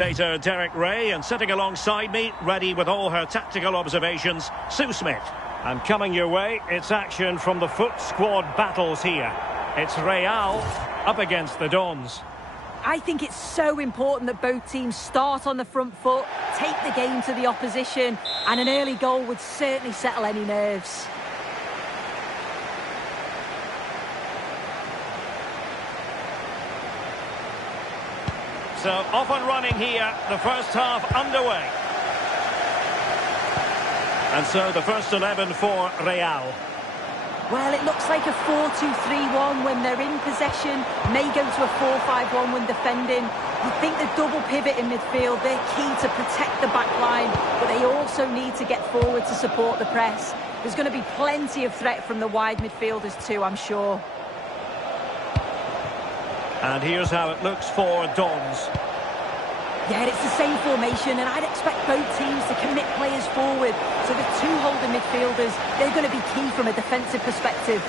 Data Derek Ray, and sitting alongside me, ready with all her tactical observations, Sue Smith. And coming your way, it's action from the foot squad battles here. It's Real up against the Dons. I think it's so important that both teams start on the front foot, take the game to the opposition, and an early goal would certainly settle any nerves. So off and running here, the first half underway. And so the first 11 for Real. Well, it looks like a 4-2-3-1 when they're in possession, may go to a 4-5-1 when defending. You think the double pivot in midfield, they're key to protect the back line, but they also need to get forward to support the press. There's going to be plenty of threat from the wide midfielders too, I'm sure. And here's how it looks for Dons. Yeah, it's the same formation, and I'd expect both teams to commit players forward. So the two holding midfielders, they're going to be key from a defensive perspective.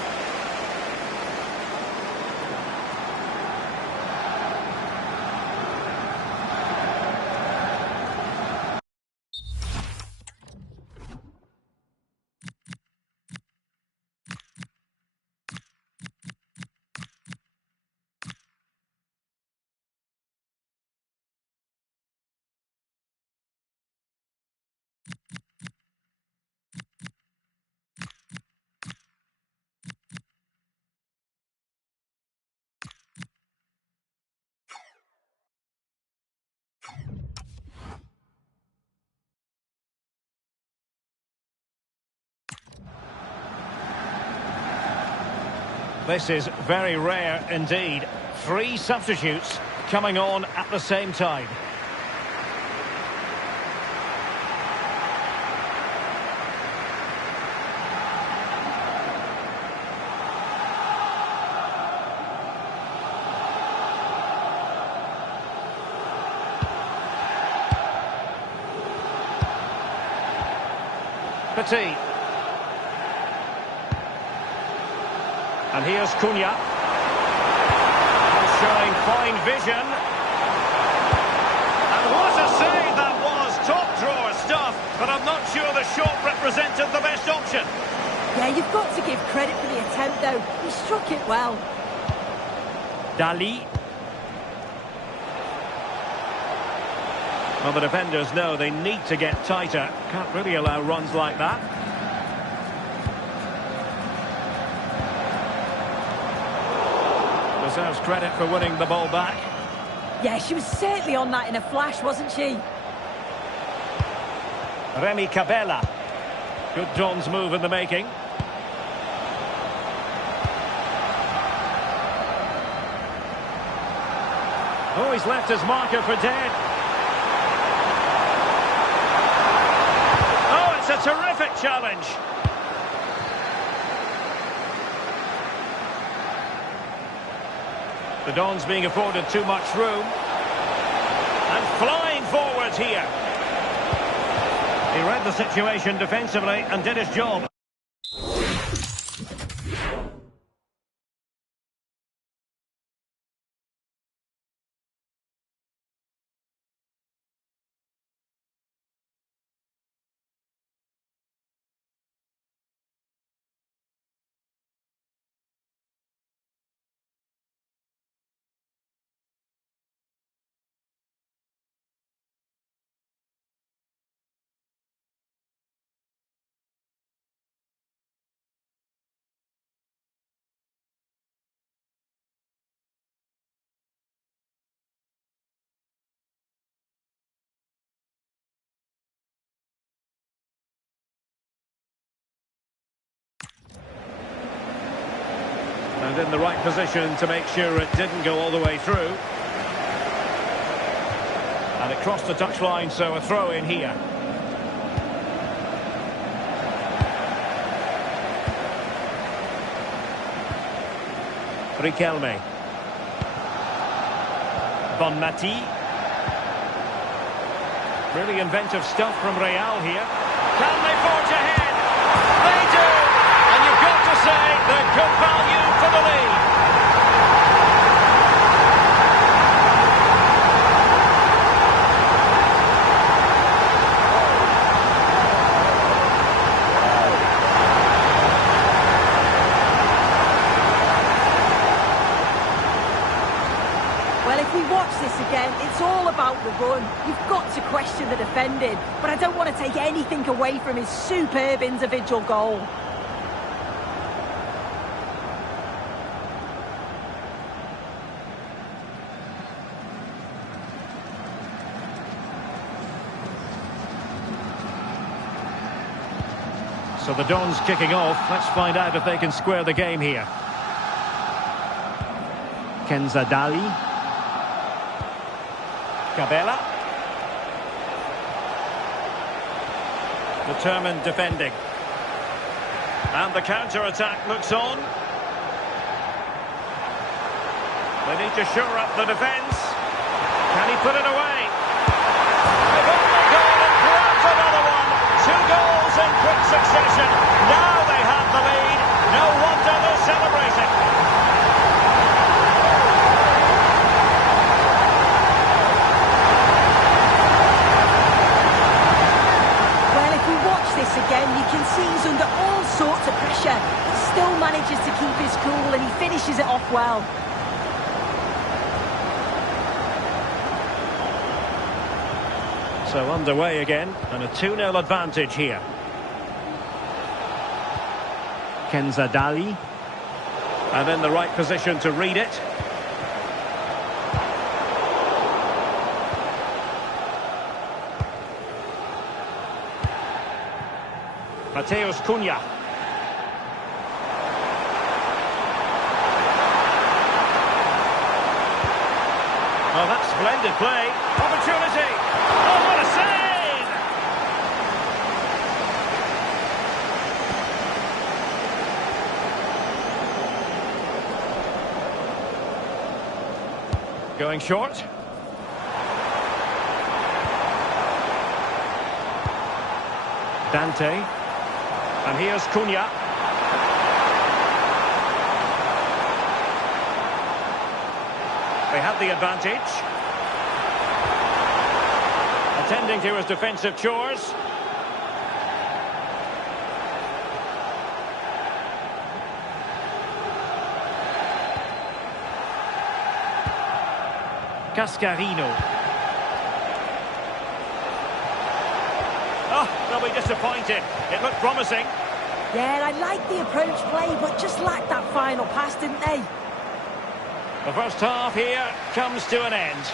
This is very rare indeed. 3 substitutes coming on at the same time. Petit. And here's Cunha. Showing fine vision. And what a save that was. Top drawer stuff. But I'm not sure the shot represented the best option. Yeah, you've got to give credit for the attempt, though. He struck it well. Dali. Well, the defenders know they need to get tighter. Can't really allow runs like that. Deserves credit for winning the ball back. Yeah, she was certainly on that in a flash, wasn't she? Remy Cabella. Good Don's move in the making. Oh, he's left his marker for dead. Oh, it's a terrific challenge. The Dons being afforded too much room. And flying forwards here. He read the situation defensively and did his job. And in the right position to make sure it didn't go all the way through. And it crossed the touchline, so a throw in here. Riquelme. Bonmati. Really inventive stuff from Real here. Can they forge ahead? They do! And you've got to say they're good value for the lead. out the run. You've got to question the defending, but I don't want to take anything away from his superb individual goal. So the Dons kicking off. Let's find out if they can square the game here. Kenzadali. Cabela. Determined defending. And the counter-attack looks on. They need to shore up the defence. Can he put it away? They've only gone and grabbed another one. 2 goals in quick succession. Now they have the lead. No wonder they're celebrating. Well, if we watch this again, you can see he's under all sorts of pressure. He still manages to keep his cool and he finishes it off well. So underway again, and a 2-0 advantage here. Kenzadali. And in the right position to read it. Mateus Cunha. Oh, that's splendid play. Opportunity. Oh, what a save! Going short. Dante. And here's Cunha. They had the advantage. Attending to his defensive chores. Cascarino. Oh, they'll be disappointed. It looked promising. Yeah, I like the approach play, but just lacked that final pass, didn't they? The first half here comes to an end.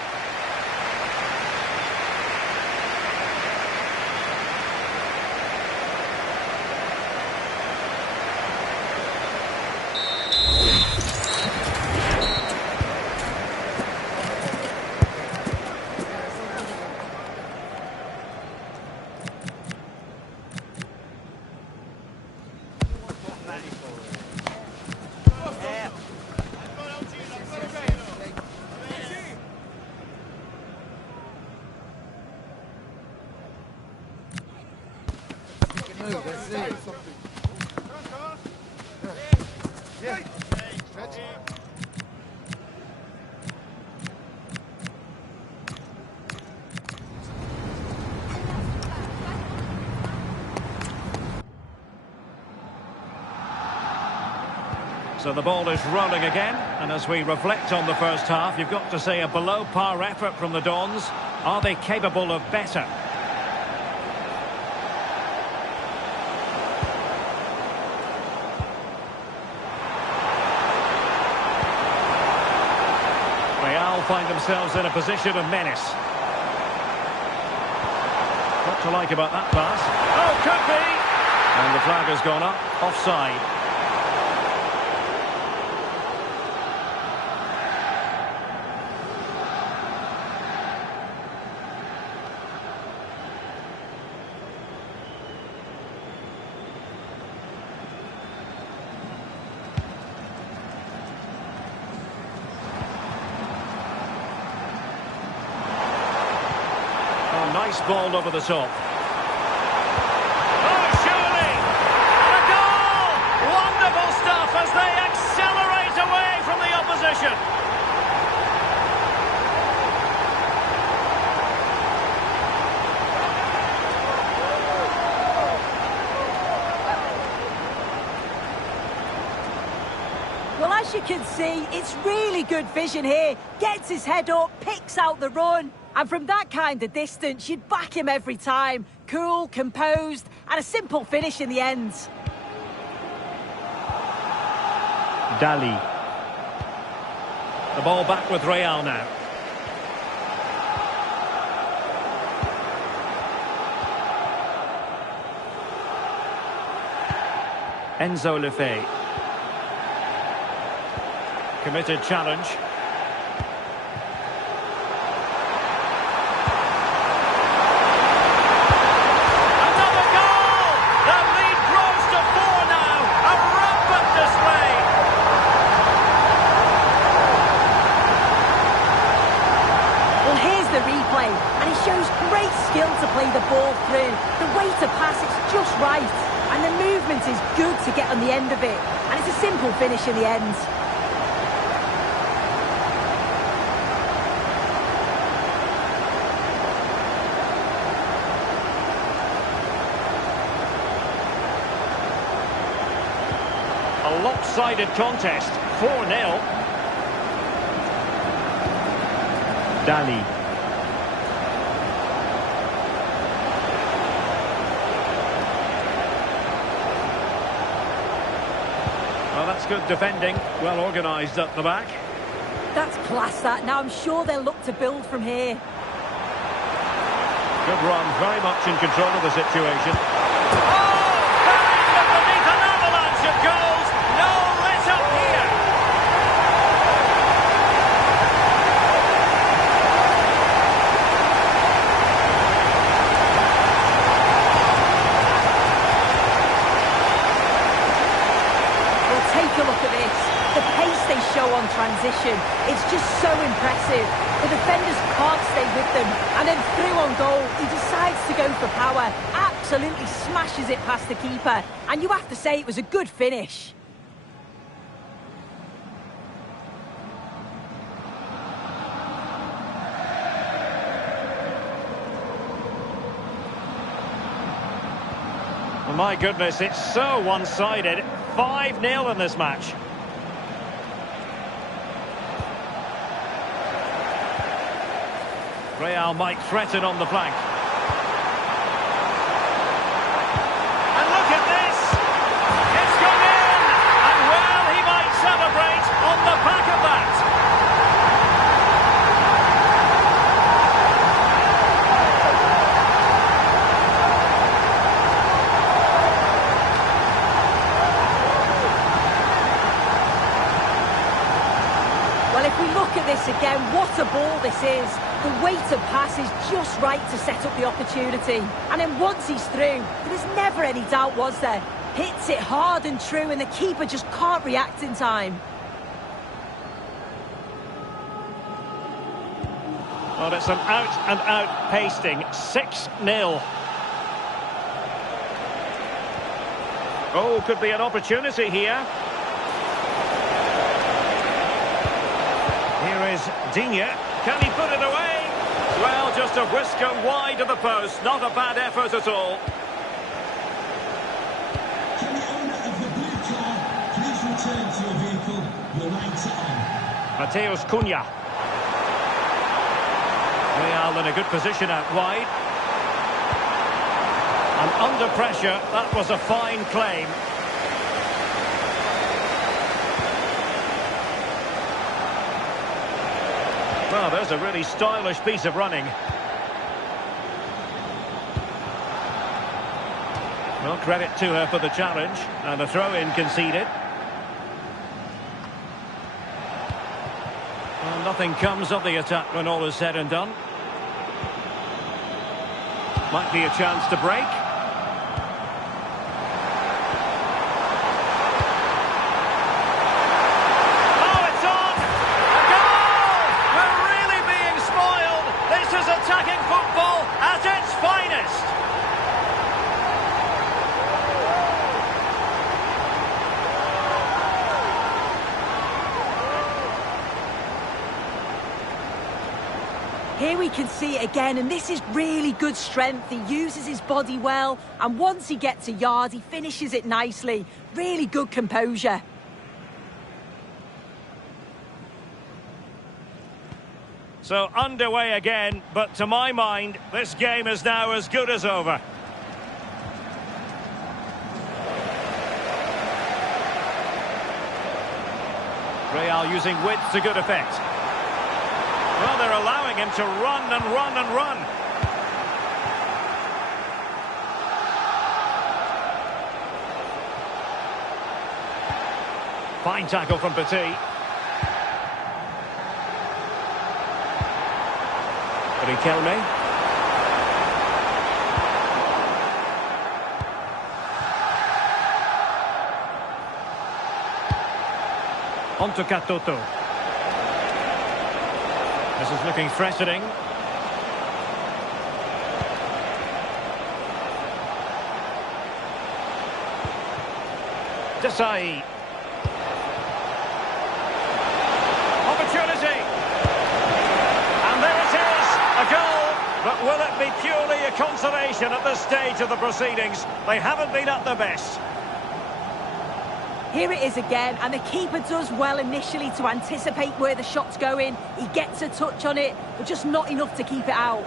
So the ball is rolling again, and as we reflect on the first half, you've got to say a below-par effort from the Dons. Are they capable of better? Real find themselves in a position of menace. What to like about that pass? Oh, could be! And the flag has gone up, offside. Nice ball over the top. Oh, surely! And a goal! Wonderful stuff as they accelerate away from the opposition. Well, as you can see, it's really good vision here. Gets his head up, picks out the run. And from that kind of distance, you'd back him every time. Cool, composed, and a simple finish in the end. Dali. The ball back with Real now. Enzo Lefebvre. Committed challenge. Another goal! The lead grows to 4 now. A rampant display. Well, here's the replay, and it shows great skill to play the ball through. The way to pass, it's just right. And the movement is good to get on the end of it. And it's a simple finish in the end. A lopsided contest, 4-0. Dali. Well, that's good defending, well organised at the back. That's class, that. Now I'm sure they'll look to build from here. Good run, very much in control of the situation. Oh! Buried underneath an avalanche of goals! No let up here! Take a look at this. The pace they show on transition, it's just so impressive. The defenders can't stay with them. And then through on goal, he decides to go for power. Absolutely smashes it past the keeper. And you have to say it was a good finish. Well, my goodness, it's so one-sided. 5-0 in this match. Real might threaten on the flank. And look at this! It's gone in! And well, he might celebrate on the back of that. Well, if we look at this again, what a ball this is. The weight of pass is just right to set up the opportunity. And then once he's through, there was never any doubt, was there? Hits it hard and true, and the keeper just can't react in time. Well, it's an out-and-out pasting. 6-0. Oh, could be an opportunity here. Here is Digne. Can he put it away? Well, just a whisker wide of the post. Not a bad effort at all. Can the owner of the blue car please return to your vehicle? Your lights are on. Mateus Cunha. Real in a good position out wide. And under pressure, that was a fine claim. Well, there's a really stylish piece of running. Well, credit to her for the challenge. And the throw-in conceded. Well, nothing comes of the attack when all is said and done. Might be a chance to break. Attacking football at its finest. Here we can see it again, and this is really good strength. He uses his body well, and once he gets a yard, he finishes it nicely. Really good composure. So underway again, but to my mind, this game is now as good as over. Real using width to good effect. Well, they're allowing him to run and run and run. Fine tackle from Petit. Riquelme. On to Katoto. This is looking threatening. Desai. Opportunity. And there it is, a goal. But will it be purely a consolation at this stage of the proceedings? They haven't been at their best. Here it is again, and the keeper does well initially to anticipate where the shot's going. He gets a touch on it, but just not enough to keep it out.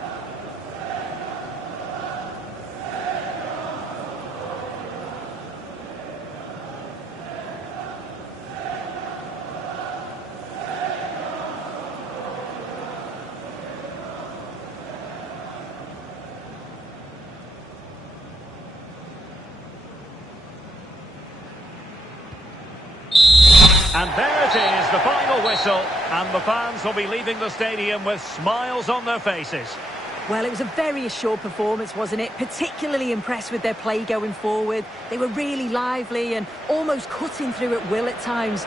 And there it is, the final whistle, and the fans will be leaving the stadium with smiles on their faces. Well, it was a very assured performance, wasn't it? Particularly impressed with their play going forward. They were really lively and almost cutting through at will at times.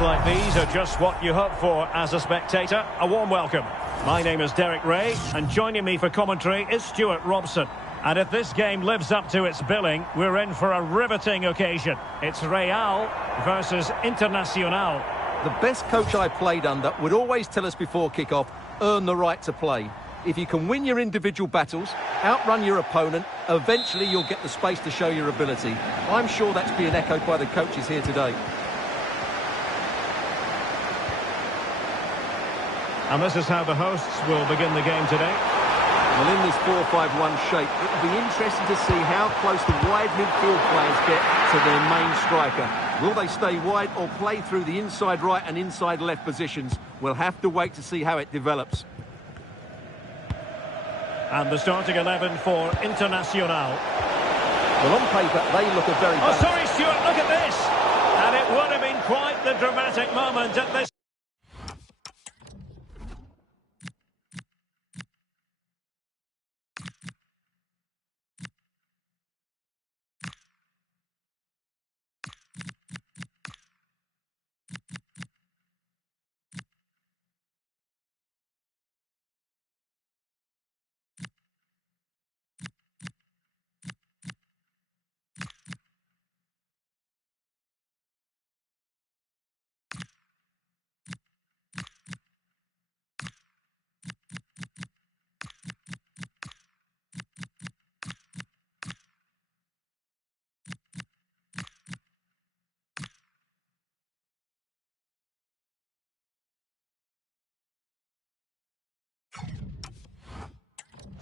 Moments like these are just what you hope for as a spectator. A warm welcome. My name is Derek Ray, and joining me for commentary is Stuart Robson. And if this game lives up to its billing, we're in for a riveting occasion. It's Real versus Internacional. The best coach I played under would always tell us before kick-off, earn the right to play. If you can win your individual battles, outrun your opponent, eventually you'll get the space to show your ability. I'm sure that's being echoed by the coaches here today. And this is how the hosts will begin the game today. Well, in this 4-5-1 shape, it will be interesting to see how close the wide midfield players get to their main striker. Will they stay wide or play through the inside right and inside left positions? We'll have to wait to see how it develops. And the starting 11 for Internacional. Well, on paper, they look a very Oh, sorry, Stuart, look at this! And it would have been quite the dramatic moment at this.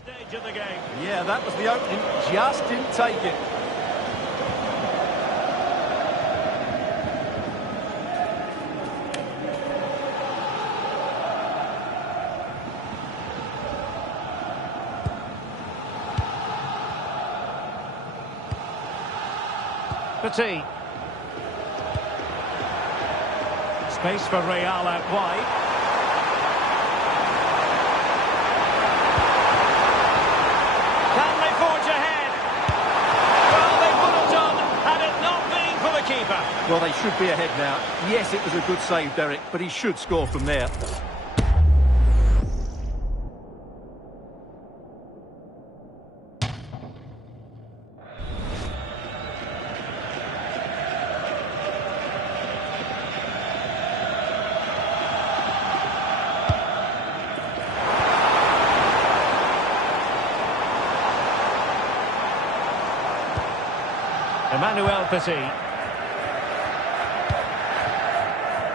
Stage of the game. Yeah, that was the opening. Just didn't take it. Petit. Space for Real out wide. Can they forge ahead? Well, they would have done had it not been for the keeper. Well, they should be ahead now. Yes, it was a good save, Derek, but he should score from there. Emmanuel Petit.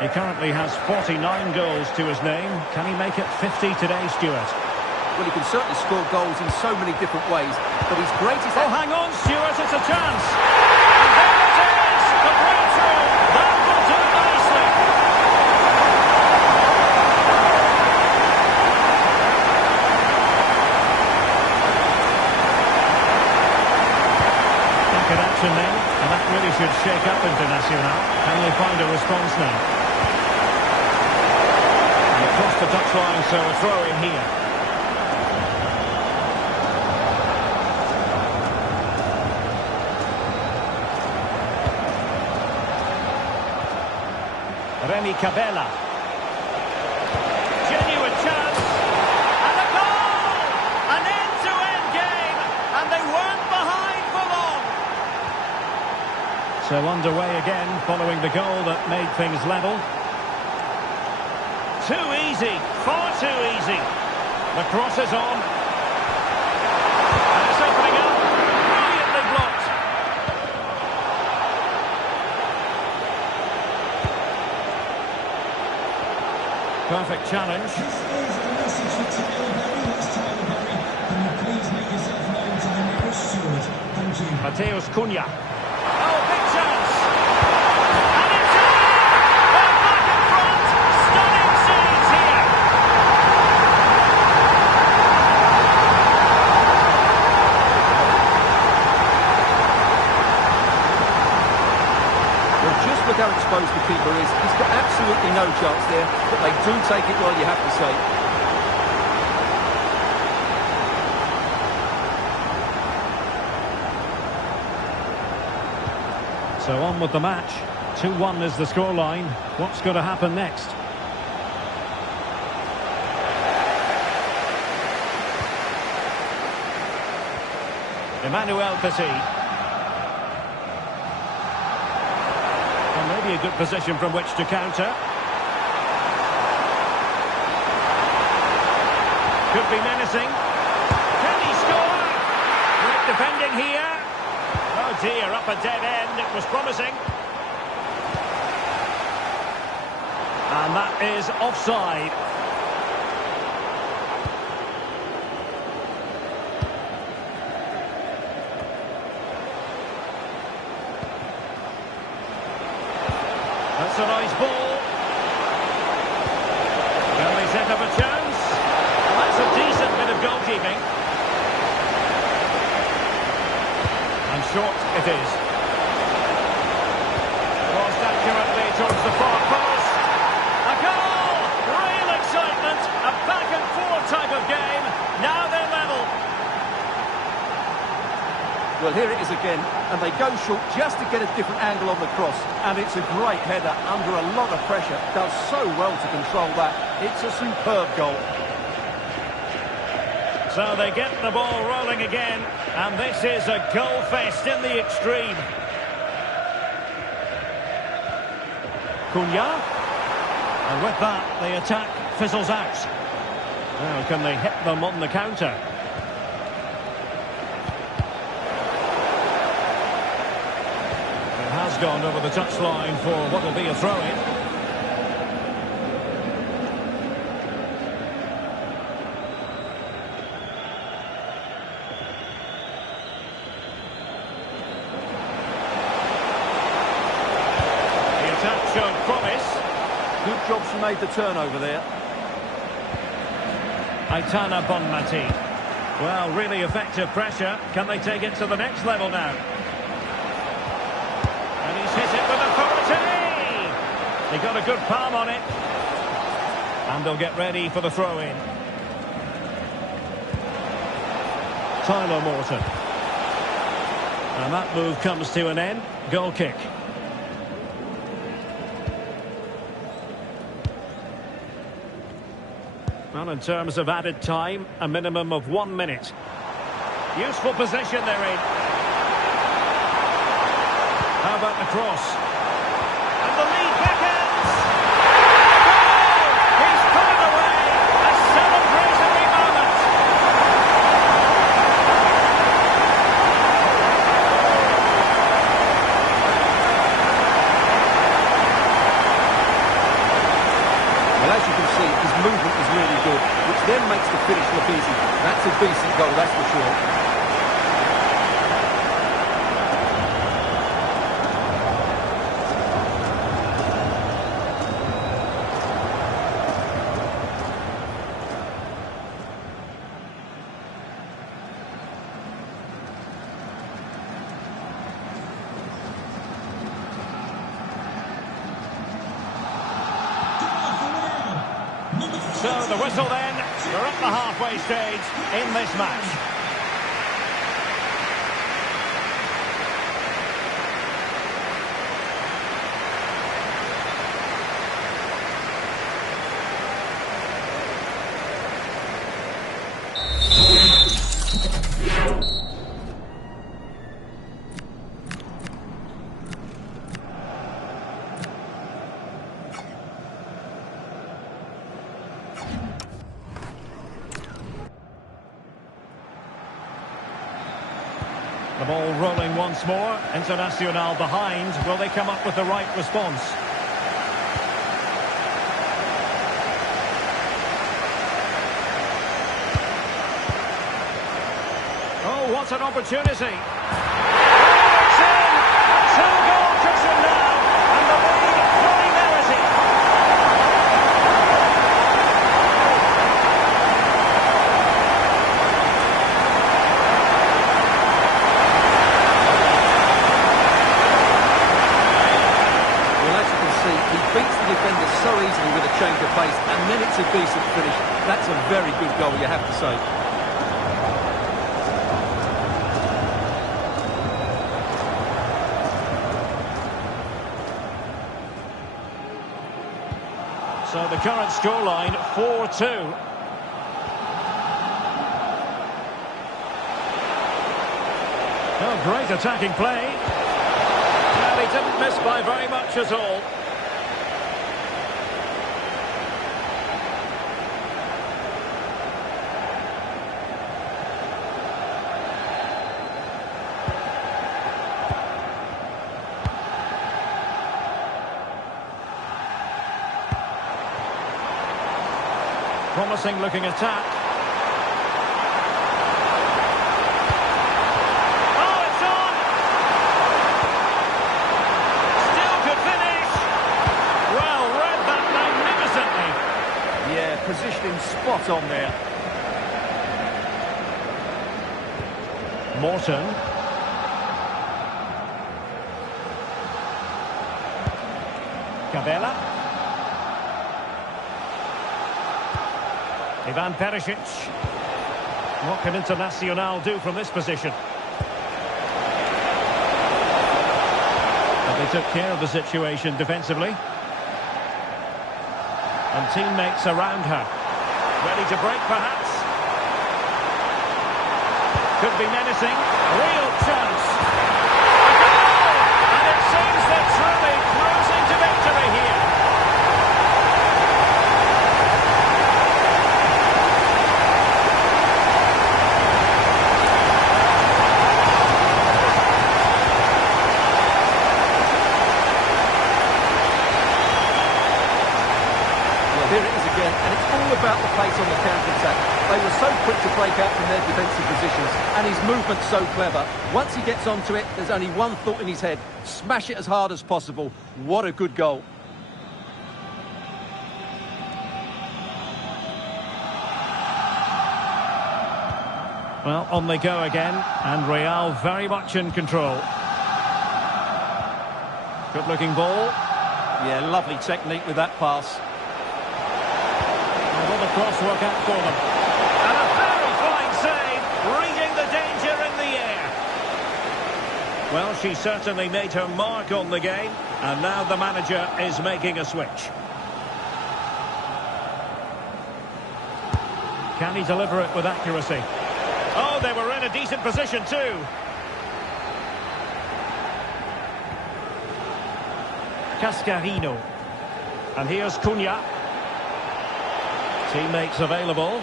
He currently has 49 goals to his name. Can he make it 50 today, Stuart? Well, he can certainly score goals in so many different ways, but his greatest... Oh, hang on, Stuart, it's a chance! And there it is! The breakthrough! That will do nicely! Back in action then, and that really should shake up Internacional. Can they find a response now? And across the touchline, so a throw in here. Remy Cabella. Genuine chance. And a goal! An end-to-end game. And they weren't behind for long. So underway again following the goal that made things level. Too easy. Far too easy. The cross is on. And it's opening up. Brilliantly blocked. Perfect challenge. This is a message for Tyler Berry. That's Tyler Berry. Can you please make yourself known to the nearest steward? Thank you. Mateus Cunha. Oh, big chance. And it's in! They're back in front. Stunning scenes here. Well, just look how exposed the keeper is. He's got absolutely no chance there, but they do take it well, you have to say. So on with the match. 2-1 is the scoreline. What's going to happen next? Emmanuel Petit. Well, maybe a good position from which to counter. Could be menacing. Can he score? Great defending here. Oh dear, up a dead end. It was promising. And that is offside. That's a nice ball. Can they set up a chance? That's a decent bit of goalkeeping. And short it is. Crossed accurately towards the far post. A goal! Real excitement. A back and forth type of game. Now they're level. Well, here it is again, and they go short just to get a different angle on the cross. And it's a great header under a lot of pressure. Does so well to control that. It's a superb goal. So they get the ball rolling again, and this is a goal fest in the extreme. Cunha, and with that the attack fizzles out. Now can they hit them on the counter? It has gone over the touchline for what will be a throw-in. Showed promise. Good job she made the turnover there. Aitana Bonmati. Well, really effective pressure. Can they take it to the next level now? And he's hit it with authority! He got a good palm on it. And they'll get ready for the throw-in. Tyler Morton. And that move comes to an end. Goal kick. Well, in terms of added time, a minimum of 1 minute. Useful position they're in. How about the cross? And the lead beckons! Goal! He's put it away! A celebratory moment! Well, as you can see, his movement is really good, which then makes the finish look easy. That's a decent goal, that's for sure. So the whistle then, we're at the halfway stage in this match. The ball rolling once more. Internacional behind. Will they come up with the right response? Oh, what an opportunity. Oh, it's in! Two-goal cushion now, and the lead very narrative. He beats the defender so easily with a change of pace, and then it's a decent finish. That's a very good goal, you have to say. So the current scoreline, 4-2. Oh, great attacking play. Well, he didn't miss by very much at all. Promising looking attack. Oh, it's on! Still could finish. Well, read that magnificently. Yeah, positioning spot on there. Morton. Cabela. Ivan Perisic. What can Internacional do from this position? But they took care of the situation defensively. And teammates around her. Ready to break, perhaps. Could be menacing. Real chance. A goal! And it seems they're truly cruising to victory here. Here it is again, and it's all about the pace on the counter-attack. They were so quick to break out from their defensive positions, and his movement's so clever. Once he gets onto it, there's only one thought in his head: smash it as hard as possible. What a good goal. Well, on they go again, and Real very much in control. Good-looking ball. Yeah, lovely technique with that pass. Will the cross work out for them? And a very fine save, reading the danger in the air. Well, she certainly made her mark on the game, and now the manager is making a switch. Can he deliver it with accuracy? Oh, they were in a decent position too. Cascarino. And here's Cunha. Teammates available,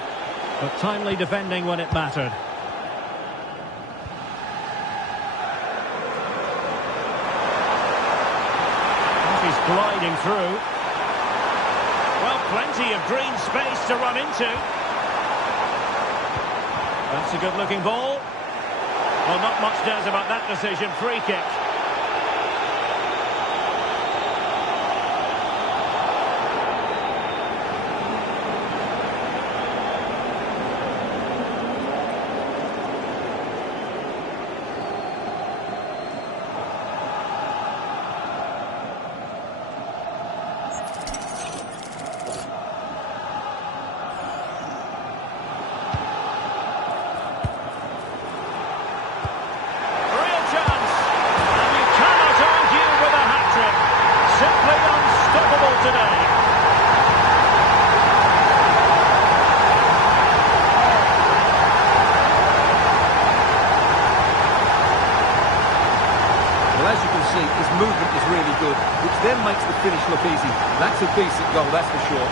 but timely defending when it mattered. She's gliding through. Well, plenty of green space to run into. That's a good-looking ball. Well, not much doubt about that decision. Free kick. His movement is really good, which then makes the finish look easy. That's a decent goal, that's for sure.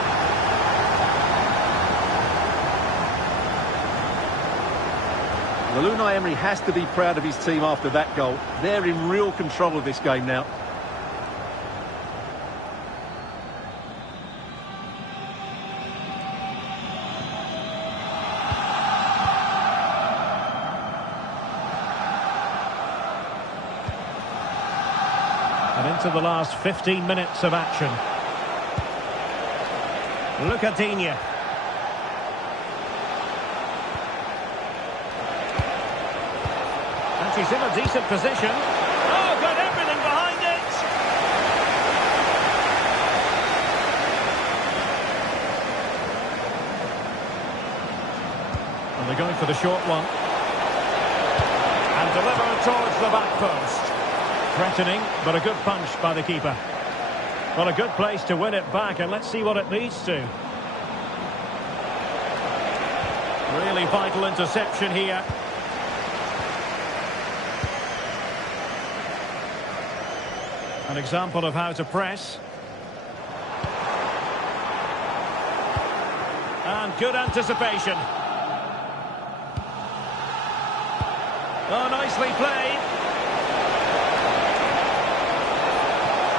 Well, Unai Emery has to be proud of his team after that goal. They're in real control of this game now. And into the last 15 minutes of action. Lucadinha. And she's in a decent position. Oh, got everything behind it. And they're going for the short one. And delivered towards the back post. Threatening, but a good punch by the keeper. Well, a good place to win it back, and let's see what it leads to. Really vital interception here. An example of how to press. And good anticipation. Oh, nicely played.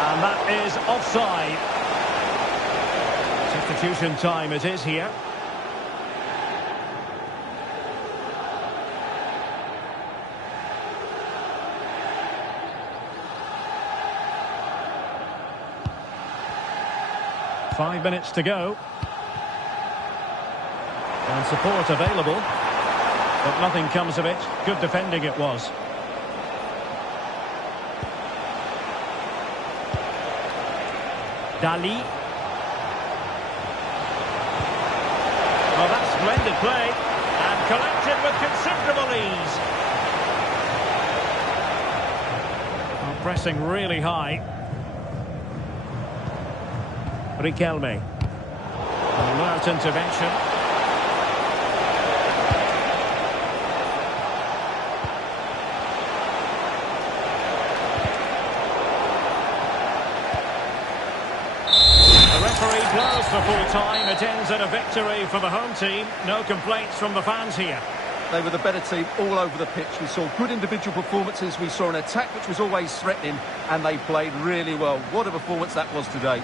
And that is offside. Substitution time it is here. Five minutes to go. And support available. But nothing comes of it. Good defending it was. Dali. Oh, that's splendid play. And collected with considerable ease. Oh, pressing really high. Riquelme. Alert intervention. The referee blows for full time. It ends in a victory for the home team. No complaints from the fans here. They were the better team all over the pitch. We saw good individual performances. We saw an attack which was always threatening, and they played really well. What a performance that was today.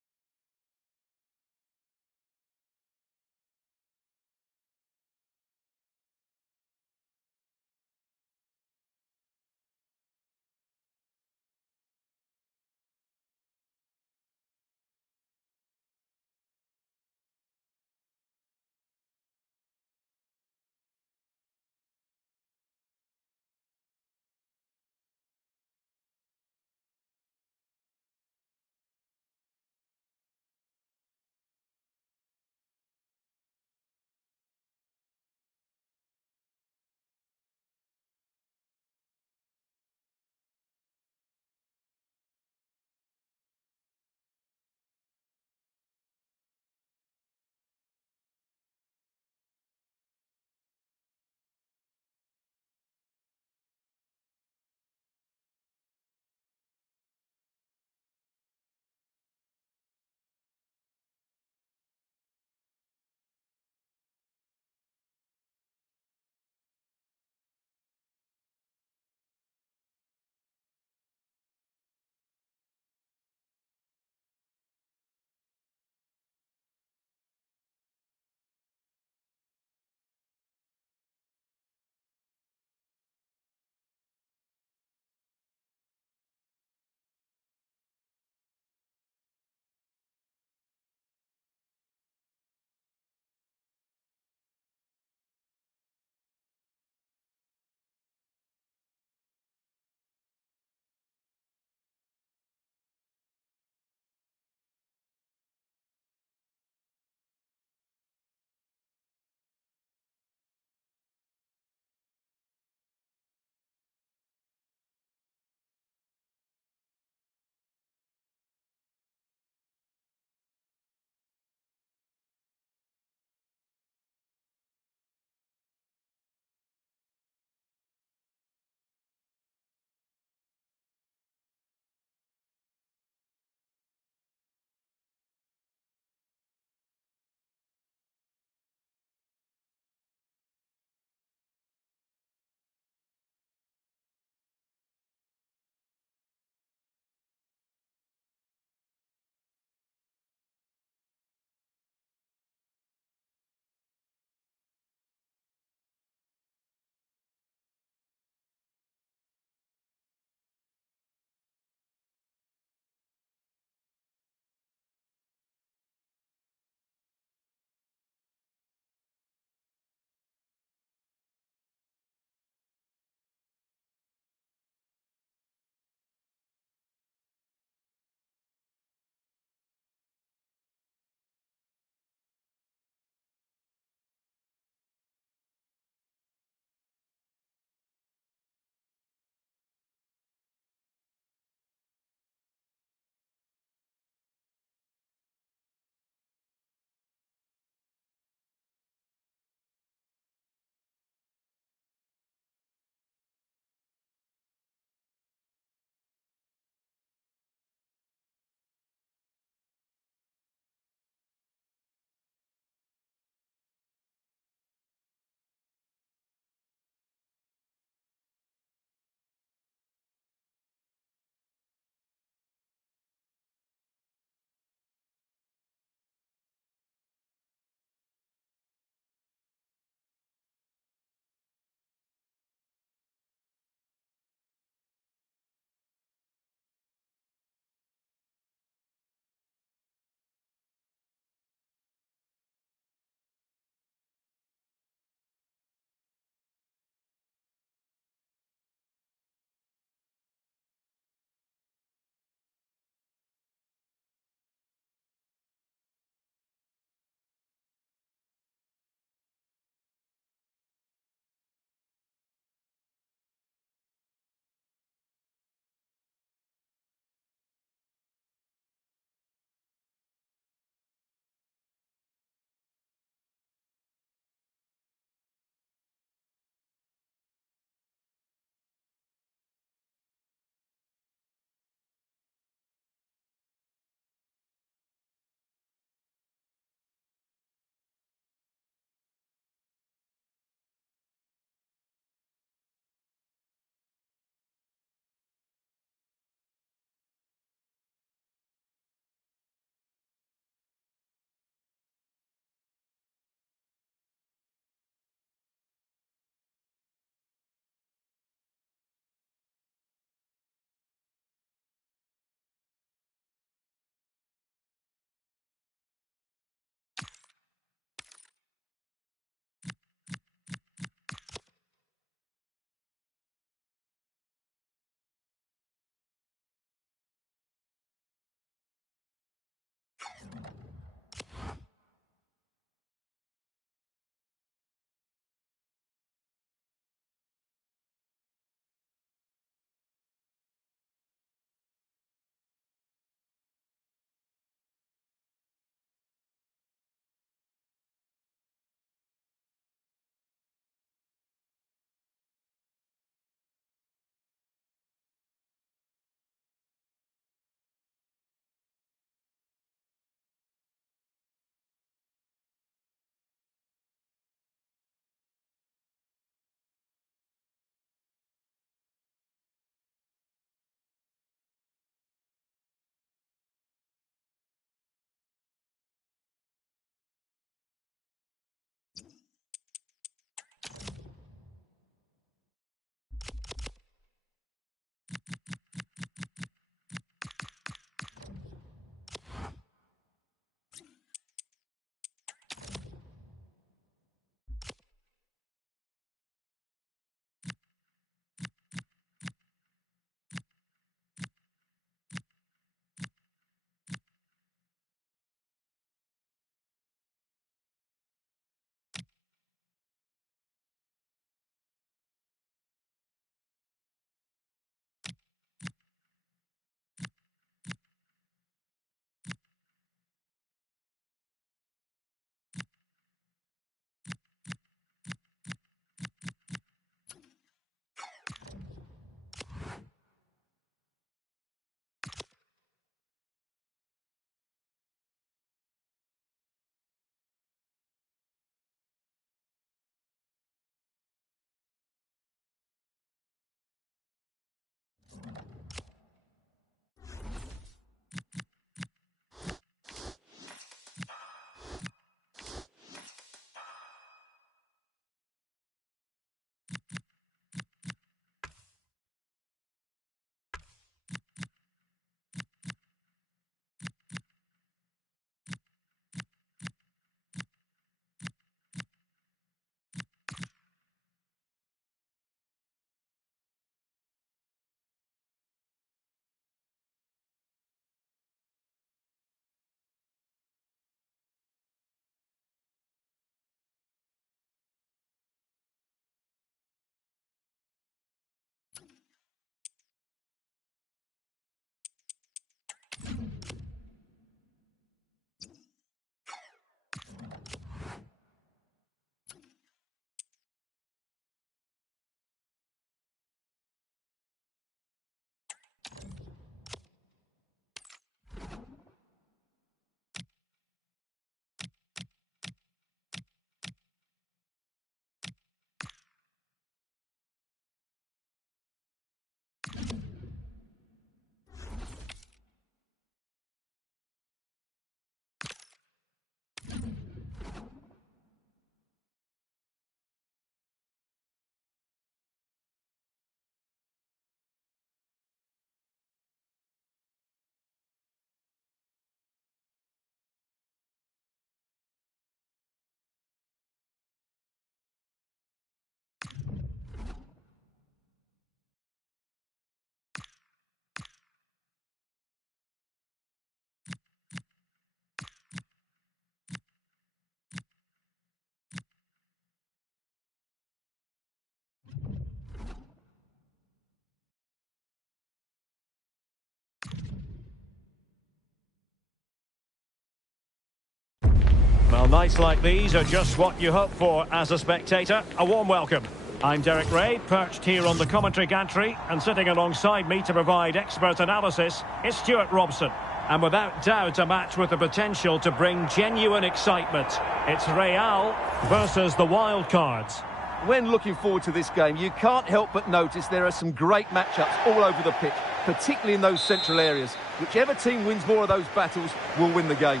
Well, nights like these are just what you hope for as a spectator. A warm welcome. I'm Derek Ray, perched here on the commentary gantry, and sitting alongside me to provide expert analysis is Stuart Robson. And without doubt, a match with the potential to bring genuine excitement. It's Real versus the Wildcards. When looking forward to this game, you can't help but notice there are some great matchups all over the pitch, particularly in those central areas. Whichever team wins more of those battles will win the game.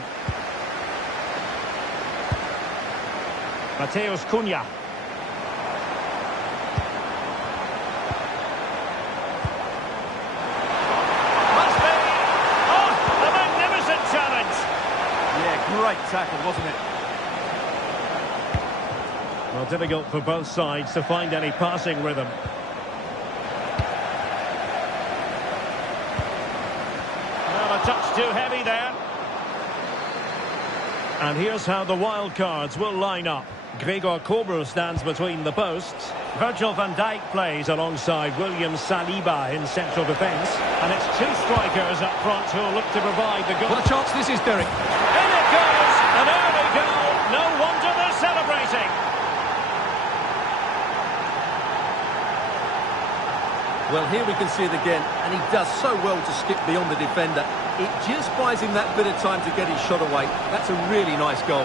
Mateus Cunha. Must be! Oh, a magnificent challenge! Yeah, great tackle, wasn't it? Well, difficult for both sides to find any passing rhythm. Well, a touch too heavy there. And here's how the Wildcards will line up. Gregor Kobel stands between the posts. Virgil van Dijk plays alongside William Saliba in central defence. And it's two strikers up front who will look to provide the goal. What a chance this is, Derek. In it goes! An early goal! No wonder they're celebrating! Well, here we can see it again, and he does so well to skip beyond the defender. It just buys him that bit of time to get his shot away. That's a really nice goal.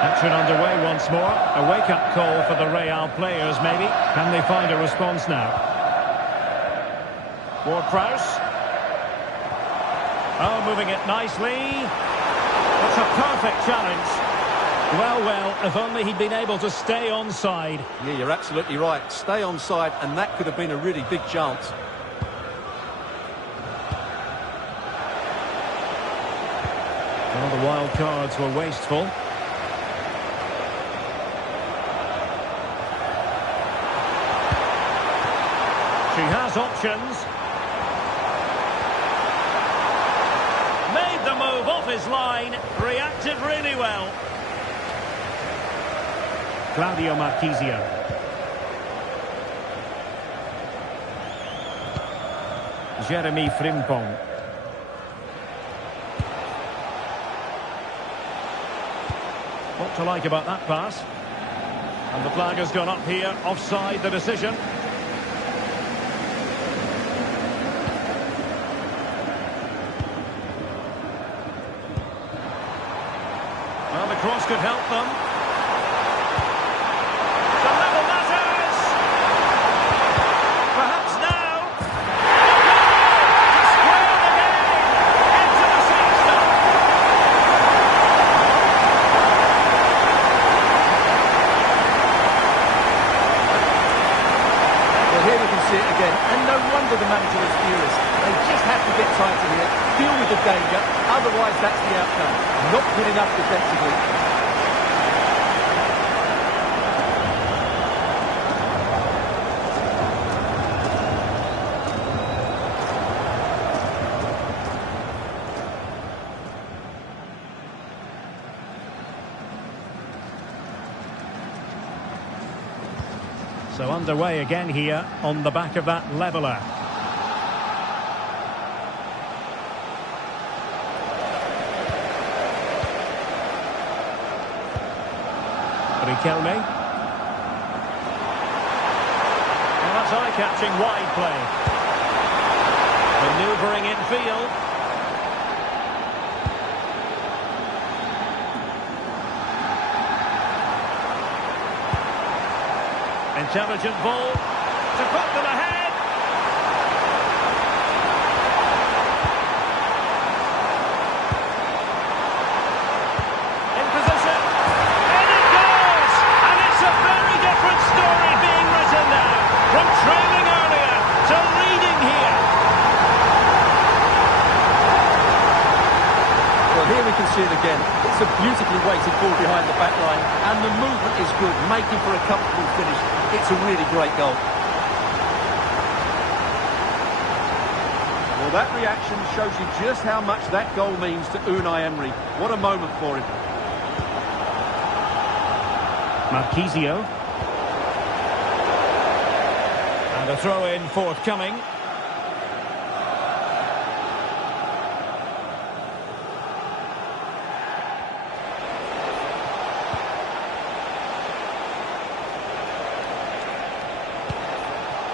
Action underway once more. A wake-up call for the Real players, maybe. Can they find a response now? Ward-Prowse. Oh, moving it nicely. It's a perfect challenge. Well, if only he'd been able to stay onside. Yeah, you're absolutely right. Stay onside, and that could have been a really big chance. Well, the Wildcards were wasteful. She has options. Made the move off his line. Reacted really well. Claudio Marquisio. Jeremy Frimpong. What to like about that pass? And the flag has gone up here. Offside the decision. Well, the cross could help them. The level matters. Perhaps now. To square the game. Into the six-stop. Well, here we can see it again, and no wonder the manager is furious. They just have to get tighter here, deal with the danger, otherwise that's the outcome. Not good enough defensively. So underway again here on the back of that leveller. Riquelme. Well, that's eye-catching wide play. Manoeuvring infield. Intelligent ball to put them ahead. In position. see it again. It's a beautifully weighted ball behind the back line, and the movement is good, making for a comfortable finish. It's a really great goal. Well, that reaction shows you just how much that goal means to Unai Emery. What a moment for him. Marquisio. And a throw-in forthcoming.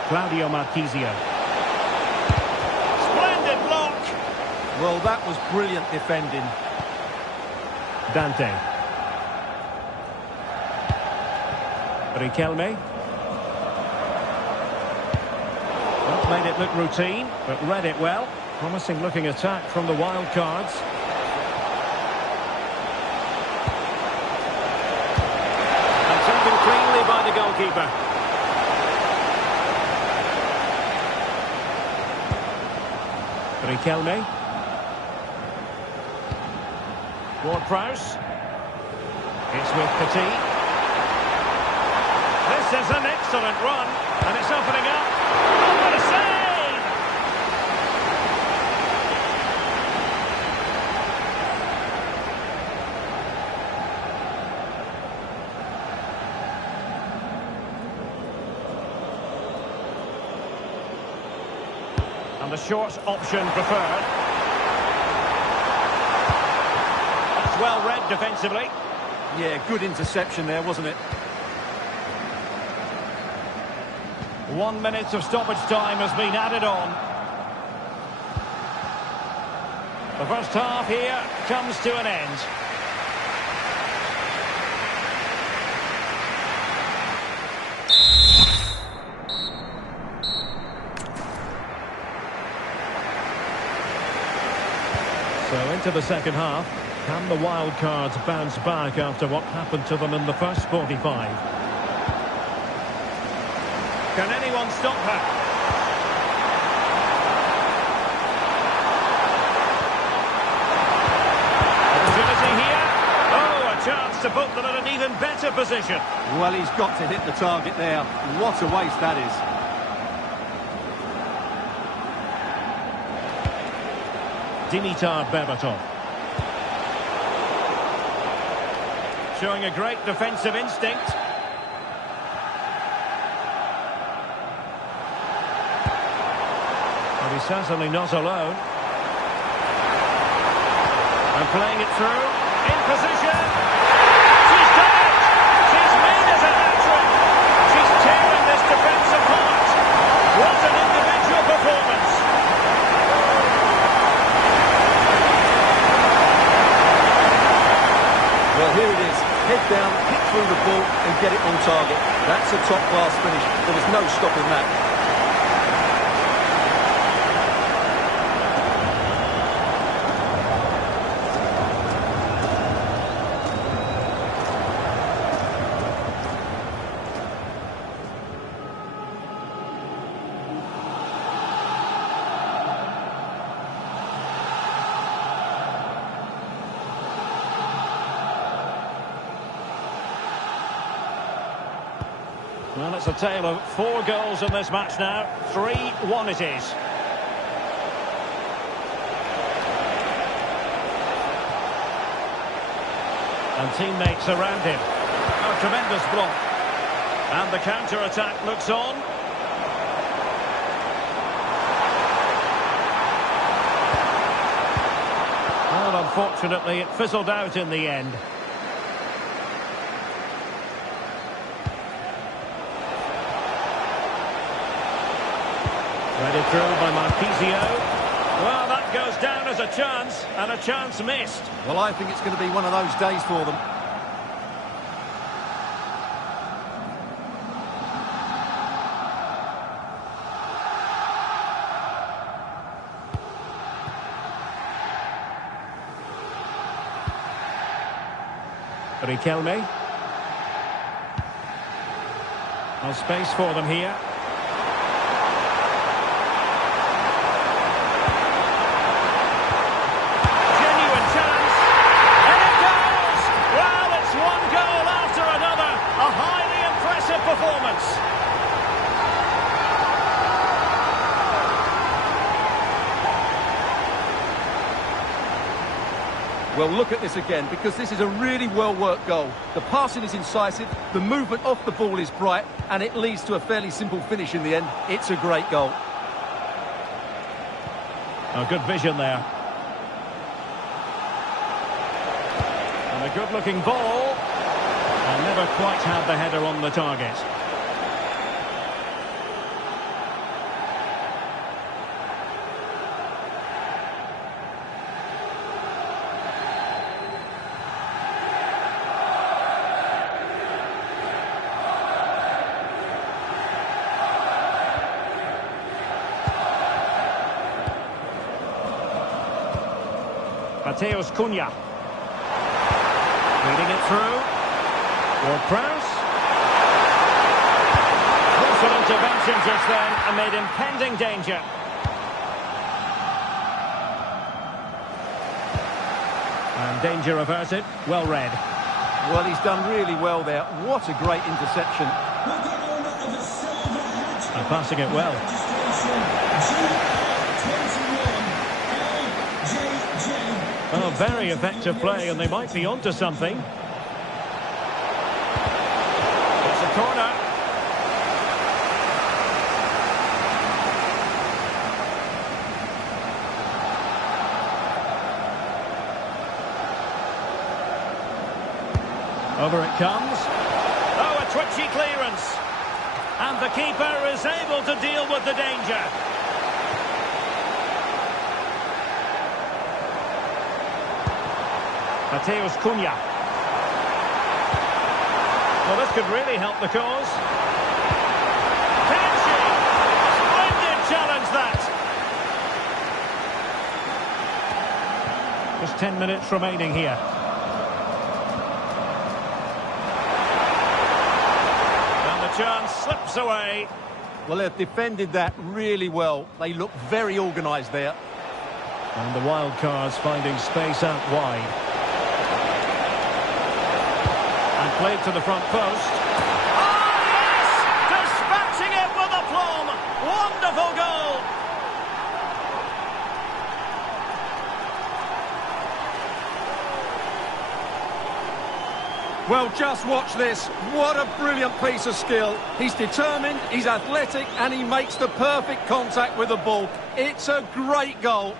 Claudio Marquisio. Splendid block. Well, that was brilliant defending. Dante. Riquelme. Well, made it look routine, but read it well. Promising looking attack from the wild cards. And taken cleanly by the goalkeeper. Riquelme. Ward-Prowse. It's with Petit. This is an excellent run, and it's opening up. Oh, what a save! And the short option preferred. That's well read defensively. Yeah, good interception there, wasn't it? 1 minute of stoppage time has been added on. The first half here comes to an end. So into the second half. Can the wild cards bounce back after what happened to them in the first 45? Can anyone stop her? Opportunity here. Oh, a chance to put them in an even better position. Well, he's got to hit the target there. What a waste that is. Dimitar Berbatov. Showing a great defensive instinct. But he's certainly not alone. And playing it through. In position. She's done it! She's made it a hat-trick! She's tearing this defence apart. What an individual performance! Well, here it is. Head down, hit through the ball and get it on target. That's a top-class finish. There was no stopping that. Well, it's a tale of 4 goals in this match now. 3-1 it is. And teammates around him. A tremendous block. And the counter-attack looks on. Well, unfortunately, it fizzled out in the end. Read it through by Marquisio. Well, that goes down as a chance, and a chance missed. Well, I think it's going to be one of those days for them. Riquelme. No space for them here. performance. Well, look at this again, because this is a really well-worked goal. The passing is incisive, the movement off the ball is bright, and it leads to a fairly simple finish in the end. It's a great goal. Oh, good vision there. And a good-looking ball. And never quite had the header on the target. Mateus Cunha. Feeding it through. Ward-Prowse. Crucial intervention just then amid impending danger. And danger averted. Well read. Well, he's done really well there. What a great interception. And passing it well. Oh, very effective play, and they might be onto something. It's a corner. Over it comes. Oh, a twitchy clearance. And the keeper is able to deal with the danger. Mateus Cunha. Well, this could really help the cause. Can she? Splendid challenge, that. Just 10 minutes remaining here. And the chance slips away. Well, they've defended that really well. They look very organised there. And the wild cards finding space out wide. Played to the front post. Oh, yes! Dispatching it with aplomb. Wonderful goal. Well, just watch this. What a brilliant piece of skill. He's determined, he's athletic, and he makes the perfect contact with the ball. It's a great goal.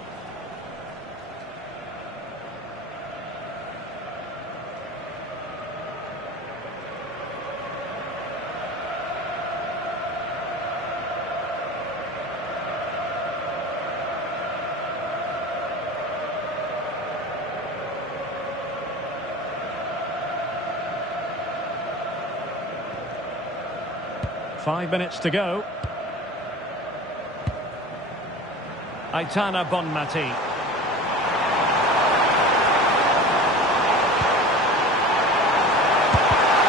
Five minutes to go. Aitana Bonmati.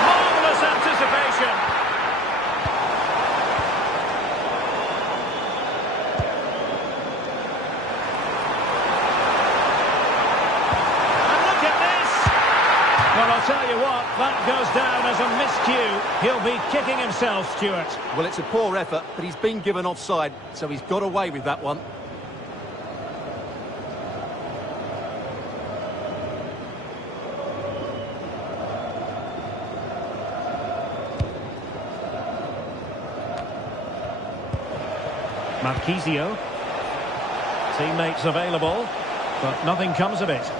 Marvellous anticipation. And look at this. Well, I'll tell you what, that goes down as a miscue. He'll be kicking himself, Stuart. Well, it's a poor effort, but he's been given offside, so he's got away with that one. Marquisio. Teammates available, but nothing comes of it.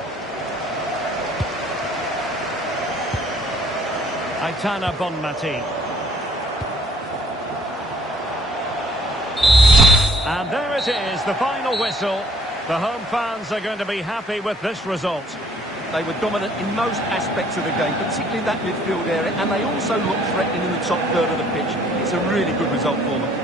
Aitana Bonmati. And there it is, the final whistle. The home fans are going to be happy with this result. They were dominant in most aspects of the game, particularly that midfield area, and they also looked threatening in the top third of the pitch. It's a really good result for them.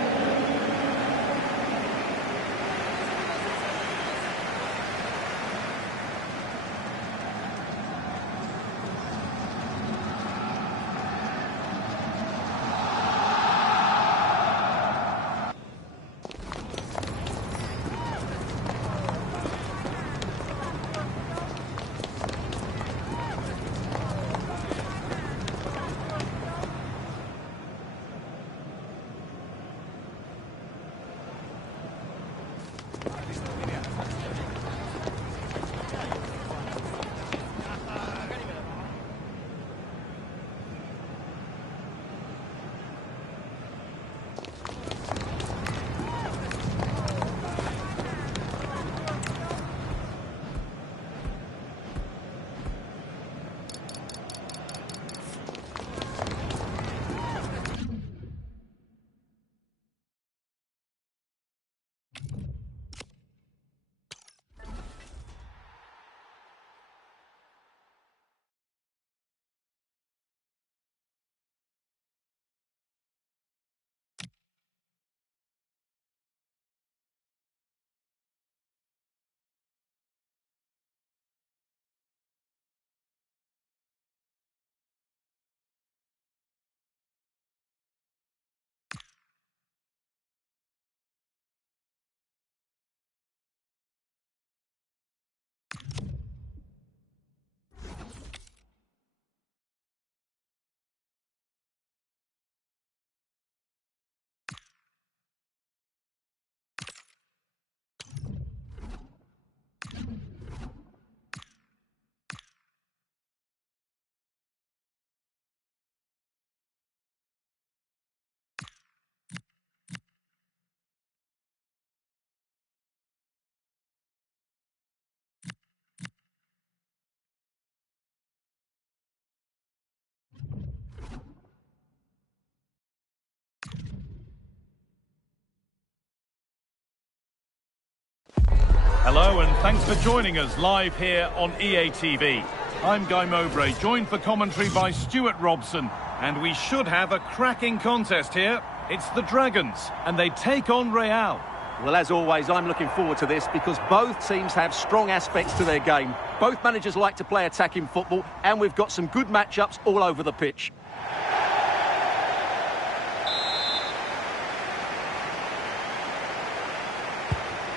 Hello and thanks for joining us live here on EA TV. I'm Guy Mowbray, joined for commentary by Stuart Robson, and we should have a cracking contest here. It's the Dragons, and they take on Real. Well, as always, I'm looking forward to this because both teams have strong aspects to their game. Both managers like to play attacking football, and we've got some good matchups all over the pitch.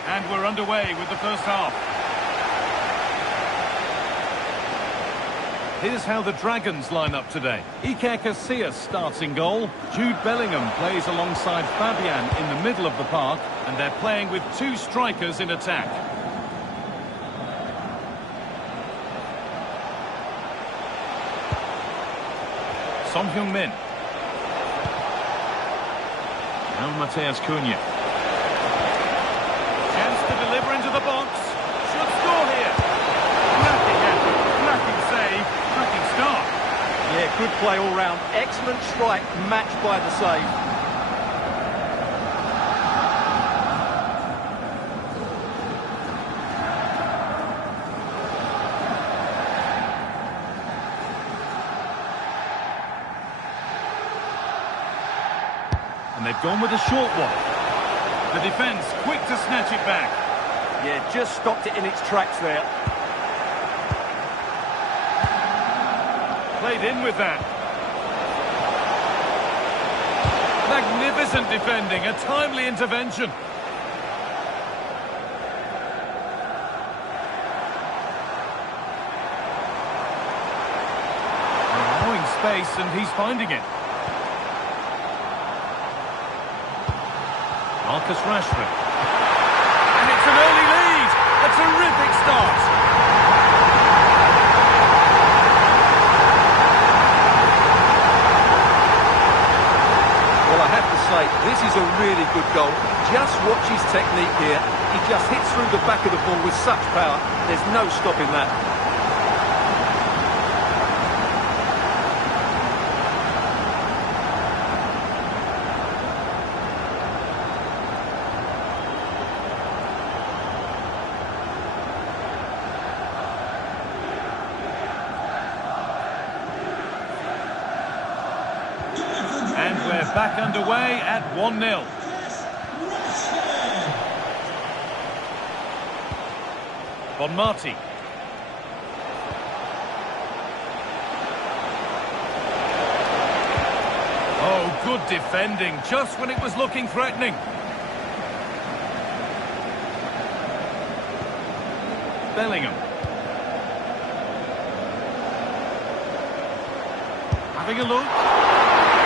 And we're underway with the first half. Here's how the Dragons line up today. Iker Casillas starts in goal. Jude Bellingham plays alongside Fabian in the middle of the park. And they're playing with two strikers in attack. Son Heung-min. Now Mateus Cunha. Chance to deliver into the box. Should score here. Cracking effort, cracking save, cracking start. Yeah, good play all round. Excellent strike, matched by the save. And they've gone with a short one. The defence quick to snatch it back. Yeah, just stopped it in its tracks there. Played in with that. Magnificent defending, a timely intervention. Allowing space and he's finding it. Marcus Rashford. And it's an early lead. A terrific start. Well, I have to say, this is a really good goal. Just watch his technique here. He just hits through the back of the ball with such power. There's no stopping that. And we're back underway at 1-0. Bonmati. Oh, good defending, just when it was looking threatening. Bellingham. Having a look.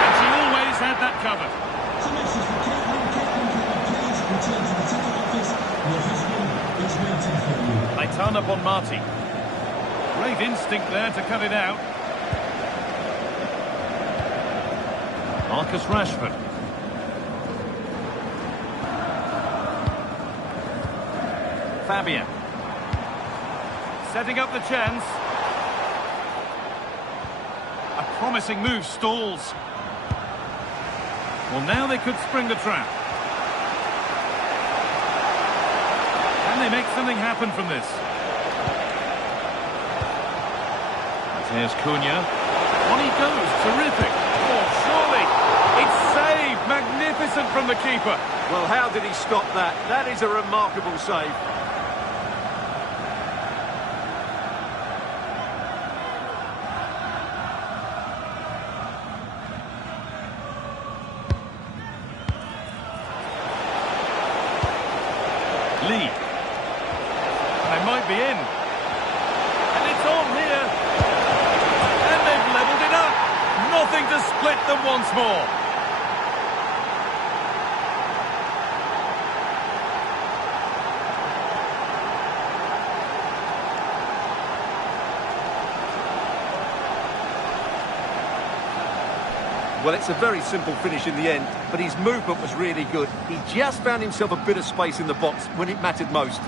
And she always had that covered. It's a message for Caitlin. Please return to the ticket office. Your husband is waiting for you. Aitana Bonmati. Great instinct there to cut it out. Marcus Rashford. Fabian. Setting up the chance. A promising move stalls. Well, now they could spring the trap. Can they make something happen from this? Mateus Cunha. On he goes. Terrific. Oh, surely. It's saved. Magnificent from the keeper. Well, how did he stop that? That is a remarkable save. Lee. They might be in. And it's on here. And they've levelled it up. Nothing to split them once more. Well, it's a very simple finish in the end, but his movement was really good. He just found himself a bit of space in the box when it mattered most.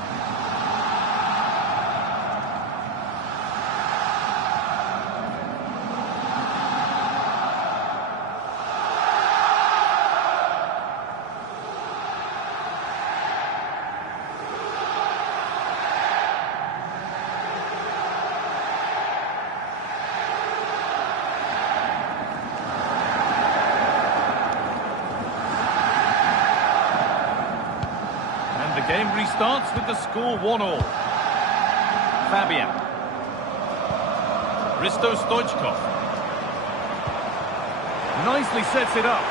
Game restarts with the score 1-1. Fabian. Risto Stoichkov. Nicely sets it up.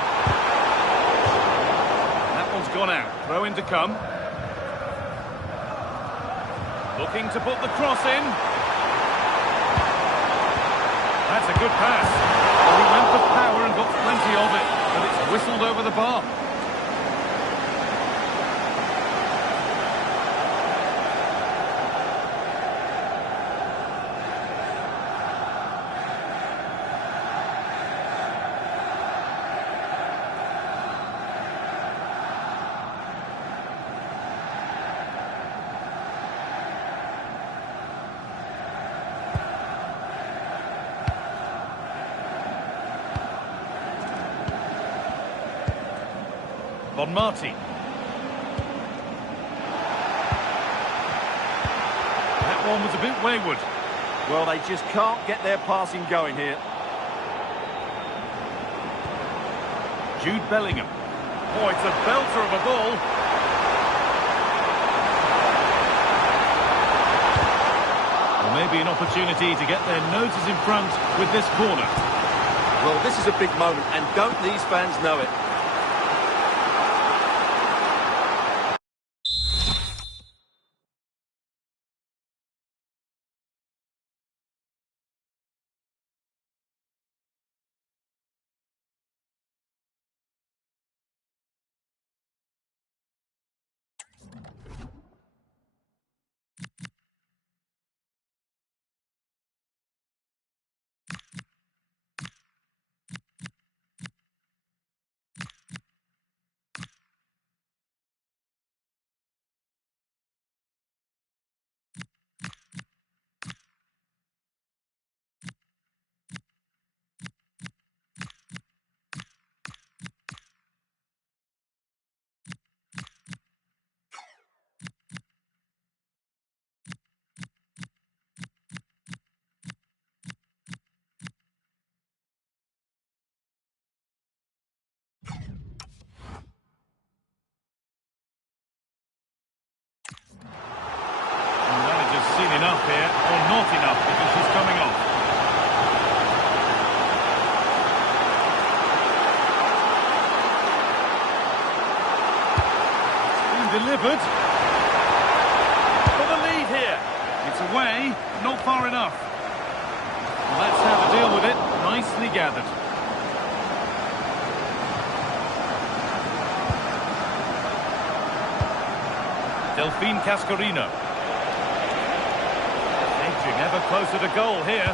That one's gone out. Throw in to come. Looking to put the cross in. That's a good pass. Well, he went for power and got plenty of it, but it's whistled over the bar. Von Marti. That one was a bit wayward. Well, they just can't get their passing going here. Jude Bellingham. Oh, it's a belter of a ball. Well, maybe an opportunity to get their noses in front with this corner. Well, this is a big moment, and don't these fans know it? Seen enough here, or not enough, because she's coming off. It's been delivered. For the lead here. It's away, not far enough. Well, that's how to deal with it. Nicely gathered. Delphine Cascarino. Ever closer to goal here.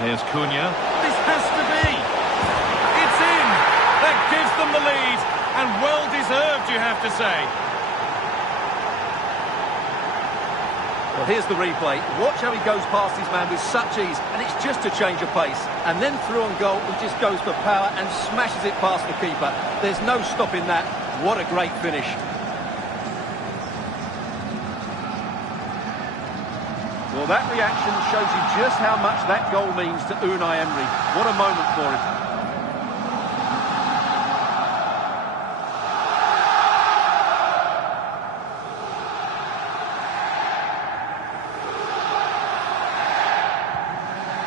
Here's Cunha. This has to be. It's in. That gives them the lead. And well deserved, you have to say. Well, here's the replay. Watch how he goes past his man with such ease, and it's just a change of pace. And then through on goal, he just goes for power and smashes it past the keeper. There's no stopping that. What a great finish. Well, that reaction shows you just how much that goal means to Unai Emery. What a moment for him.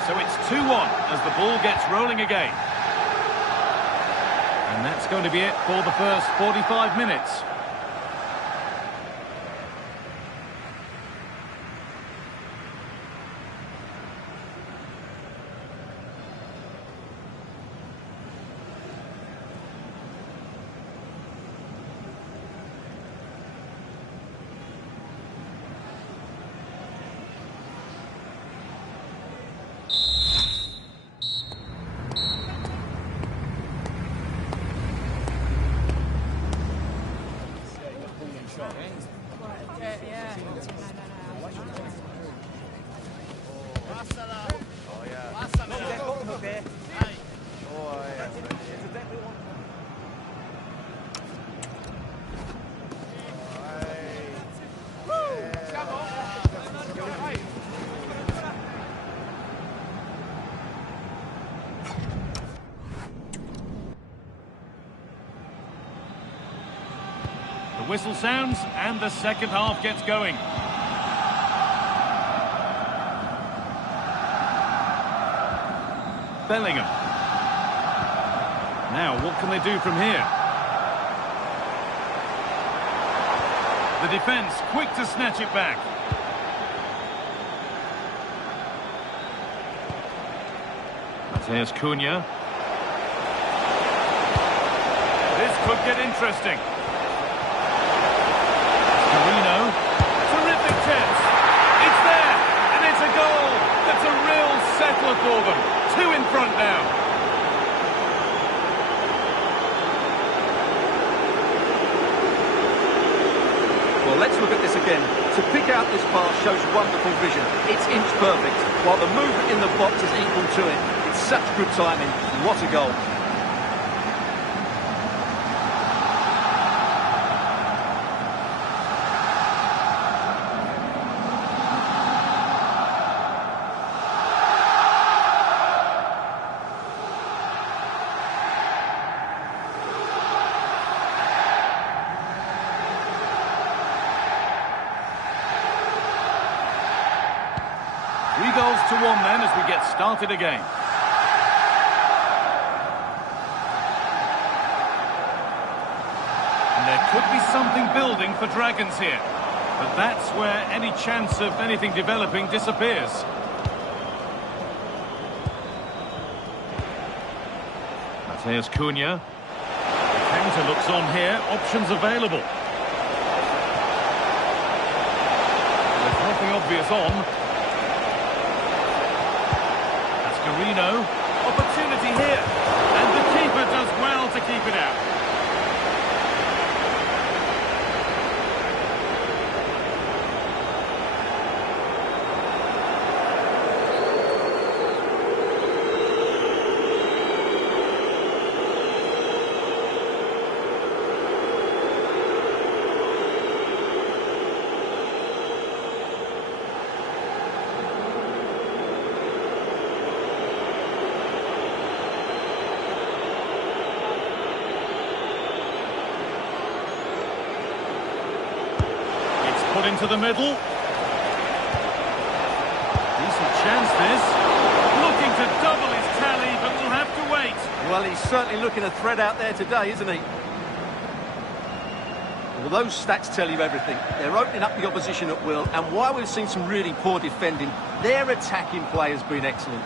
So it's 2-1 as the ball gets rolling again. And that's going to be it for the first 45 minutes. whistle sounds and the second half gets going. Bellingham. Now, what can they do from here? The defence quick to snatch it back. Mateus Cunha. This could get interesting. Marino. Terrific chance. It's there, and it's a goal. That's a real settler for them. 2 in front now. Well, let's look at this again. To pick out this pass shows wonderful vision. It's inch perfect, while the movement in the box is equal to it. It's such good timing. What a goal. Three goals to 1 then as we get started again. And there could be something building for Dragons here. But that's where any chance of anything developing disappears. Mateus Cunha. The counter looks on here. Options available. There's nothing obvious on. Marino, opportunity here, and the keeper does well to keep it out. Put into the middle. Decent chance this. Looking to double his tally, but will have to wait. Well, he's certainly looking a threat out there today, isn't he? Well, those stats tell you everything. They're opening up the opposition at will, and while we've seen some really poor defending, their attacking play has been excellent.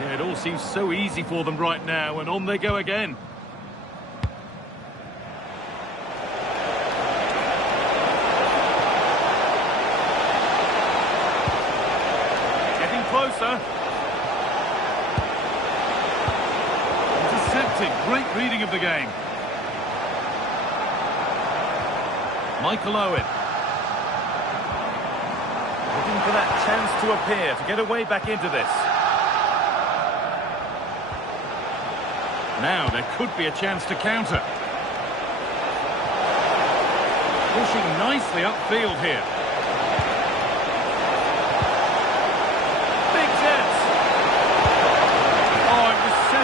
Yeah, it all seems so easy for them right now, and on they go again. Closer. Intercepted. Great reading of the game. Michael Owen. Looking for that chance to appear, to get away back into this. Now there could be a chance to counter. Pushing nicely upfield here.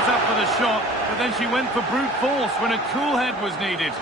Up for the shot, but then she went for brute force when a cool head was needed.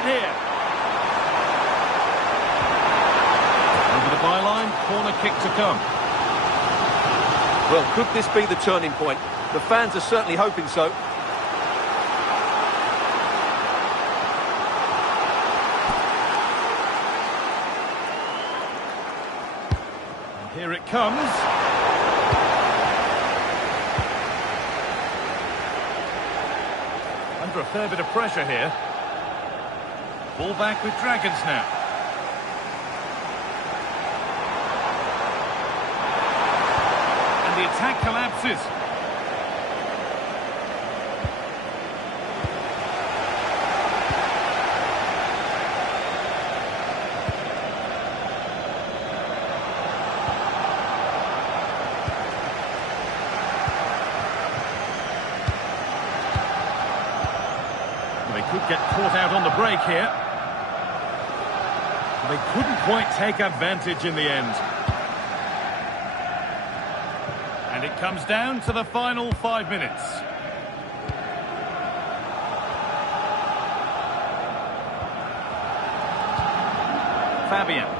Here. Over the byline, corner kick to come. Well, could this be the turning point? The fans are certainly hoping so. And here it comes. Under a fair bit of pressure here. Ball back with Dragons now. And the attack collapses. get caught out on the break here. They couldn't quite take advantage in the end. And it comes down to the final 5 minutes. Fabian.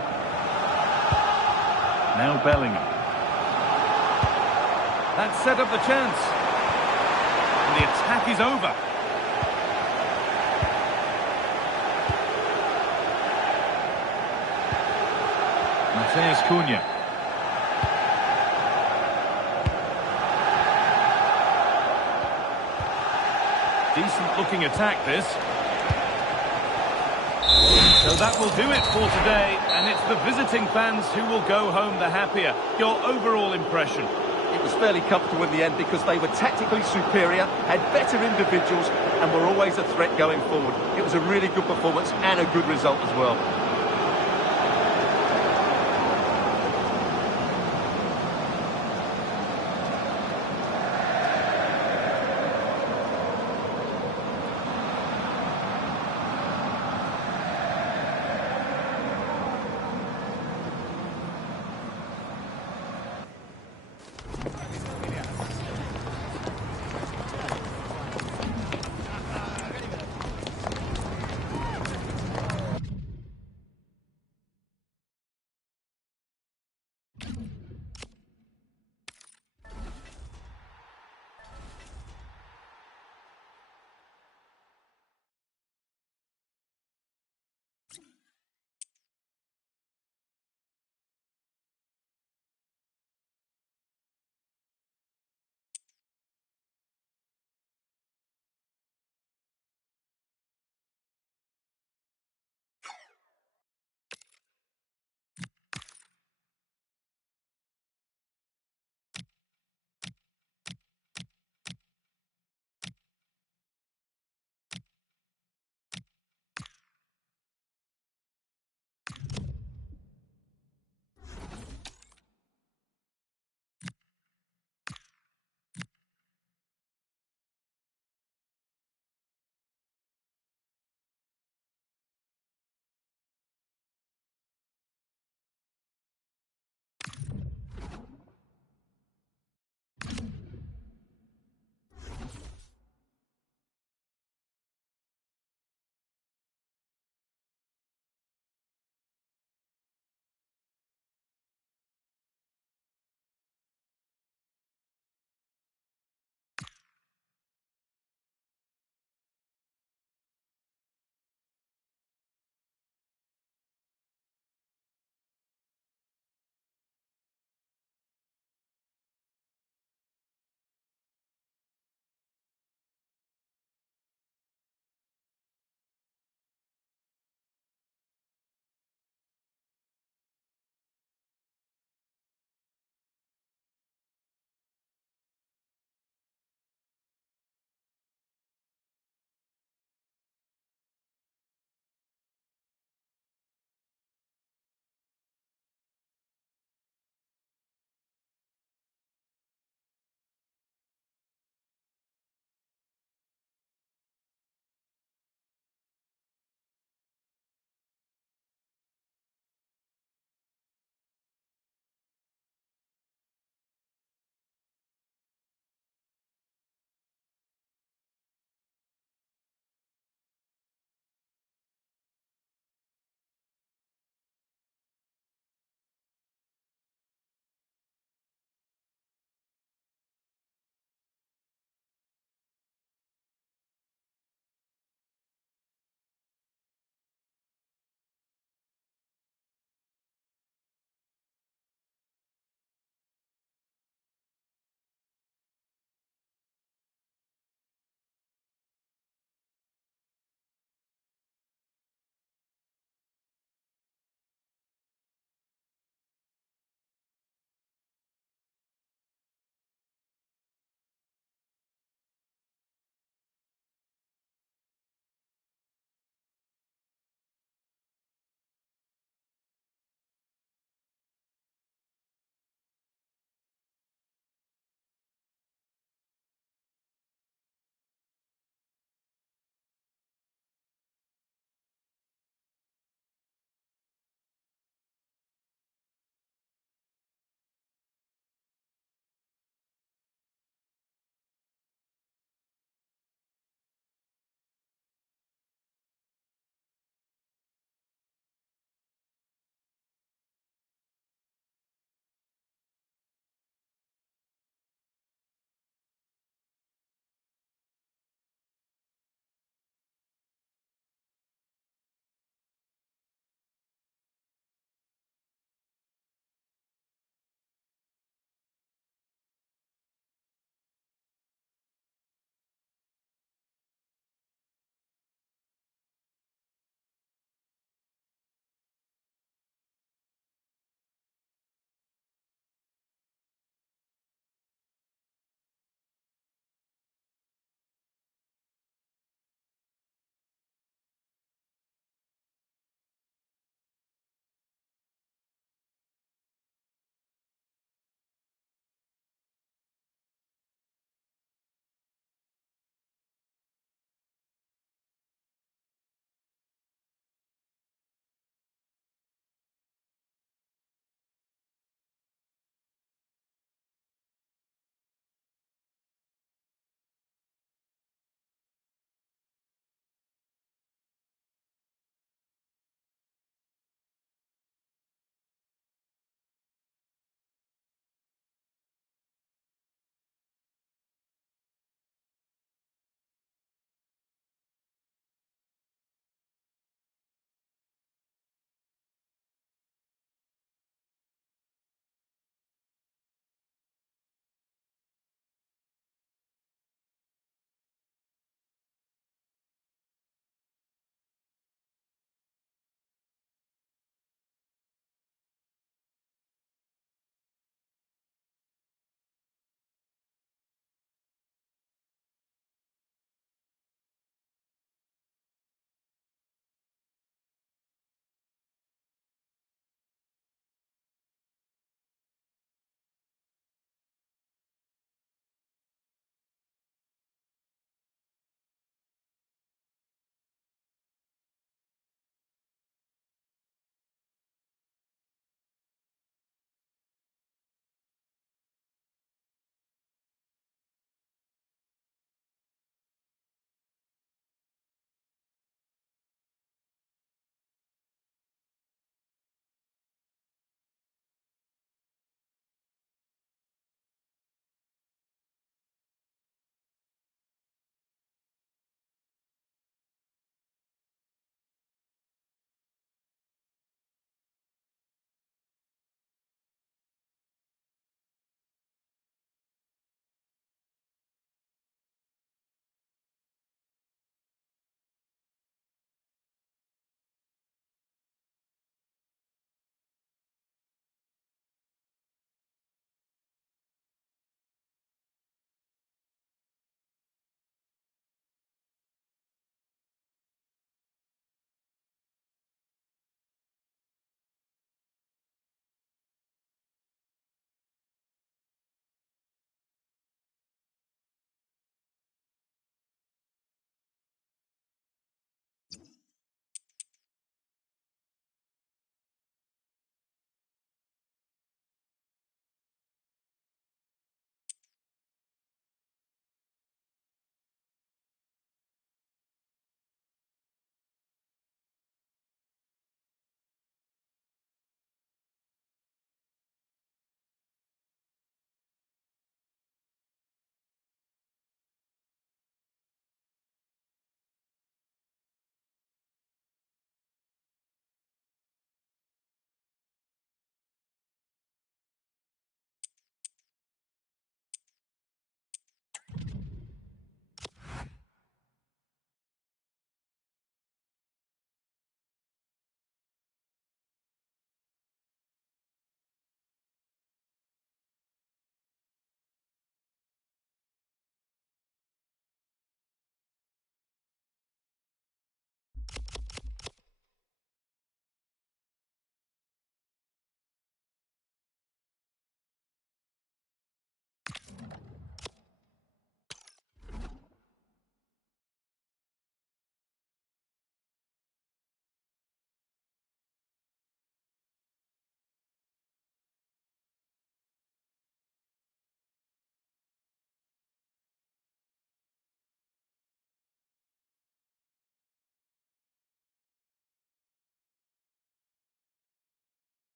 Now Bellingham. That set up the chance. And the attack is over. Mateus Cunha. Decent looking attack this. So that will do it for today, and it's the visiting fans who will go home the happier. Your overall impression? It was fairly comfortable in the end because they were tactically superior, had better individuals, and were always a threat going forward. It was a really good performance and a good result as well.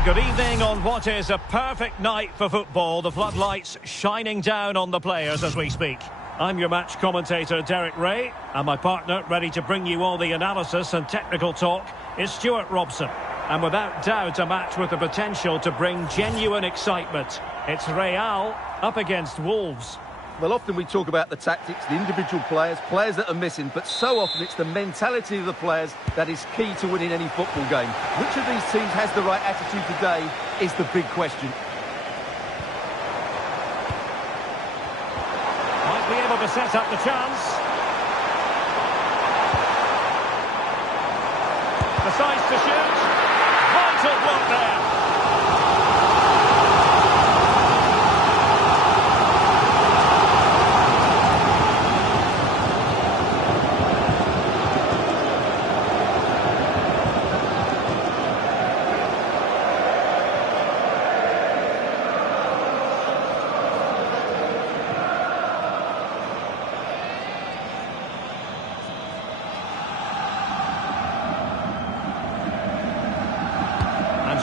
And good evening on what is a perfect night for football. The floodlights shining down on the players as we speak. I'm your match commentator, Derek Ray, and my partner, ready to bring you all the analysis and technical talk, is Stuart Robson. And without doubt, a match with the potential to bring genuine excitement. It's Real up against Wolves. Well, often we talk about the tactics, the individual players that are missing, but so often it's the mentality of the players that is key to winning any football game. Which of these teams has the right attitude today is the big question. Might be able to set up the chance. Decides to shoot. Vital block there.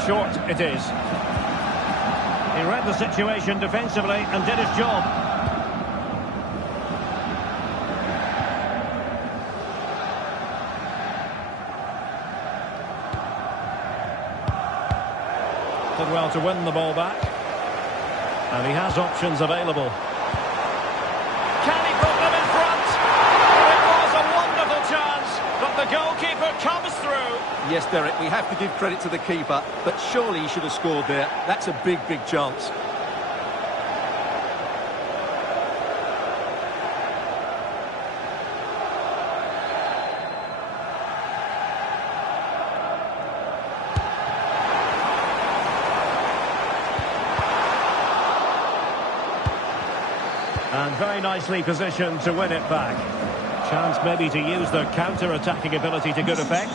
Short it is. He read the situation defensively and did his job. Did well to win the ball back. And he has options available. Can he put them in front? It was a wonderful chance, but the goalkeeper comes through. Yes, Derek, we have to give credit to the keeper, but surely he should have scored there. That's a big, big chance. And very nicely positioned to win it back. Chance maybe to use their counter-attacking ability to good effect.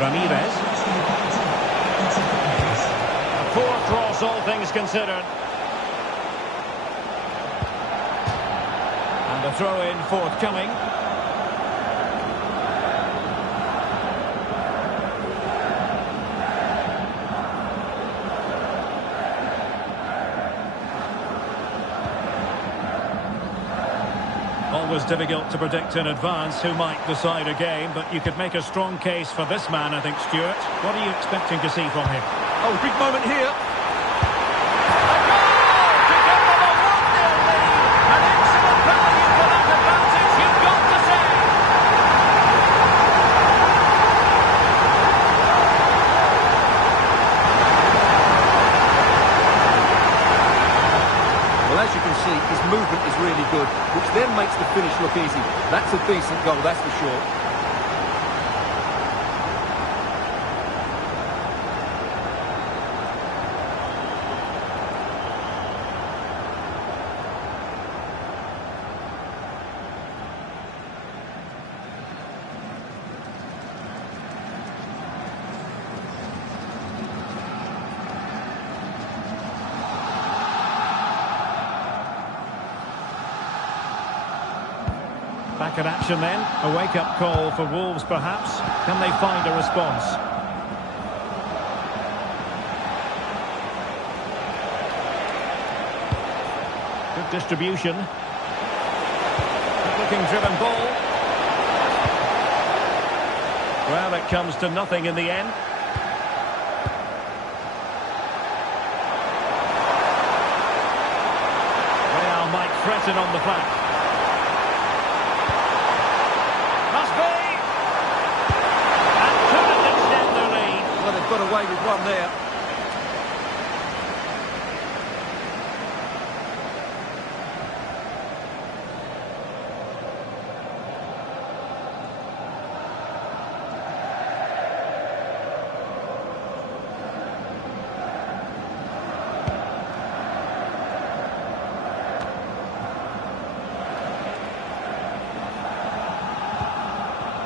Ramirez. A poor cross, all things considered. And the throw-in forthcoming. Always difficult to predict in advance who might decide a game, but you could make a strong case for this man, I think, Stuart. What are you expecting to see from him? Oh, big moment here. A goal to give them a 1-0 lead. An excellent value for that advantage, you've got to say. Well, as you can see, his movement is really good, which then makes the finish look easy. That's a decent goal, that's for sure. Back in action then. A wake-up call for Wolves, perhaps. Can they find a response? Good distribution. Good-looking driven ball. Well, it comes to nothing in the end. Real might threaten on the flank. Got away with one there.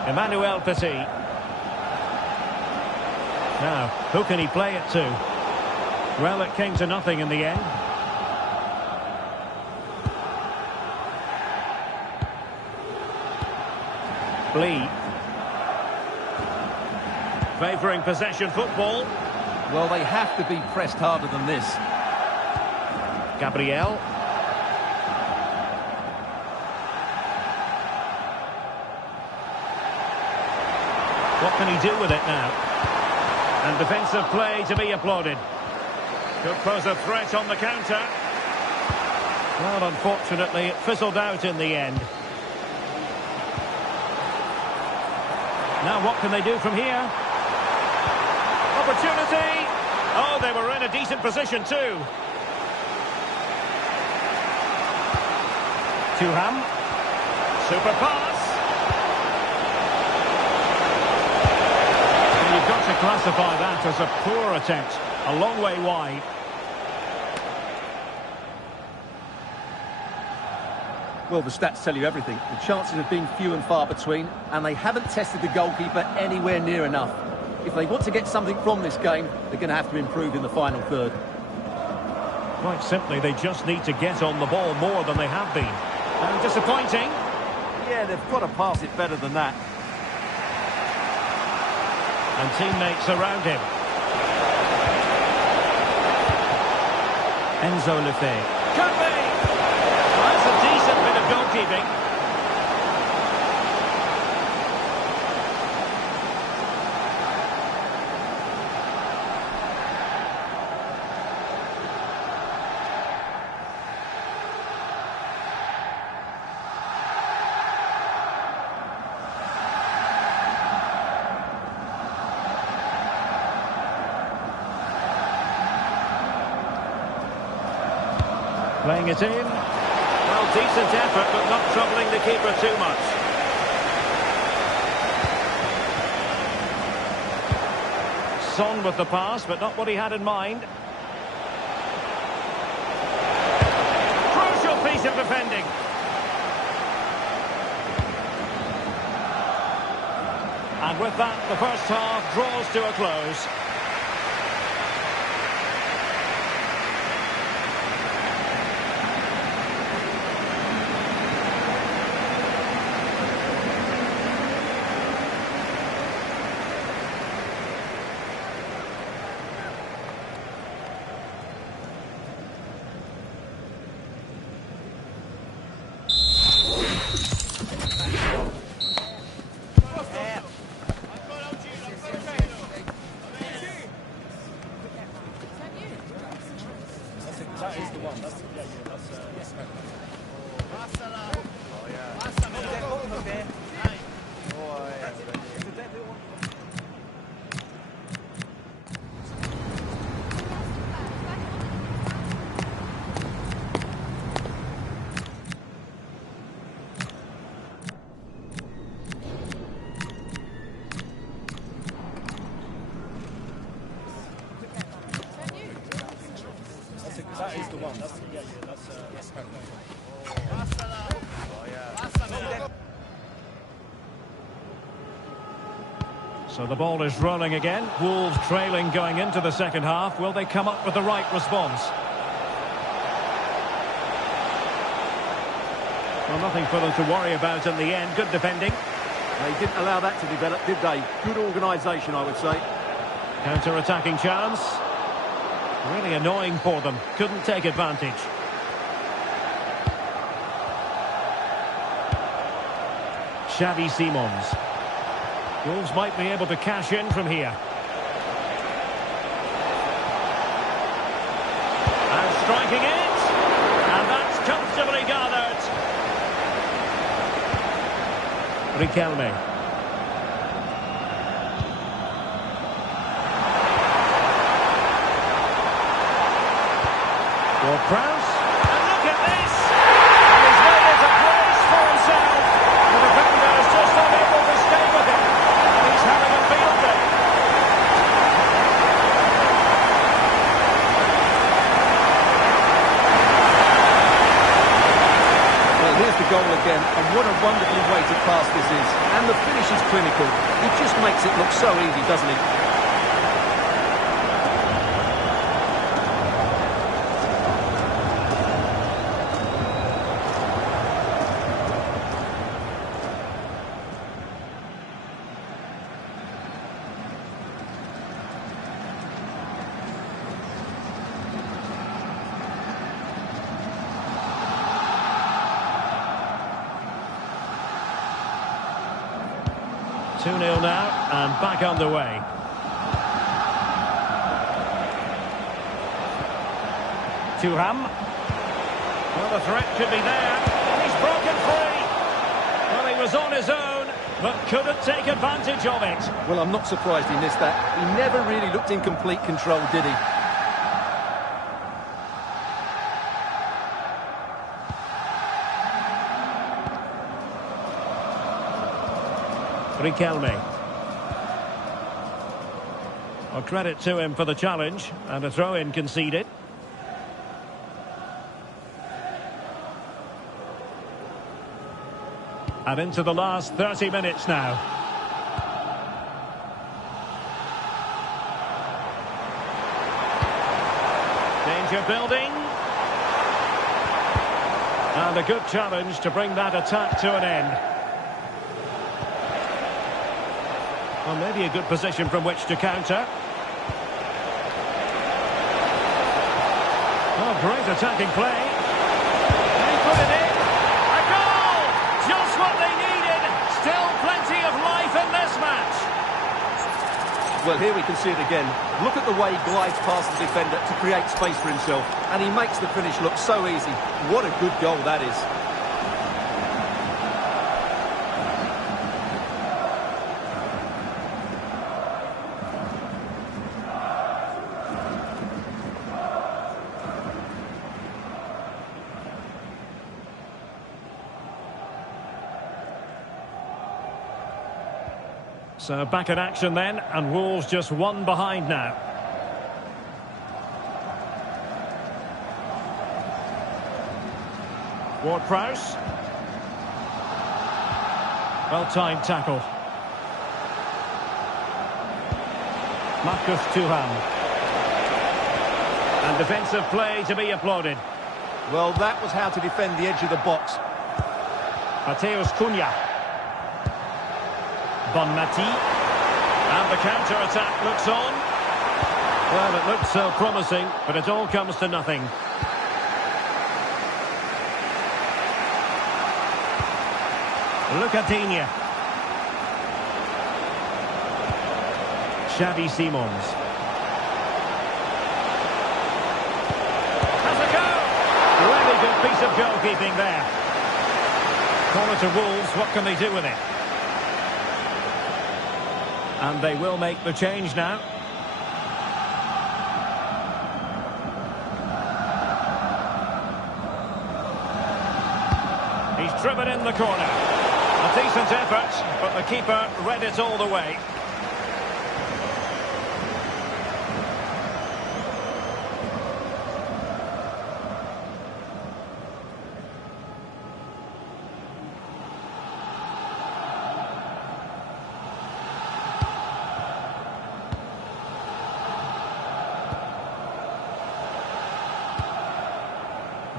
Emmanuel Petit. Now, who can he play it to? Well, it came to nothing in the end. Lee. Favouring possession football. Well, they have to be pressed harder than this. Gabriel. What can he do with it now? And defensive play to be applauded. Could pose a threat on the counter. Well, unfortunately, it fizzled out in the end. Now what can they do from here? Opportunity! Oh, they were in a decent position too. Tuham. Super pass. And you've got to classify that as a poor attempt. A long way wide. Well, the stats tell you everything. The chances have been few and far between, and they haven't tested the goalkeeper anywhere near enough. If they want to get something from this game, they're going to have to improve in the final third. Quite simply, they just need to get on the ball more than they have been. And disappointing. Yeah, they've got to pass it better than that. And teammates around him. Enzo Lefebvre. Could be! That's a decent bit of goalkeeping. Playing it in. Well, decent effort, but not troubling the keeper too much. Son with the pass, but not what he had in mind. Crucial piece of defending. And with that, the first half draws to a close. That is the one. That's So the ball is rolling again. Wolves trailing going into the second half. Will they come up with the right response? Well, nothing for them to worry about in the end. Good defending. They didn't allow that to develop, did they? Good organisation, I would say. Counter-attacking chance. Really annoying for them. Couldn't take advantage. Xavi Simons. Wolves might be able to cash in from here. And striking it. And that's comfortably gathered. Riquelme. Prowse, and look at this! And he's made it a place for himself. The defender is just unable to stay with him. He's having a field day. Well, here's the goal again, and what a wonderfully weighted pass this is. And the finish is clinical. It just makes it look so easy, doesn't it? 2-0 now, and back underway. Thuram. Well, the threat could be there. And he's broken free. Well, he was on his own, but couldn't take advantage of it. Well, I'm not surprised he missed that. He never really looked in complete control, did he? Riquelme. Well, credit to him for the challenge, and a throw-in conceded. And into the last 30 minutes now. Danger building. And a good challenge to bring that attack to an end. Well, maybe a good position from which to counter. Oh, great attacking play. And he put it in. A goal! Just what they needed. Still plenty of life in this match. Well, here we can see it again. Look at the way he glides past the defender to create space for himself. And he makes the finish look so easy. What a good goal that is. So back in action then, and Wolves just one behind now. Ward-Prowse. Well-timed tackle. Marcus Thuram. And defensive play to be applauded. Well, that was how to defend the edge of the box. Mateus Cunha. Bonmati. And the counter-attack looks on. Well, it looks so promising, but it all comes to nothing. Lucadinha. Xavi Simons. Has a go! Really good piece of goalkeeping there. Corner to Wolves, what can they do with it? And they will make the change now. He's driven in the corner. A decent effort, but the keeper read it all the way.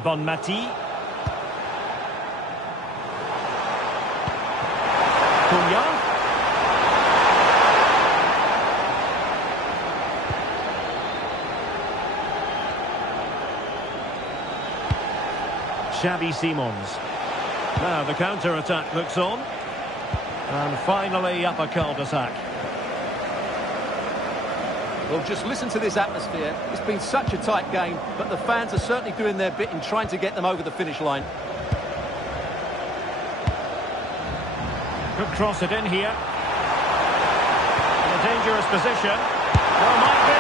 Bonmati. Cunha. Xavi Simons. Now the counter-attack looks on. And finally up a cul-de-sac. Well, just listen to this atmosphere. It's been such a tight game, but the fans are certainly doing their bit in trying to get them over the finish line. Could cross it in here. In a dangerous position. Well, might be.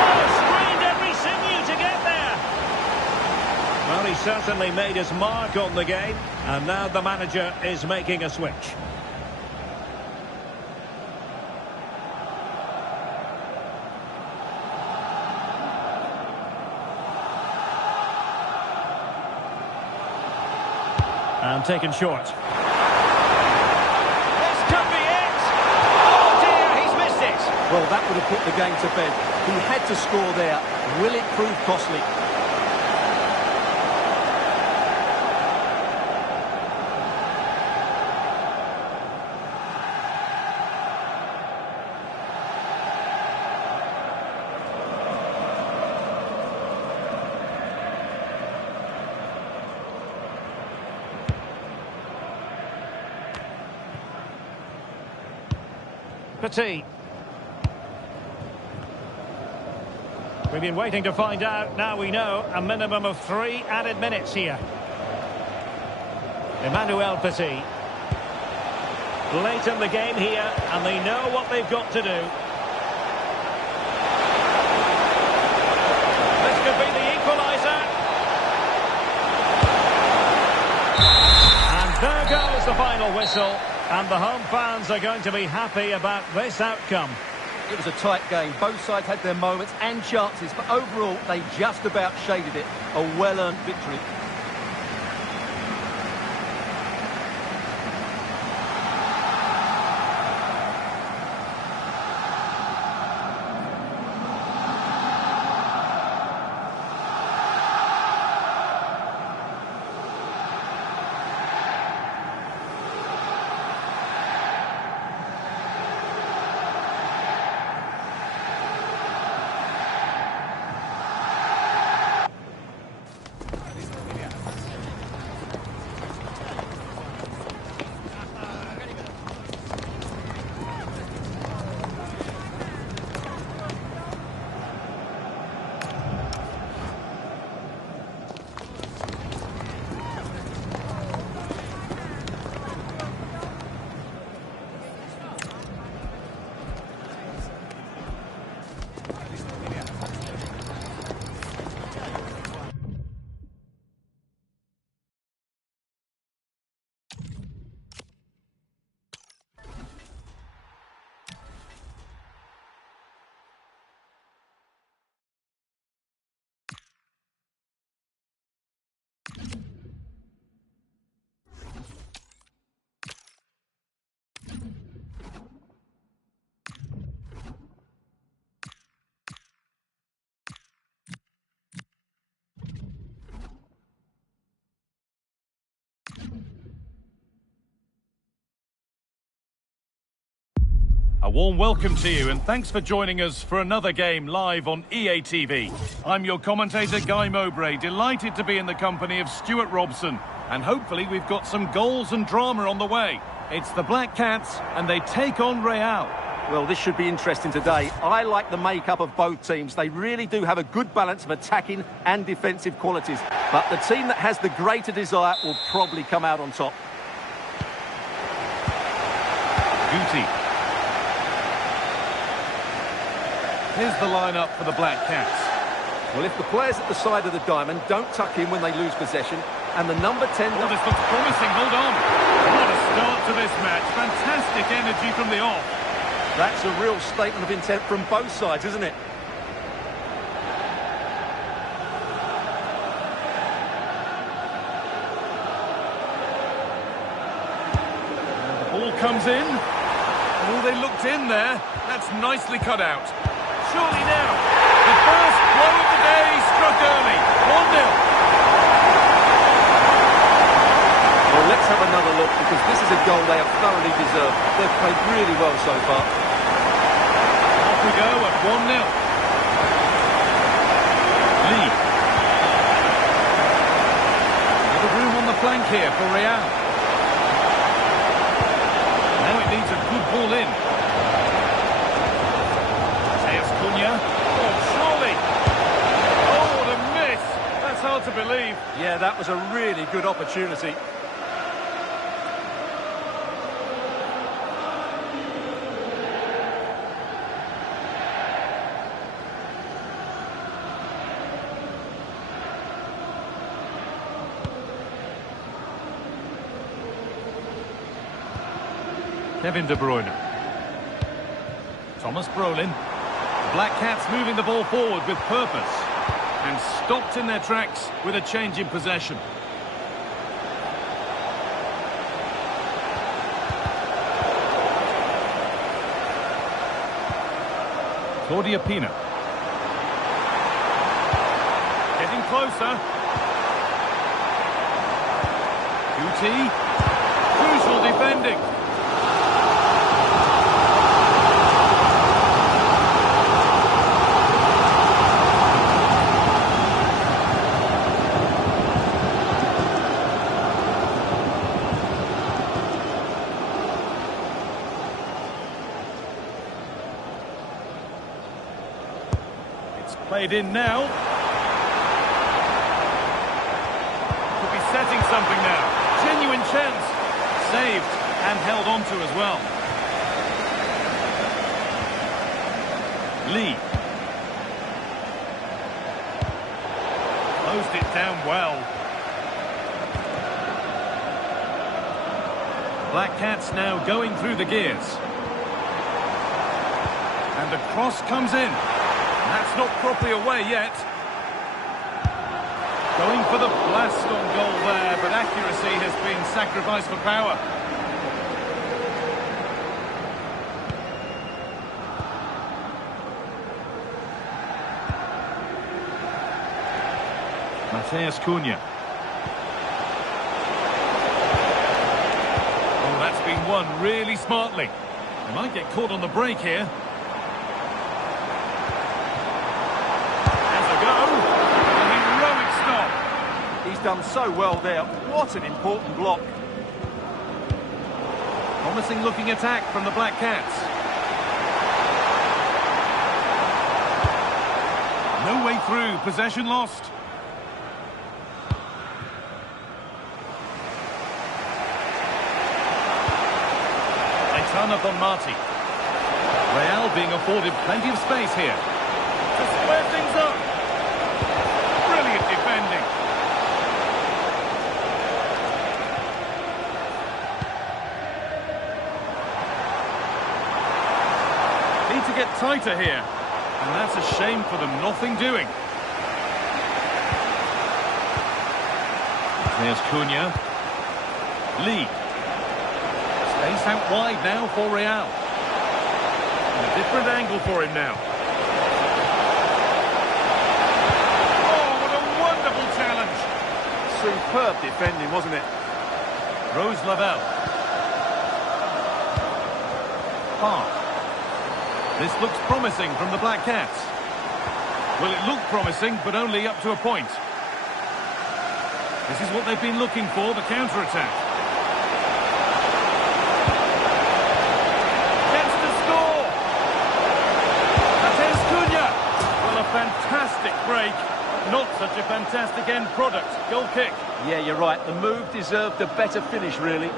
Oh, strained every sinew to get there. Well, he certainly made his mark on the game. And now the manager is making a switch. And taken short. This could be it! Oh dear, he's missed it! Well, that would have put the game to bed. He had to score there. Will it prove costly? Petit. We've been waiting to find out. Now we know a minimum of 3 added minutes here. Emmanuel Petit. Late in the game here, and they know what they've got to do. This could be the equaliser. And there goes the final whistle. And the home fans are going to be happy about this outcome. It was a tight game. Both sides had their moments and chances, but overall, they just about shaded it. A well-earned victory. A warm welcome to you and thanks for joining us for another game live on EA TV. I'm your commentator Guy Mowbray, delighted to be in the company of Stuart Robson, and hopefully we've got some goals and drama on the way. It's the Black Cats and they take on Real. Well, this should be interesting today. I like the makeup of both teams. They really do have a good balance of attacking and defensive qualities. But the team that has the greater desire will probably come out on top. Beauty. Here's the lineup for the Black Cats. Well, if the players at the side of the diamond don't tuck in when they lose possession, and the number 10... Oh, this looks promising. Hold on. What a start to this match. Fantastic energy from the off. That's a real statement of intent from both sides, isn't it? And the ball comes in. Oh, they looked in there. That's nicely cut out. Surely now. The first blow of the day struck early. 1-0. Well, let's have another look, because this is a goal they have thoroughly deserved. They've played really well so far. Off we go at 1-0. Lee. A bit of room on the flank here for Real. Now it needs a good ball in. Oh, surely. Oh, what a miss. That's hard to believe. Yeah, that was a really good opportunity. Kevin De Bruyne. Thomas Brolin. Black Cats moving the ball forward with purpose and stopped in their tracks with a change in possession. Claudia Pina. Getting closer. Beauty. Crucial defending. Played in now. Could be setting something now. Genuine chance. Saved and held on to as well. Lee. Closed it down well. Black Cats now going through the gears. And the cross comes in. That's not properly away yet. Going for the blast on goal there, but accuracy has been sacrificed for power. Mateus Cunha. Oh, that's been won really smartly. They might get caught on the break here. Has a go. A heroic stop. He's done so well there. What an important block. Promising looking attack from the Black Cats. No way through. Possession lost. Turn up on Marty. Real being afforded plenty of space here. To square things up. Brilliant defending. Need to get tighter here. And that's a shame for them. Nothing doing. There's Cunha. Lee. Space out wide now for Real. And a different angle for him now. Oh, what a wonderful challenge. Superb defending, wasn't it? Rose Lavelle. Park. This looks promising from the Black Cats. Well, it looked promising, but only up to a point. This is what they've been looking for, the counter-attack. Fantastic break. Not such a fantastic end product. Goal kick. Yeah, you're right. The move deserved a better finish, really.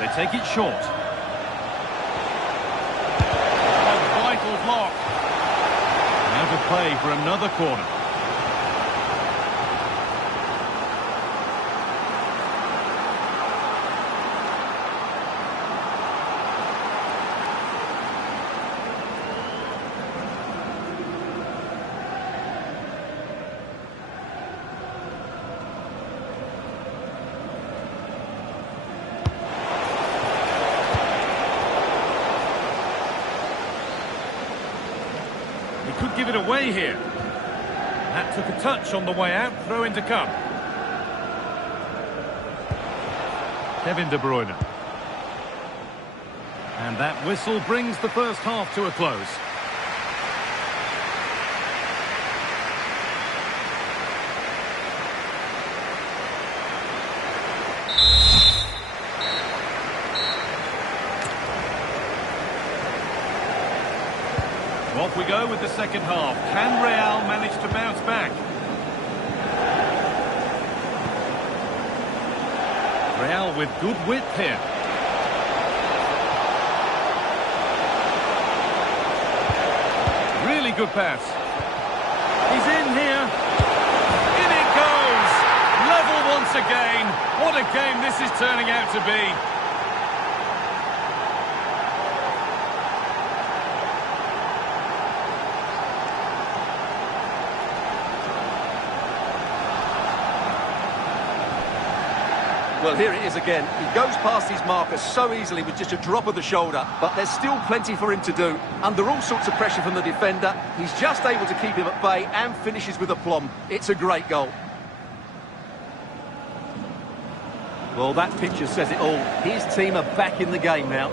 They take it short. A vital block. Now to play for another corner. Could give it away here. That took a touch on the way out. Throw in to come. Kevin De Bruyne. And that whistle brings the first half to a close. Off we go with the second half. Can Real manage to bounce back? Real with good width here. Really good pass. He's in here. In it goes. Level once again. What a game this is turning out to be. Well, here it is again. He goes past his marker so easily with just a drop of the shoulder, but there's still plenty for him to do. Under all sorts of pressure from the defender, he's just able to keep him at bay and finishes with aplomb. It's a great goal. Well, that picture says it all. His team are back in the game now.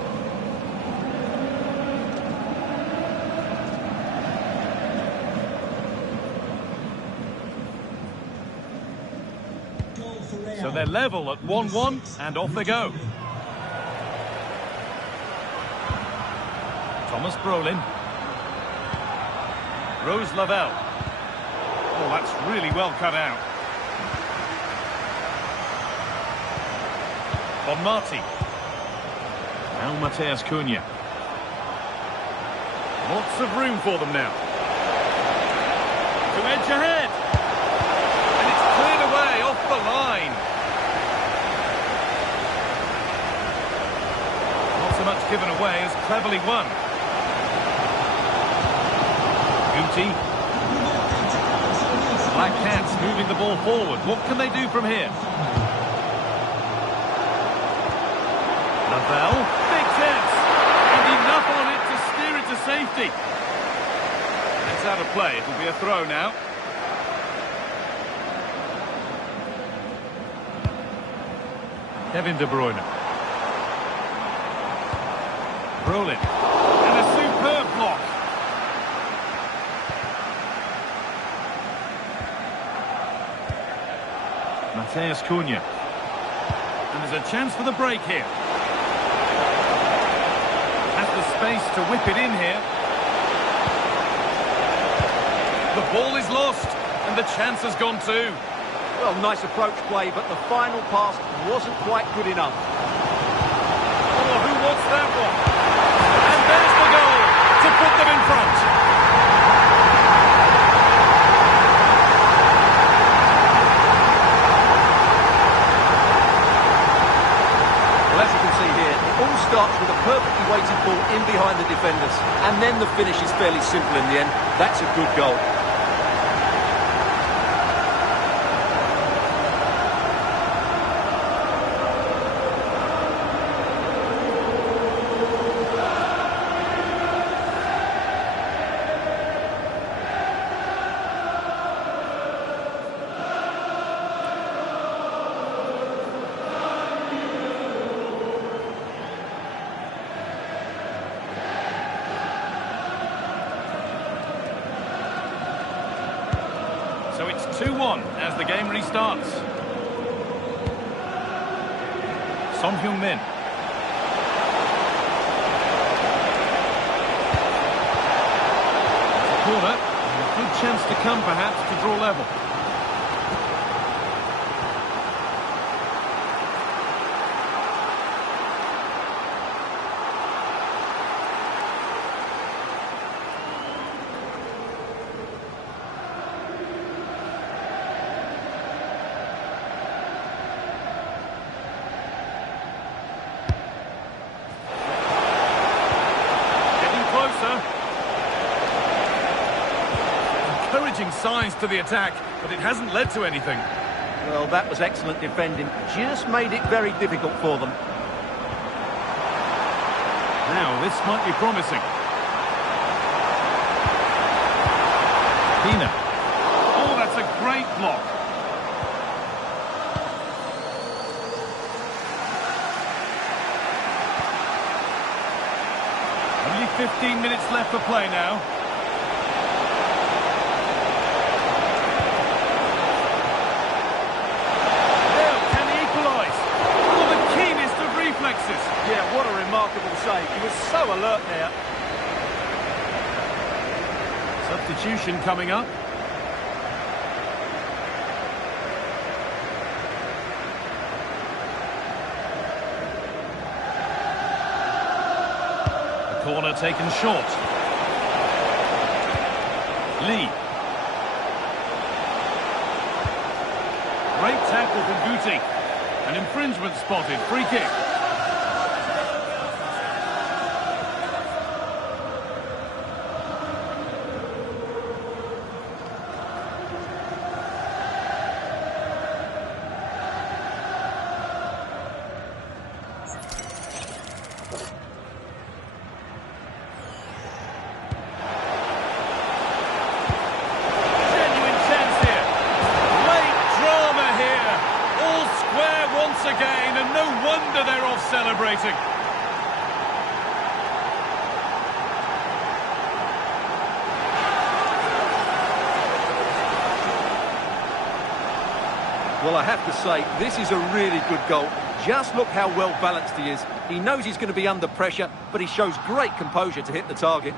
They're level at 1-1, and off they go. Thomas Brolin. Rose Lavelle. Oh, that's really well cut out. Von Marti. Now Mateus Cunha. Lots of room for them now. To edge ahead. And it's cleared away off the line. Not so much given away as cleverly won. Guti. Black Cats moving the ball forward. What can they do from here? Lavelle. Big chance. And enough on it to steer it to safety. It's out of play. It'll be a throw now. Kevin De Bruyne. Brolin. And a superb block. Mateus Cunha. And there's a chance for the break here. Has the space to whip it in here. The ball is lost, and the chance has gone too. Well, nice approach play, but the final pass wasn't quite good enough. Oh, who wants that one? And there's the goal to put them in front. Well, as you can see here, it all starts with a perfectly weighted ball in behind the defenders. And then the finish is fairly simple in the end. That's a good goal. So it's 2-1 as the game restarts. Son Heung-min. Corner. A good chance to come, perhaps, to draw level. Encouraging signs to the attack, but it hasn't led to anything. Well, that was excellent defending. Just made it very difficult for them. Now, this might be promising. Pina. Oh, that's a great block. Only 15 minutes left for play now. Yeah, what a remarkable save. He was so alert there. Substitution coming up. The corner taken short. Lee. Great tackle from Guti. An infringement spotted. Free kick. Again, and no wonder they're off celebrating. Well, I have to say, this is a really good goal. Just look how well balanced he is. He knows he's going to be under pressure, but he shows great composure to hit the target.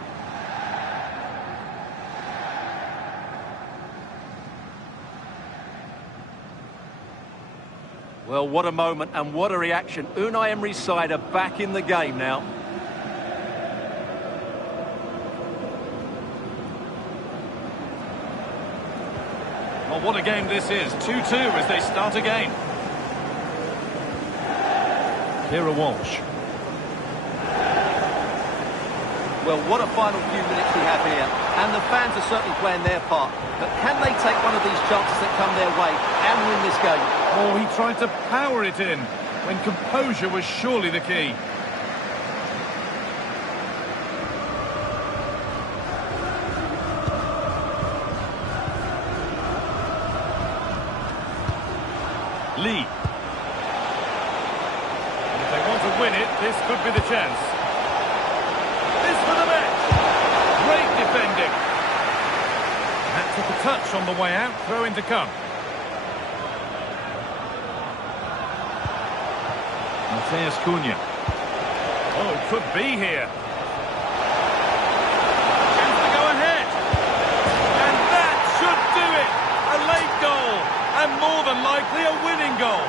Well, what a moment and what a reaction. Unai Emery's side are back in the game now. Well, what a game this is. 2-2 as they start again. Kira Walsh. Well, what a final few minutes we have here. And the fans are certainly playing their part. But can they take one of these chances that come their way and win this game? Oh, he tried to power it in when composure was surely the key. Lee. And if they want to win it, this could be the chance. This for the match. Great defending. That took a touch on the way out. Throw in to come. Mateus Cunha. Oh, it could be here. Chance to go ahead. And that should do it. A late goal. And more than likely a winning goal.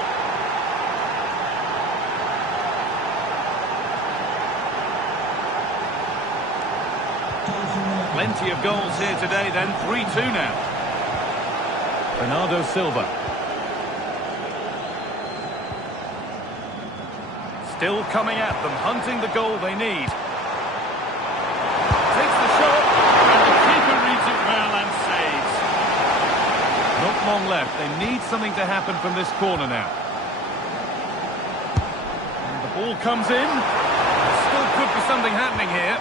Plenty of goals here today then. 3-2 now. Bernardo Silva. Still coming at them, hunting the goal they need. Takes the shot, and the keeper reads it well and saves. Not long left. They need something to happen from this corner now. And the ball comes in. Still could be something happening here.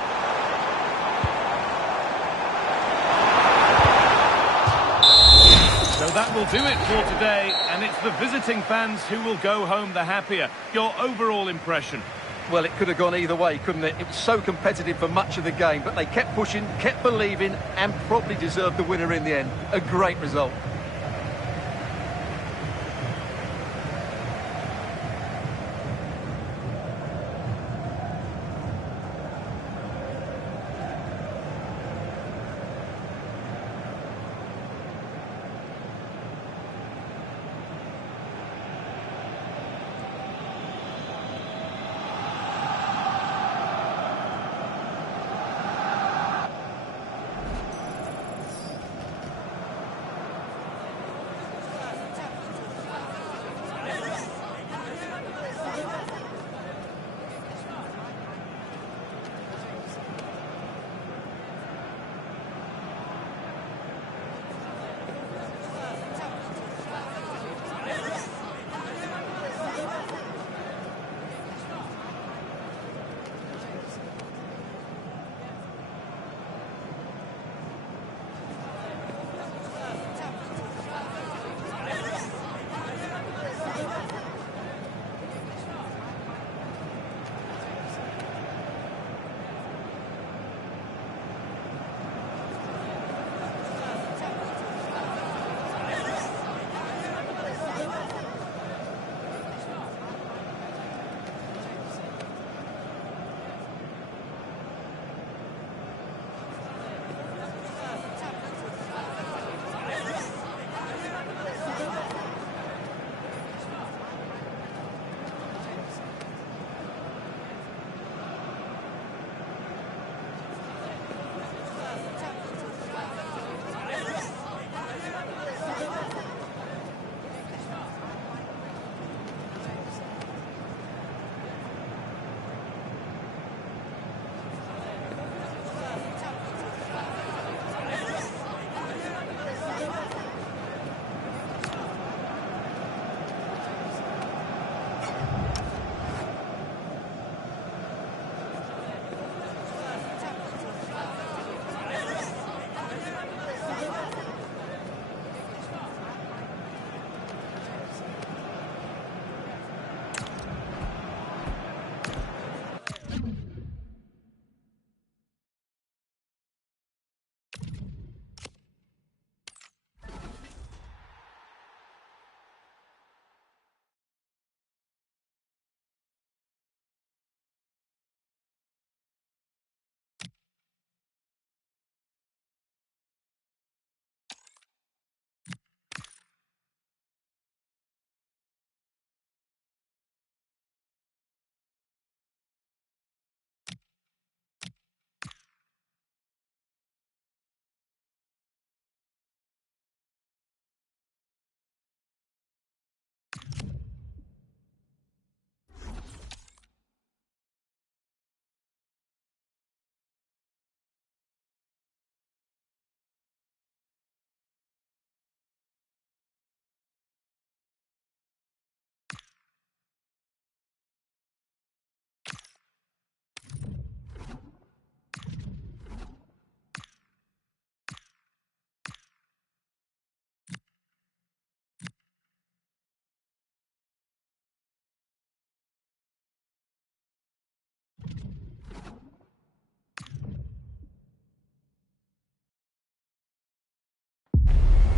So that will do it for today, and it's the visiting fans who will go home the happier. Your overall impression? Well, it could have gone either way, couldn't it? It was so competitive for much of the game, but they kept pushing, kept believing, and probably deserved the winner in the end. A great result.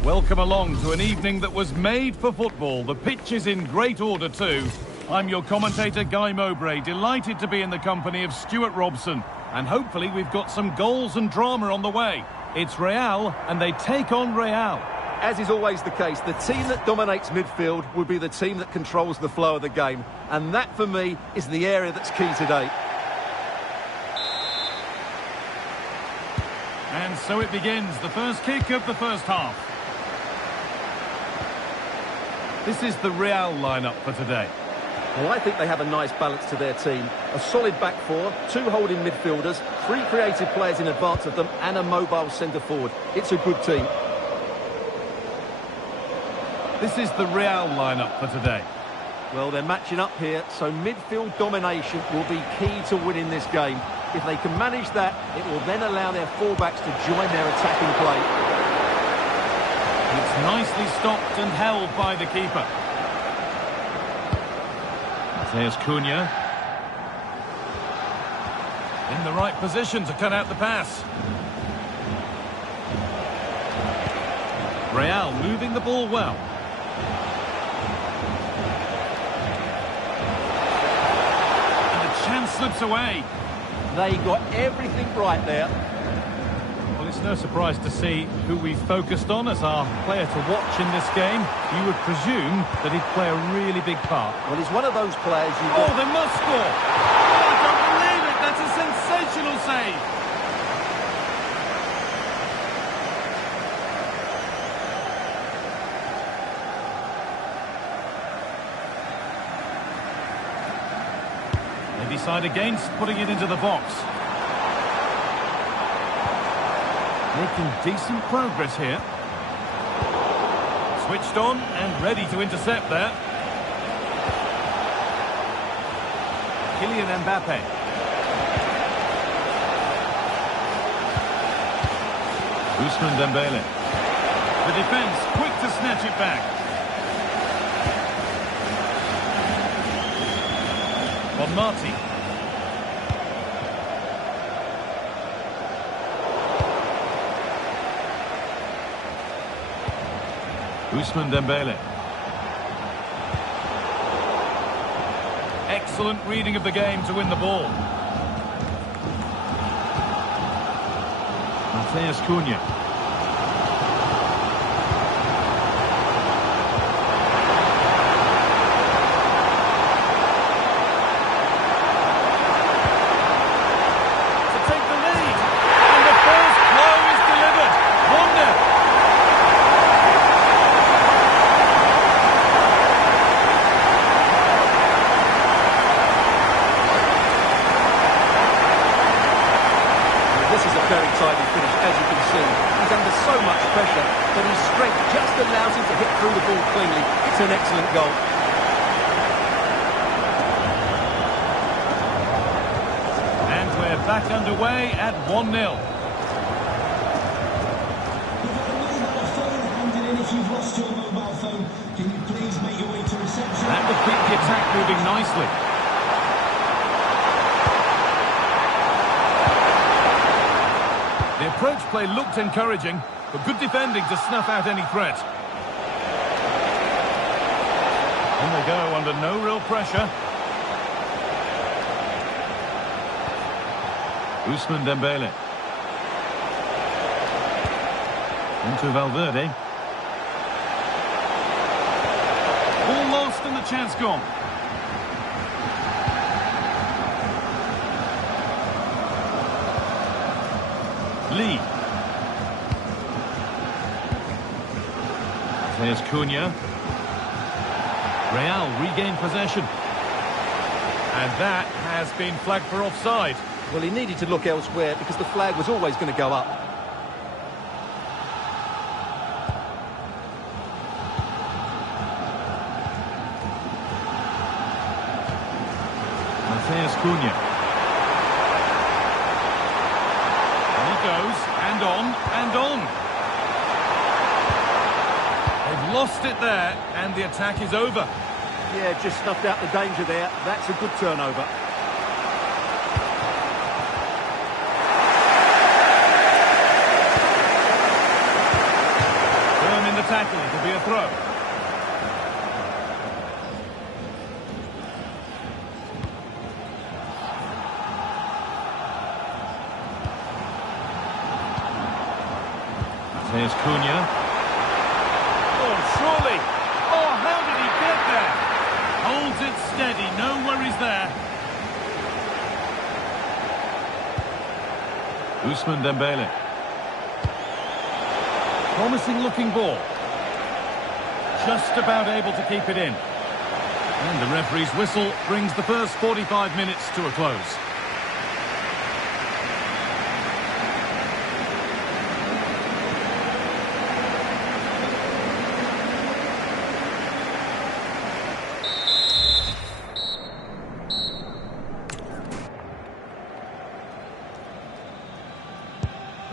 Welcome along to an evening that was made for football. The pitch is in great order too. I'm your commentator, Guy Mowbray, delighted to be in the company of Stuart Robson. And hopefully we've got some goals and drama on the way. It's Real, and they take on Real. As is always the case, the team that dominates midfield will be the team that controls the flow of the game. And that, for me, is the area that's key today. And so it begins, the first kick of the first half. This is the Real lineup for today. Well, I think they have a nice balance to their team. A solid back four, 2 holding midfielders, 3 creative players in advance of them, and a mobile centre forward. It's a good team. This is the Real lineup for today. Well, they're matching up here, so midfield domination will be key to winning this game. If they can manage that, it will then allow their fullbacks to join their attacking play. It's nicely stopped and held by the keeper. There's Cunha. In the right position to cut out the pass. Real moving the ball well. And the chance slips away. They got everything right there. Well, it's no surprise to see who we've focused on as our player to watch in this game. You would presume that he'd play a really big part. Well, he's one of those players you... Oh, they must score! Oh, I don't believe it! That's a sensational save! They decide against putting it into the box. Making decent progress here. Switched on and ready to intercept there. Kylian Mbappe. Ousmane Dembele. The defence quick to snatch it back. Von Marti. Ousmane Dembele. Excellent reading of the game to win the ball. Matheus Cunha. To take the lead. And the first blow is delivered. 1-0. Very tidy finish, as you can see. He's under so much pressure, but his strength just allows him to hit through the ball cleanly. It's an excellent goal. And we're back underway at 1-0. You've got a mobile phone handed in. If you've lost your mobile phone, can you please make your way to reception? That would keep the attack moving nicely. The approach play looked encouraging, but good defending to snuff out any threat. On they go under no real pressure. Ousmane Dembele. Into Valverde. Ball lost and the chance gone. Lee. There's Cunha. Real regain possession. And that has been flagged for offside. Well, he needed to look elsewhere because the flag was always going to go up. Matheus Cunha. Goes and on. They've lost it there and the attack is over. Yeah, just snuffed out the danger there. That's a good turnover. Firm in Here's Cunha. Oh, surely. Oh, how did he get there? Holds it steady, no worries there. Ousmane Dembele. Promising looking ball. Just about able to keep it in. And the referee's whistle brings the first 45 minutes to a close.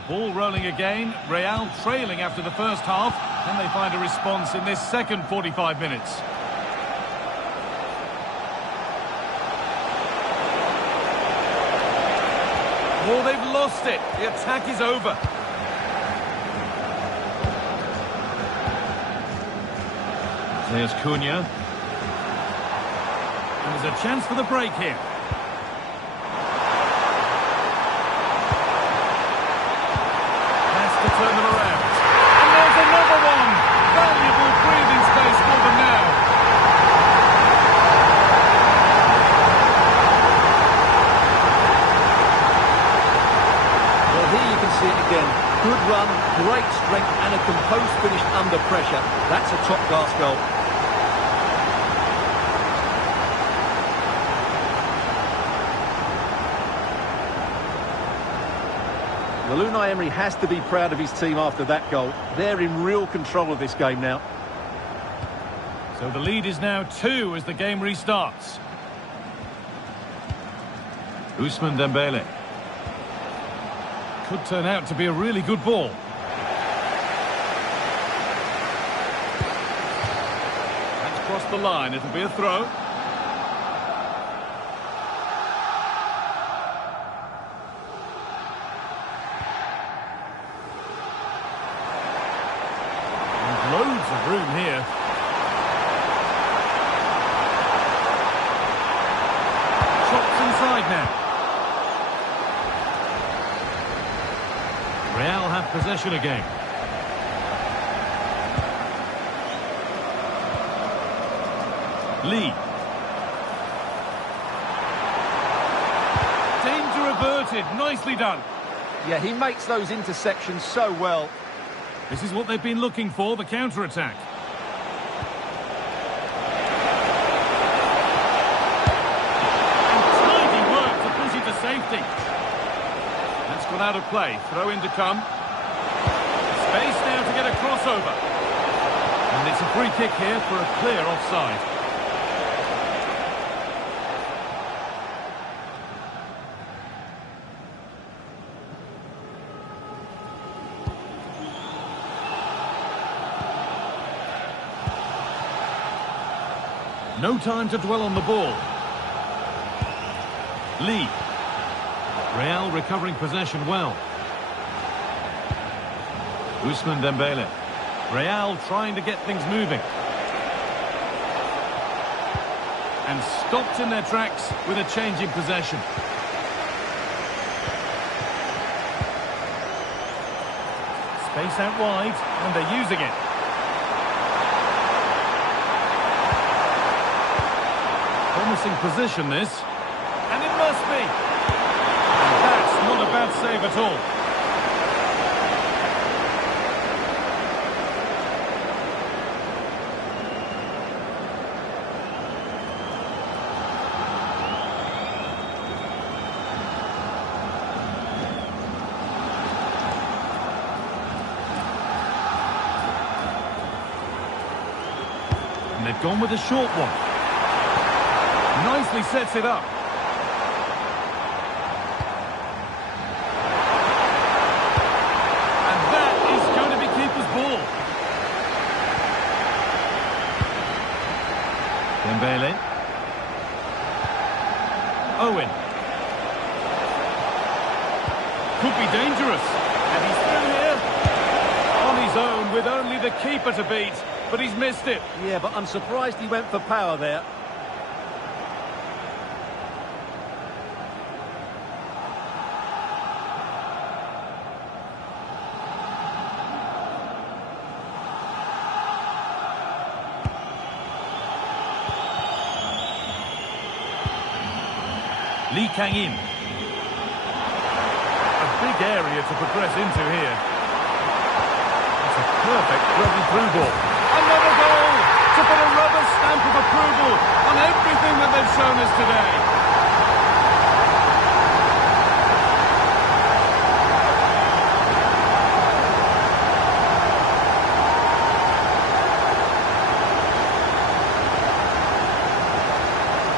Ball rolling again, Real trailing after the first half. Can they find a response in this second 45 minutes? Oh, they've lost it. The attack is over. There's Cunha. And there's a chance for the break here. To turn them around. And there's another one. Valuable breathing space for them now. Well, here you can see it again. Good run, great strength, and a composed finish under pressure. That's a top-class goal. Well, Unai Emery has to be proud of his team after that goal. They're in real control of this game now. So the lead is now 2 as the game restarts. Ousmane Dembele. Could turn out to be a really good ball. That's crossed the line. It'll be a throw. Loads of room here. Chops inside now. Real have possession again. Lee. Danger averted. Nicely done. Yeah, he makes those interceptions so well. This is what they've been looking for, the counter-attack. Tidy work to push it to safety. That's gone out of play. Throw in to come. Space now to get a crossover. And it's a free kick here for a clear offside. No time to dwell on the ball. Lee. Real recovering possession well. Ousmane Dembele. Real trying to get things moving. And stopped in their tracks with a change in possession. Space out wide, and they're using it. Promising position, this. And it must be. And that's not a bad save at all. And they've gone with a short one. Nicely sets it up. And that is going to be keeper's ball. Dembele. Owen. Could be dangerous. And he's through here. On his own with only the keeper to beat. But he's missed it. Yeah, but I'm surprised he went for power there. Lee Kang-in. A big area to progress into here. It's a perfect threaded through ball. Another goal to put a rubber stamp of approval on everything that they've shown us today.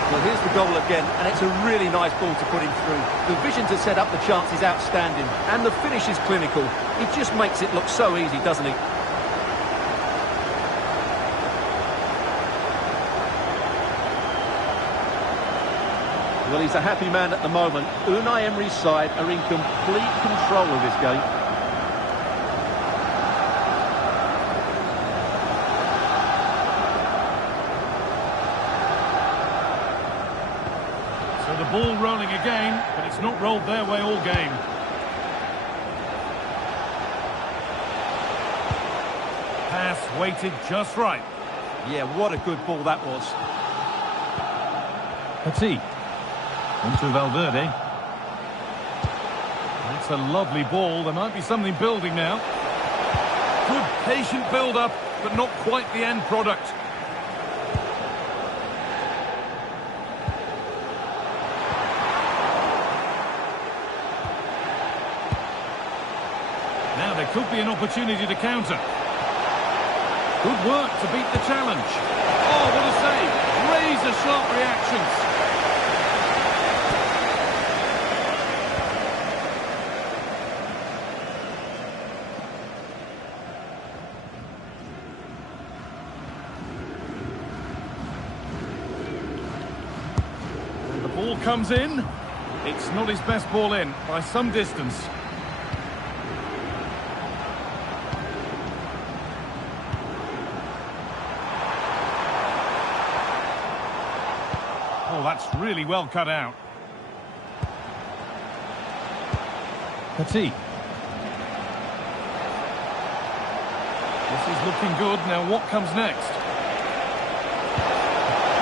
Well, here's the goal again, and it's a really nice ball to put him through. The vision to set up the chance is outstanding, and the finish is clinical. He just makes it look so easy, doesn't he? Well, he's a happy man at the moment. Unai Emery's side are in complete control of this game. So the ball rolling again, but it's not rolled their way all game. Pass weighted just right. Yeah, what a good ball that was. Petit. Onto Valverde. It's a lovely ball. There might be something building now. Good patient build-up, but not quite the end product. Now there could be an opportunity to counter. Good work to beat the challenge. Oh, what a save. Razor-sharp reactions. Ball comes in. It's not his best ball in, by some distance. Oh, that's really well cut out. Petit. This is looking good. Now what comes next?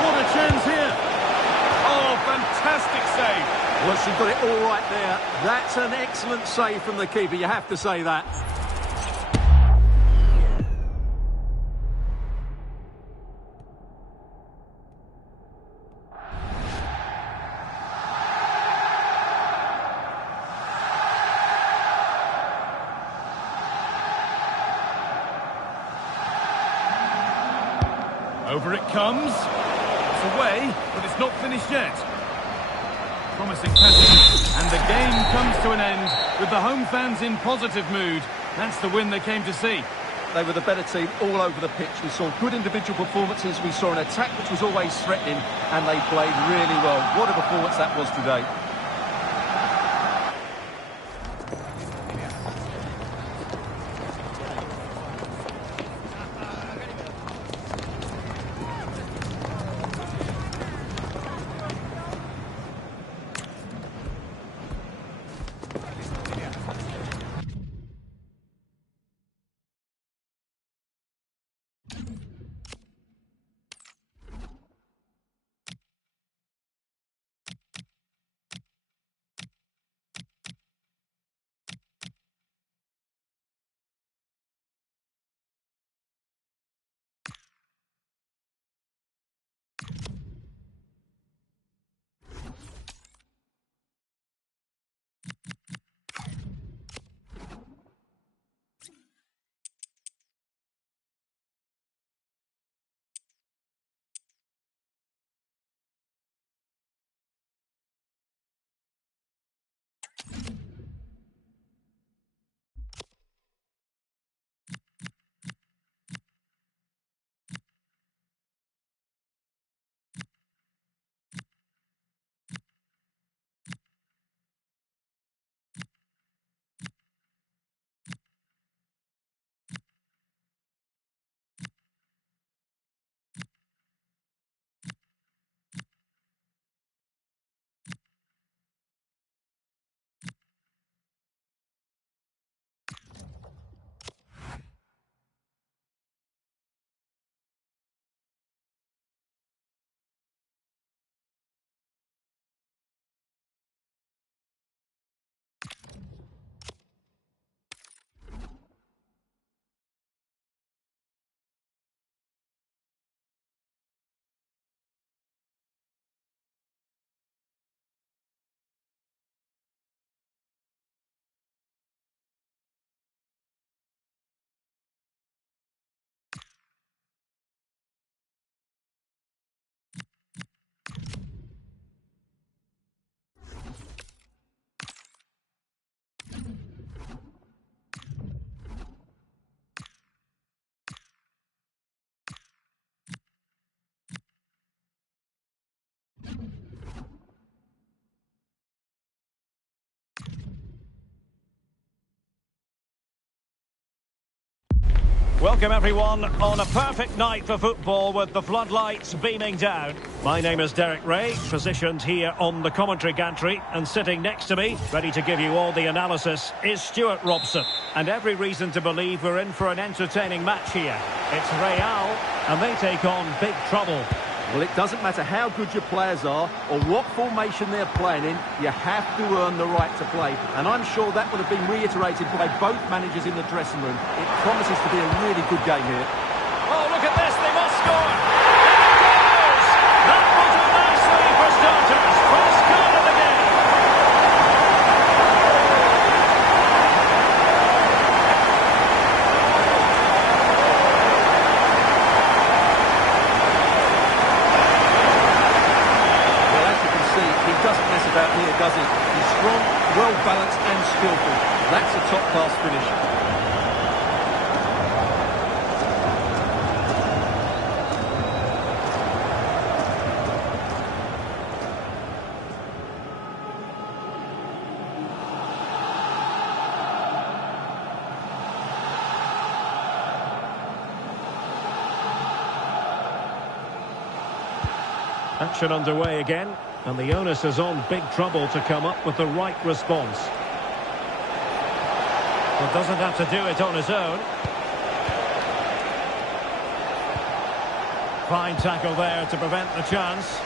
What a chance here. Oh, fantastic save. Well, she got it all right there. That's an excellent save from the keeper, you have to say that. Over it comes. It's away, but it's not finished yet. Promising passing, and the game comes to an end with the home fans in positive mood. That's the win they came to see. They were the better team all over the pitch. We saw good individual performances. We saw an attack which was always threatening, and they played really well. What a performance that was today. Welcome everyone on a perfect night for football with the floodlights beaming down. My name is Derek Ray, positioned here on the commentary gantry, and sitting next to me, ready to give you all the analysis, is Stuart Robson. And every reason to believe we're in for an entertaining match here. It's Real, and they take on big trouble. Well, it doesn't matter how good your players are or what formation they're playing in, you have to earn the right to play. And I'm sure that would have been reiterated by both managers in the dressing room. It promises to be a really good game here. Oh, look at this, they must score! And it goes! That will do nicely for starters. First goal of the game. Doesn't mess about here, does he? He's strong, well-balanced and skillful. That's a top-class finish. Action underway again. And the onus is on big trouble to come up with the right response. Well, doesn't have to do it on his own. Fine tackle there to prevent the chance.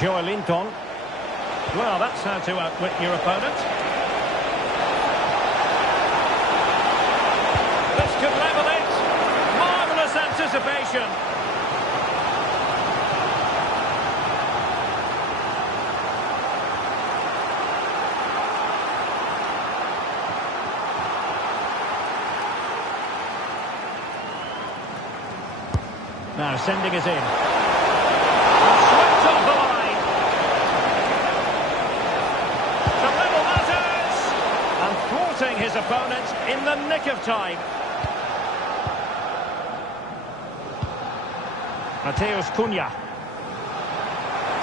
Joelinton. Well, that's how to outwit your opponent. This could level it. Marvellous anticipation. Now sending it in. Swept off the line. His opponent in the nick of time. Mateus Cunha.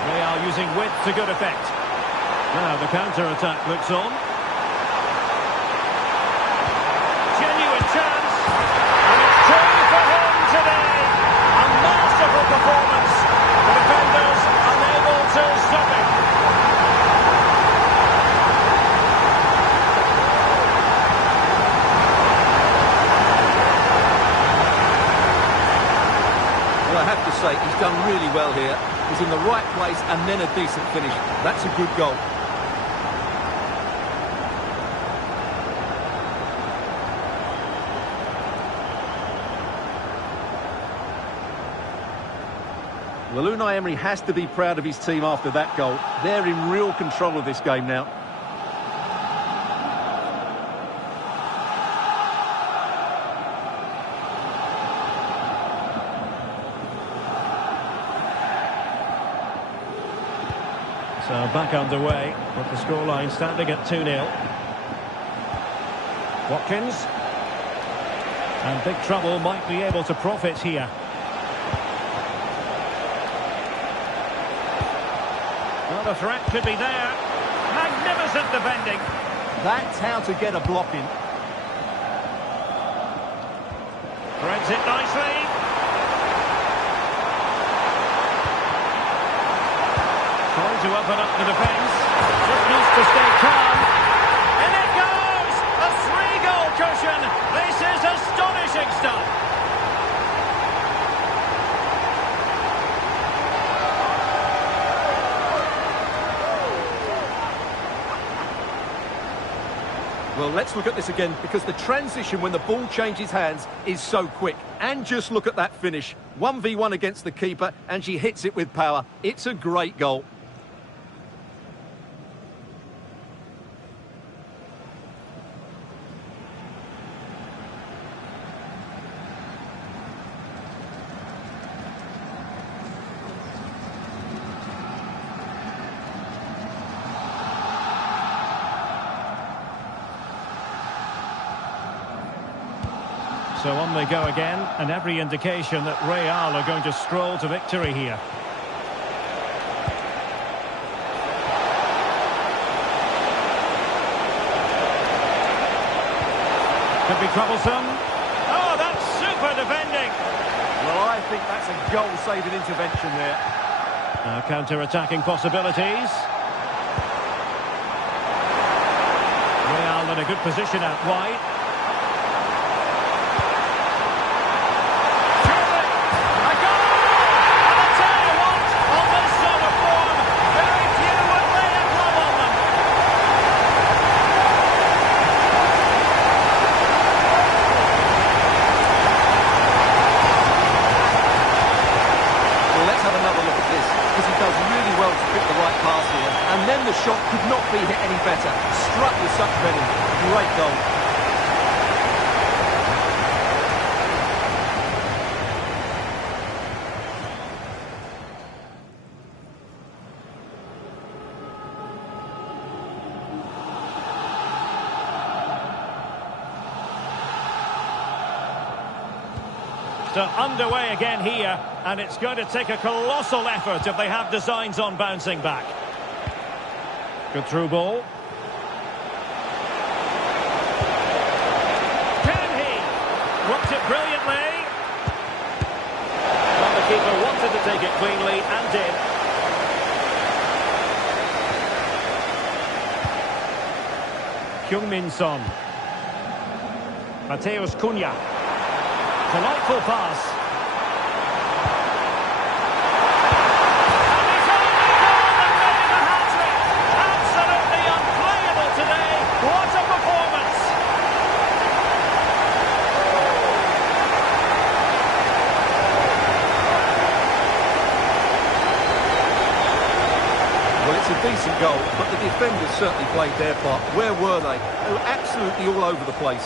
Real using width to good effect. Now the counter-attack looks on. Genuine chance. And it's two for him today. A masterful performance. The defenders unable to stop it. I have to say, he's done really well here. He's in the right place and then a decent finish. That's a good goal. Well, Unai Emery has to be proud of his team after that goal. They're in real control of this game now. So back underway with the scoreline standing at 2-0. Watkins. And big trouble might be able to profit here. Well, the threat could be there. Magnificent defending. That's how to get a block in. Threads it nicely. Trying to open up the defence. Just needs to stay calm. And it goes! A 3-goal cushion. This is astonishing stuff. Well, let's look at this again, because the transition when the ball changes hands is so quick. And just look at that finish. 1v1 against the keeper, and she hits it with power. It's a great goal. So on they go again, and every indication that Real are going to stroll to victory here. Could be troublesome. Oh, that's super defending. Well, I think that's a goal-saving intervention there. Now counter-attacking possibilities. Real in a good position out wide. Surely, a goal! And I tell you what, on this sort of form, very few would lay a glove on them. Well, let's have another look at this, because he does really well to pick the right pass here. And then the shot could not be hit any better. Struck with such venom. Great goal. So underway again here, and it's going to take a colossal effort if they have designs on bouncing back. Good through ball. Can he? Worked it brilliantly. Well, the keeper wanted to take it cleanly and did. Heung-min Son. Mateus Cunha. Delightful pass. And he's on the goal and made the hat-trick. Absolutely unplayable today. What a performance. Well, it's a decent goal, but the defenders certainly played their part. Where were they? They were absolutely all over the place.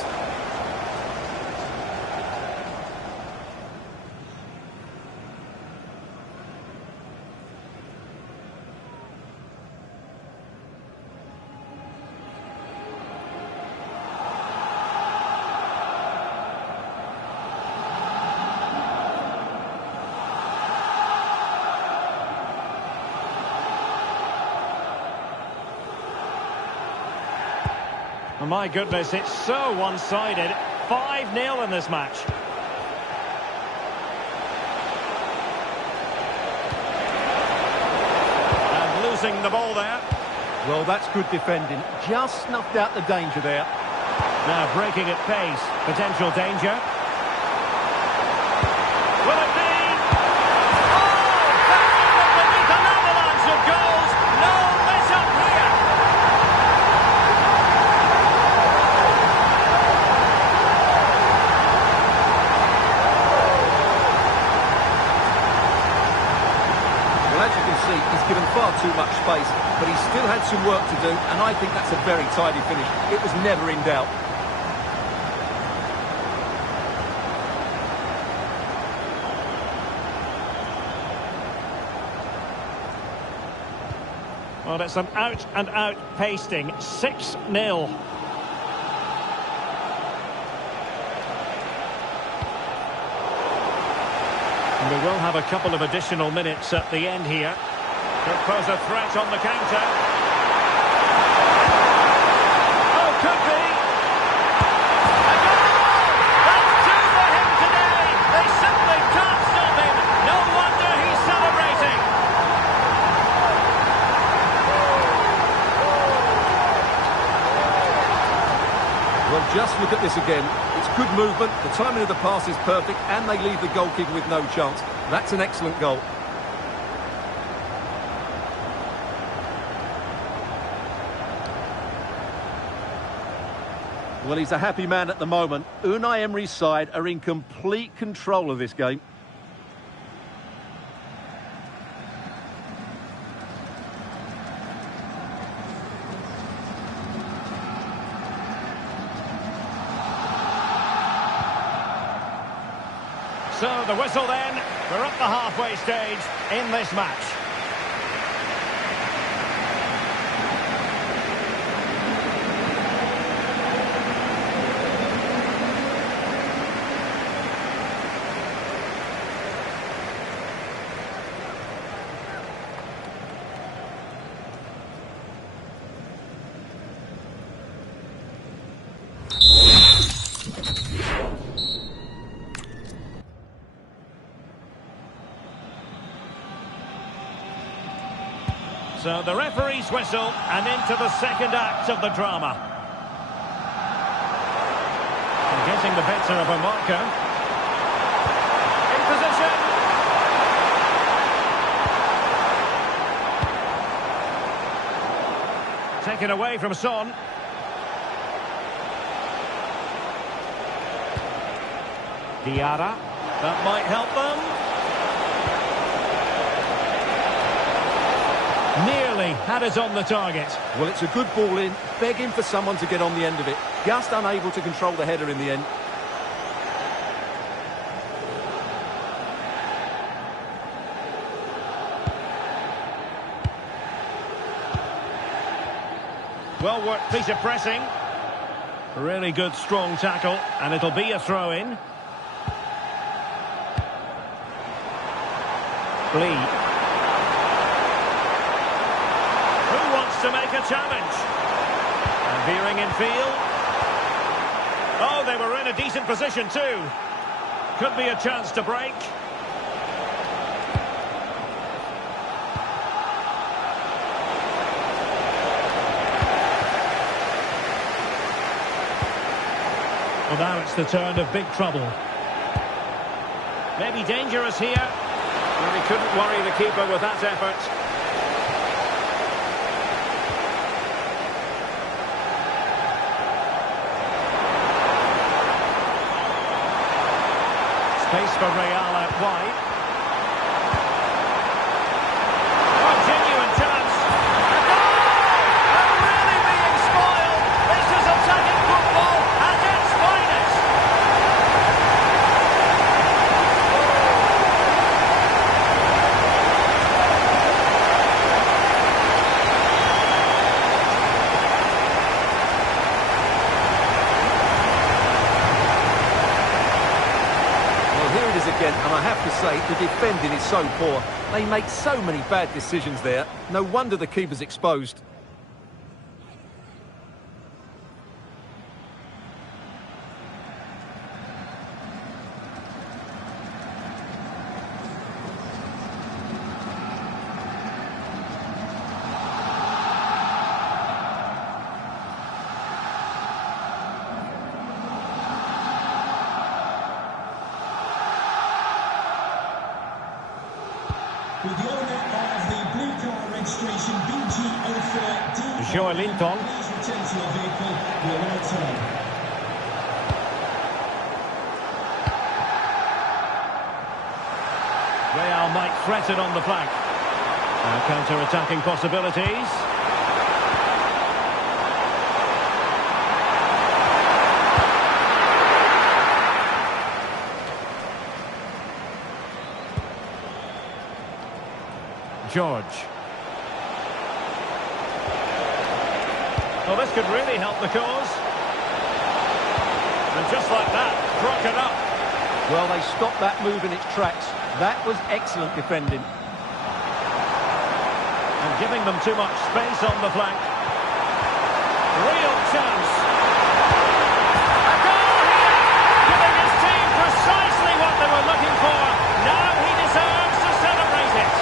Oh, my goodness, it's so one-sided. 5-0 in this match. And losing the ball there. Well, that's good defending. Just snuffed out the danger there. Now breaking at pace. Potential danger. Will it be? Oh! Back beneath an avalanche of goals. No let-up here. Well, as you can see, he's given far too much space, but he still had some work to do, and I think that's a very tidy finish. It was never in doubt. Well, it's an out-and-out pasting. 6-0. And we will have a couple of additional minutes at the end here. Could pose a threat on the counter. Oh, could be. A goal! That's two for him today. They simply can't stop him. No wonder he's celebrating. Well, just look at this again. It's good movement, the timing of the pass is perfect, and they leave the goalkeeper with no chance. That's an excellent goal. Well, he's a happy man at the moment. Unai Emery's side are in complete control of this game. So the whistle then. We're at the halfway stage in this match. So the referee's whistle and into the second act of the drama. And getting the better of a marker. In position. Taken away from Son. Diarra. That might help them. Nearly had it on the target. Well, it's a good ball in, begging for someone to get on the end of it. Just unable to control the header in the end. Well worked piece of pressing. Really good strong tackle, and it'll be a throw-in. Lee. Who wants to make a challenge? And veering in field. Oh, they were in a decent position too. Could be a chance to break. Well, now it's the turn of big trouble. Maybe dangerous here. Well, he couldn't worry the keeper with that effort. Space for Real out wide. Oh, genuine chance. A goal! And really being spoiled. This is attacking football at its finest. Again, and I have to say, the defending is so poor. They make so many bad decisions there. No wonder the keeper's exposed. With the owner of the blue car registration BG04D. Joelinton. Please return to your vehicle. We'll now turn. Real might threaten on the flank. Counter-attacking possibilities. George. Well, this could really help the cause. And just like that, broken up. Well, they stopped that move in its tracks. That was excellent defending. And giving them too much space on the flank. Real chance. A goal here! Giving his team precisely what they were looking for. Now he deserves to celebrate it.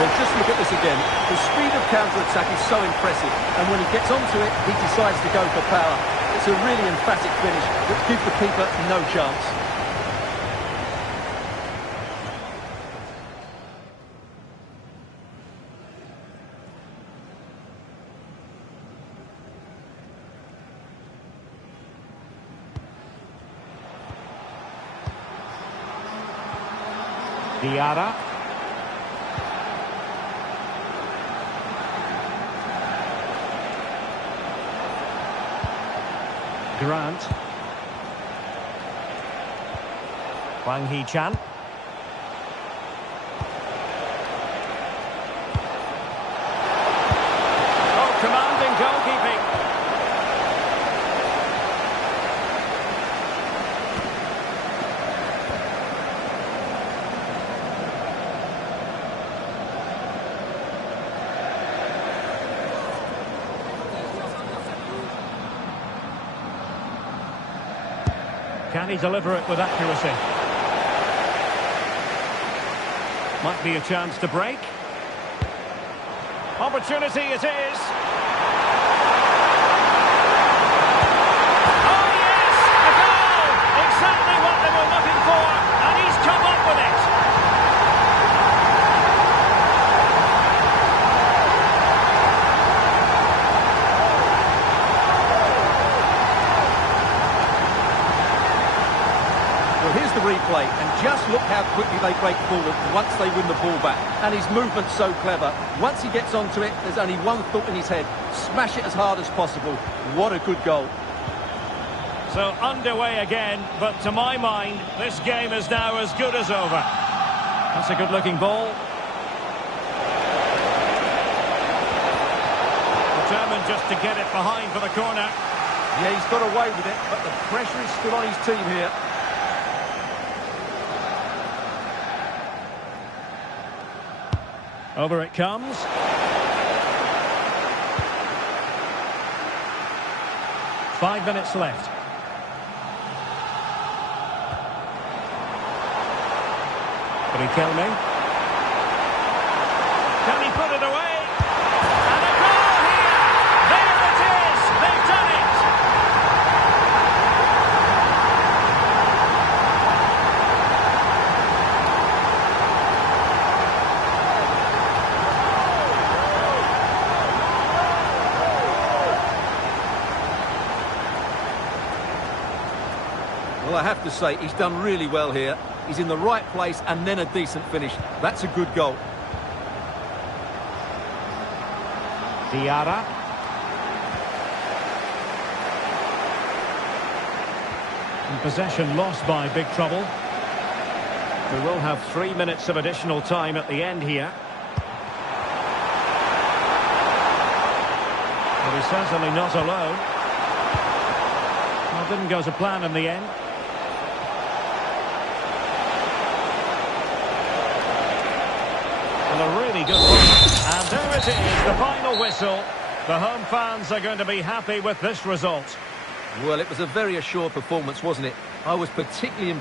Well, just look at this again. The speed of counter-attack is so impressive, and when he gets onto it, he decides to go for power. It's a really emphatic finish that gives the keeper no chance. Diarra. Grant. Wang Hee-chan. Oh, commanding goalkeeping. Can he deliver it with accuracy? Might be a chance to break. Opportunity it is. Oh yes, a goal! Exactly what they were looking for, and he's come up with it. Well, here's the replay, and just look how quickly they break forward once they win the ball back. And his movement's so clever. Once he gets onto it, there's only one thought in his head. Smash it as hard as possible. What a good goal. So underway again, but to my mind, this game is now as good as over. That's a good-looking ball. Determined just to get it behind for the corner. Yeah, he's got away with it, but the pressure is still on his team here. Over it comes. Five minutes left. Can he kill me? Can he put it away? And a goal here! There it is! They've done it! Well, I have to say, he's done really well here. He's in the right place and then a decent finish. That's a good goal. Diarra. And possession lost by big trouble. We will have 3 minutes of additional time at the end here. But he's certainly not alone. Well, didn't go to plan in the end. A really good one. And there it is, the final whistle. The home fans are going to be happy with this result. Well, it was a very assured performance, wasn't it? I was particularly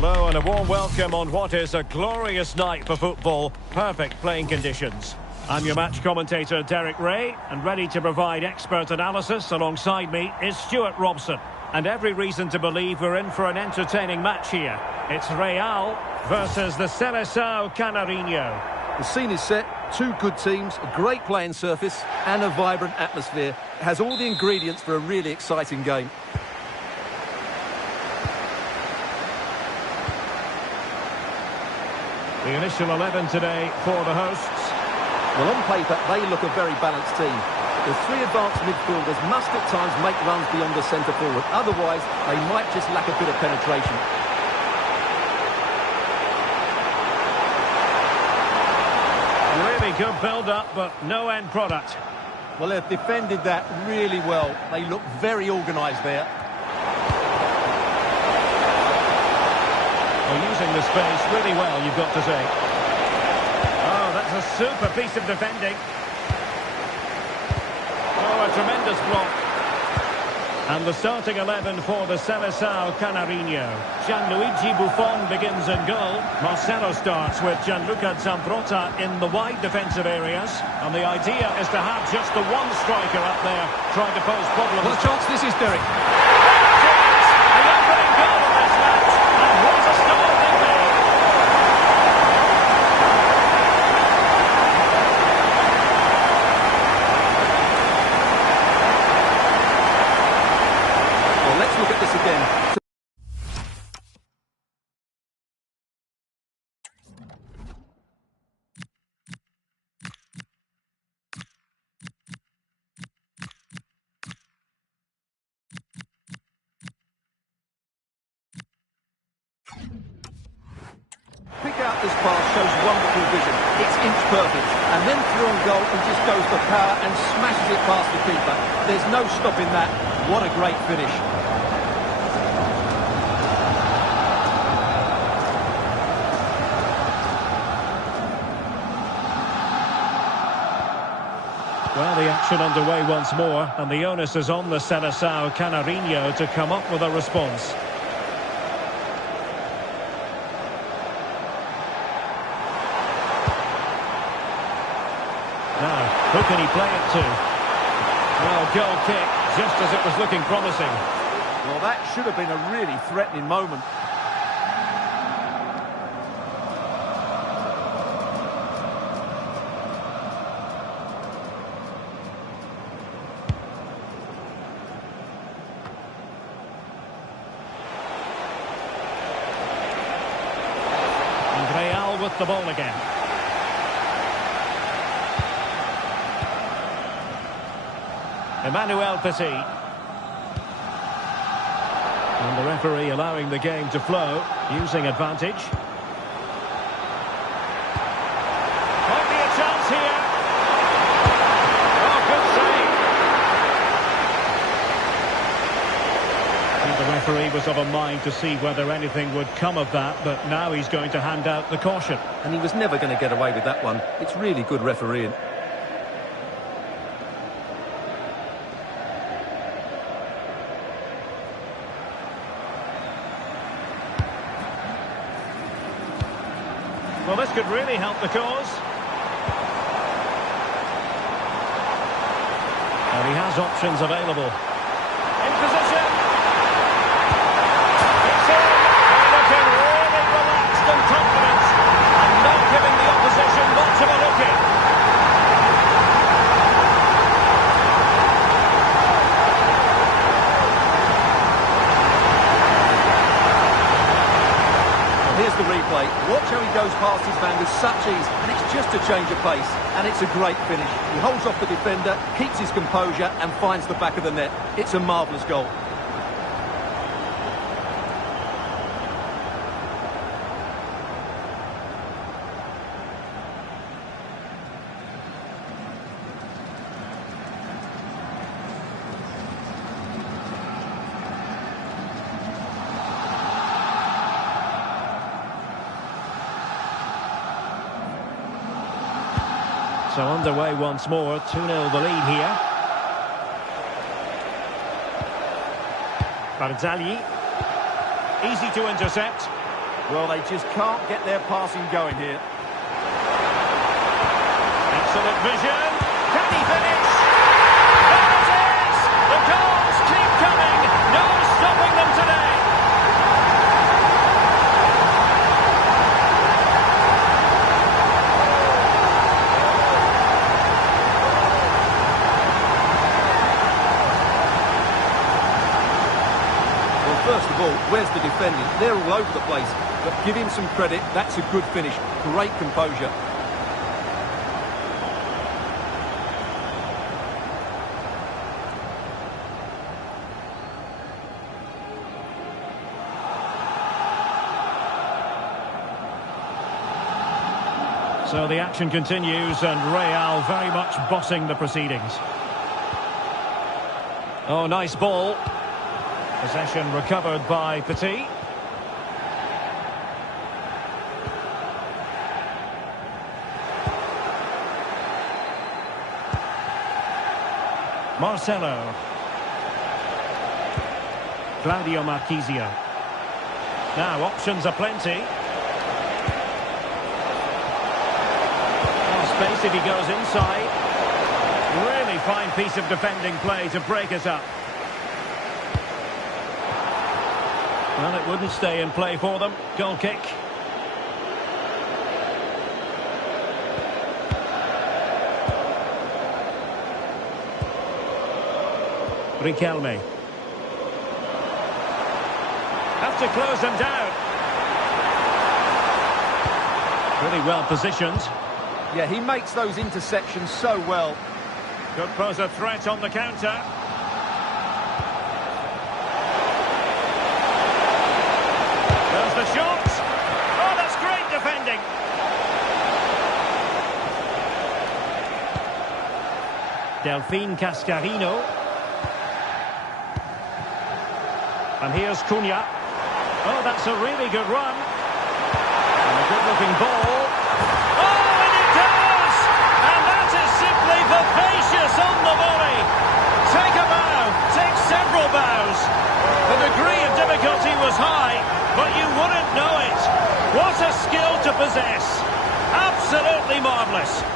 Hello and a warm welcome on what is a glorious night for football. Perfect playing conditions. I'm your match commentator Derek Ray, and ready to provide expert analysis alongside me is Stuart Robson. And every reason to believe we're in for an entertaining match here. It's Real versus the Seleção Canarinho. The scene is set, two good teams, a great playing surface and a vibrant atmosphere. It has all the ingredients for a really exciting game. The initial 11 today for the hosts. Well, on paper, they look a very balanced team. The three advanced midfielders must at times make runs beyond the centre forward. Otherwise, they might just lack a bit of penetration. Really good build-up, but no end product. Well, they've defended that really well. They look very organised there. They're using the space really well, you've got to say. Oh, that's a super piece of defending. Oh, a tremendous block. And the starting 11 for the Seleção Canarinho. Gianluigi Buffon begins in goal. Marcelo starts with Gianluca Zambrota in the wide defensive areas. And the idea is to have just the one striker up there trying to pose problems. What a chance this is, Derek. The opening goal of this match. And what a start they've made. Let's look at this again. Pick out this pass shows wonderful vision. It's inch perfect. And then through on goal, he just goes for power and smashes it past the keeper. There's no stopping that. What a great finish. Well, the action underway once more, and the onus is on the Seleção Canarinho to come up with a response. Now, who can he play it to? Well, goal kick, just as it was looking promising. Well, that should have been a really threatening moment. Real with the ball again. Emmanuel Petit. And the referee allowing the game to flow, using advantage. Might be a chance here. Oh, good save. The referee was of a mind to see whether anything would come of that, but now he's going to hand out the caution. And he was never going to get away with that one. It's really good refereeing. Well, this could really help the cause. And he has options available. In position. It's in. They're looking really relaxed and confident. And not giving the opposition much of a look in. Here's the replay. Watch how he goes past his man with such ease, and it's just a change of pace, and it's a great finish. He holds off the defender, keeps his composure, and finds the back of the net. It's a marvellous goal. So underway once more, 2-0 the lead here. Barzagli. Easy to intercept. Well, they just can't get their passing going here. Excellent vision. Can he finish? There it is! The goals keep coming. No stopping them today. Well, first of all, where's the defending? They're all over the place. But give him some credit. That's a good finish. Great composure. So the action continues and Real very much bossing the proceedings. Oh, nice ball. Possession recovered by Petit. Marcelo. Claudio Marchisio. Now options are plenty. Space if he goes inside. Really fine piece of defending play to break it up. Well, it wouldn't stay in play for them. Goal kick. Riquelme. Have to close them down. Really well positioned. Yeah, he makes those interceptions so well. Could pose a threat on the counter. There's the shot. Oh, that's great defending. Delphine Cascarino. And here's Cunha. Oh, that's a really good run. And a good-looking ball. Oh, and it does! And that is simply vivacious on the volley. Take a bow, take several bows. The degree of difficulty was high, but you wouldn't know it. What a skill to possess. Absolutely marvellous.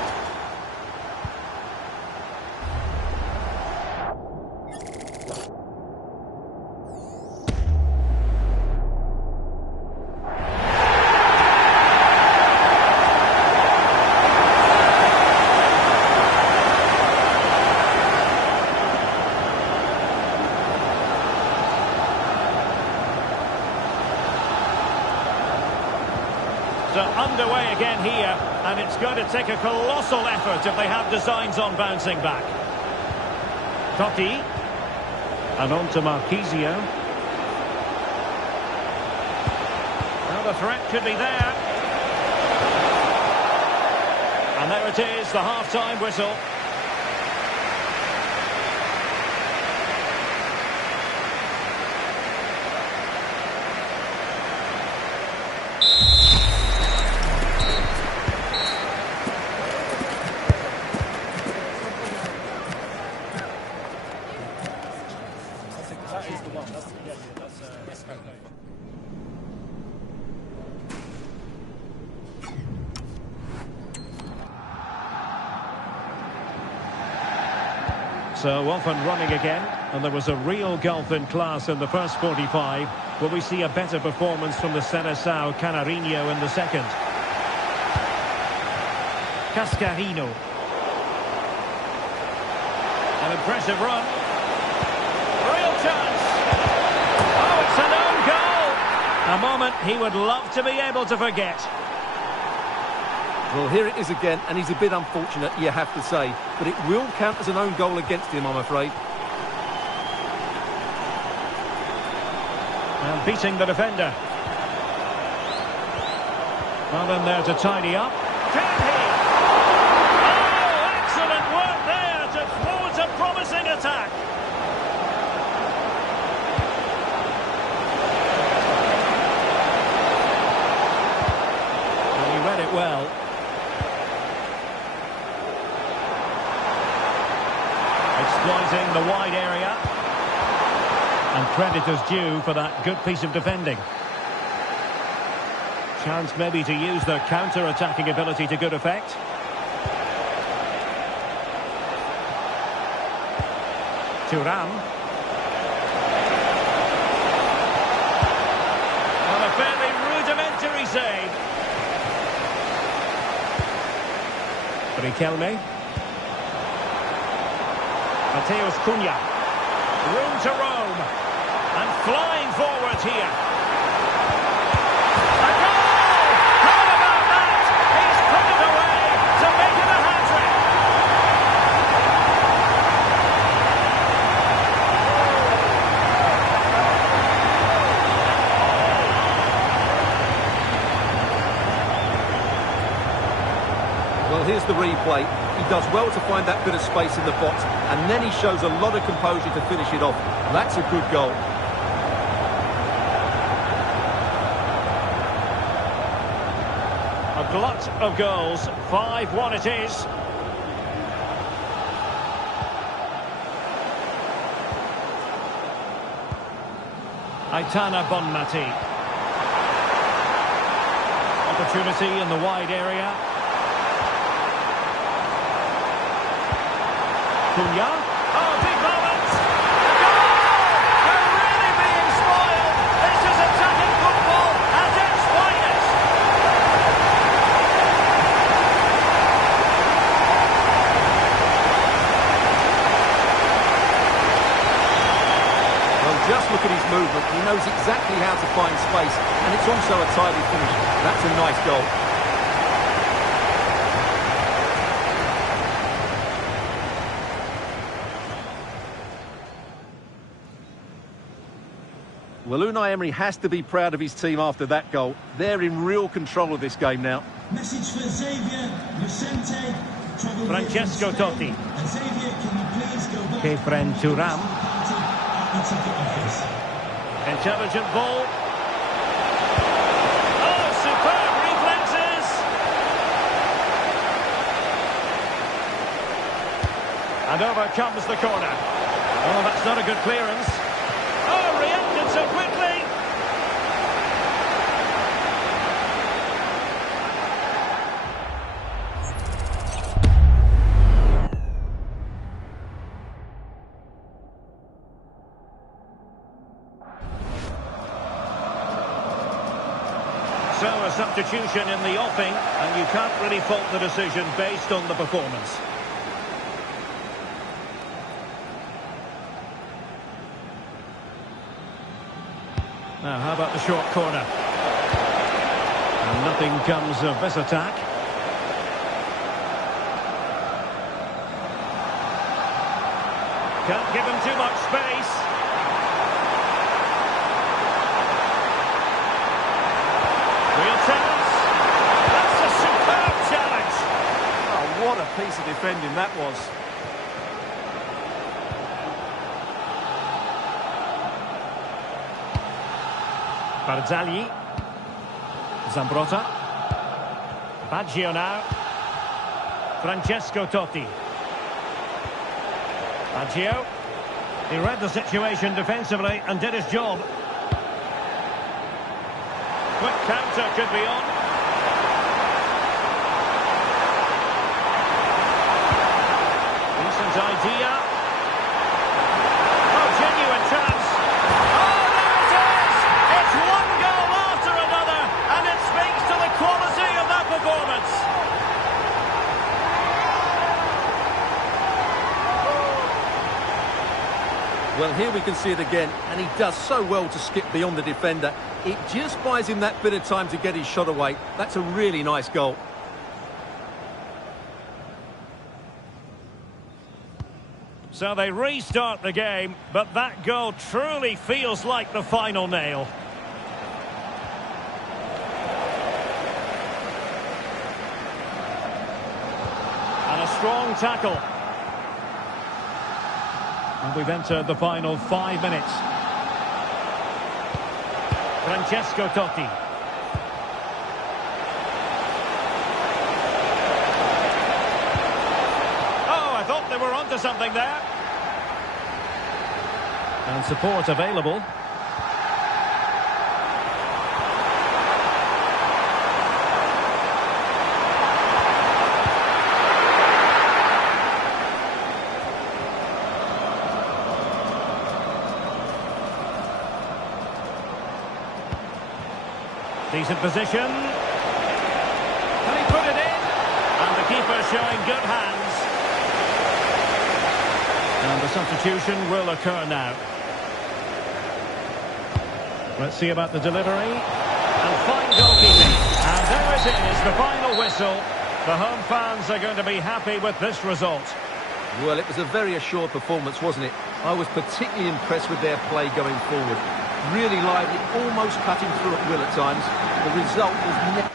So underway again here, and it's going to take a colossal effort if they have designs on bouncing back. Totti, and on to Marchisio. Well, the threat could be there. And there it is, the half-time whistle. That is the one. That's okay. So often running again, and there was a real gulf in class in the first 45. Will we see a better performance from the Seleção Canarinho in the second? Cascarino. An impressive run. Real chance. Oh, it's an own goal. A moment he would love to be able to forget. Well, here it is again, and he's a bit unfortunate, you have to say. But it will count as an own goal against him, I'm afraid. And beating the defender. Well in there to tidy up. Can he? Oh, excellent work there to thwart a promising attack. And he read it well. Exploiting the wide area. And credit is due for that good piece of defending. Chance maybe to use their counter-attacking ability to good effect. Thuram. And a fairly rudimentary save. Riquelme. Mateus Cunha. Room to roam. And flying forwards here. A goal! How about that? He's put it away to make it a hat-trick. Well, here's the replay. He does well to find that bit of space in the box, and then he shows a lot of composure to finish it off. That's a good goal. A glut of goals. 5-1 it is. Aitana Bonmati. Opportunity in the wide area. Cunha. Oh, big moment! A goal! They're really being spoiled! This is attacking football at its finest! Well, just look at his movement. He knows exactly how to find space, and it's also a tidy finish. That's a nice goal. Well, Unai Emery has to be proud of his team after that goal. They're in real control of this game now. Message for Xavier, Vicente, Francesco Totti. Xavier, can you please go back? Kefren Thuram. At the ticket office. Intelligent ball. Oh, superb reflexes! And over comes the corner. Oh, that's not a good clearance. Oh, reacted so quickly! So a substitution in the offing, and you can't really fault the decision based on the performance. Now, how about the short corner? And nothing comes of this attack. Can't give him too much space. Real chance. That's a superb challenge. Oh, what a piece of defending that was. Barzagli. Zambrotta. Baggio now. Francesco Totti. Baggio. He read the situation defensively and did his job. Quick counter could be on. Decent idea. Oh, genuine chance. Oh, there it is! It's one goal after another, and it speaks to the quality of that performance. Well, here we can see it again, and he does so well to skip beyond the defender. It just buys him that bit of time to get his shot away. That's a really nice goal. So they restart the game, but that goal truly feels like the final nail. And a strong tackle. And we've entered the final 5 minutes. Francesco Totti. Oh, I thought they were onto something there. And support available. Decent position. Can he put it in? And the keeper showing good hands. And the substitution will occur now. Let's see about the delivery. And fine goalkeeping. And there it is, the final whistle. The home fans are going to be happy with this result. Well, it was a very assured performance, wasn't it? I was particularly impressed with their play going forward. Really lively, almost cutting through at will at times. The result was never...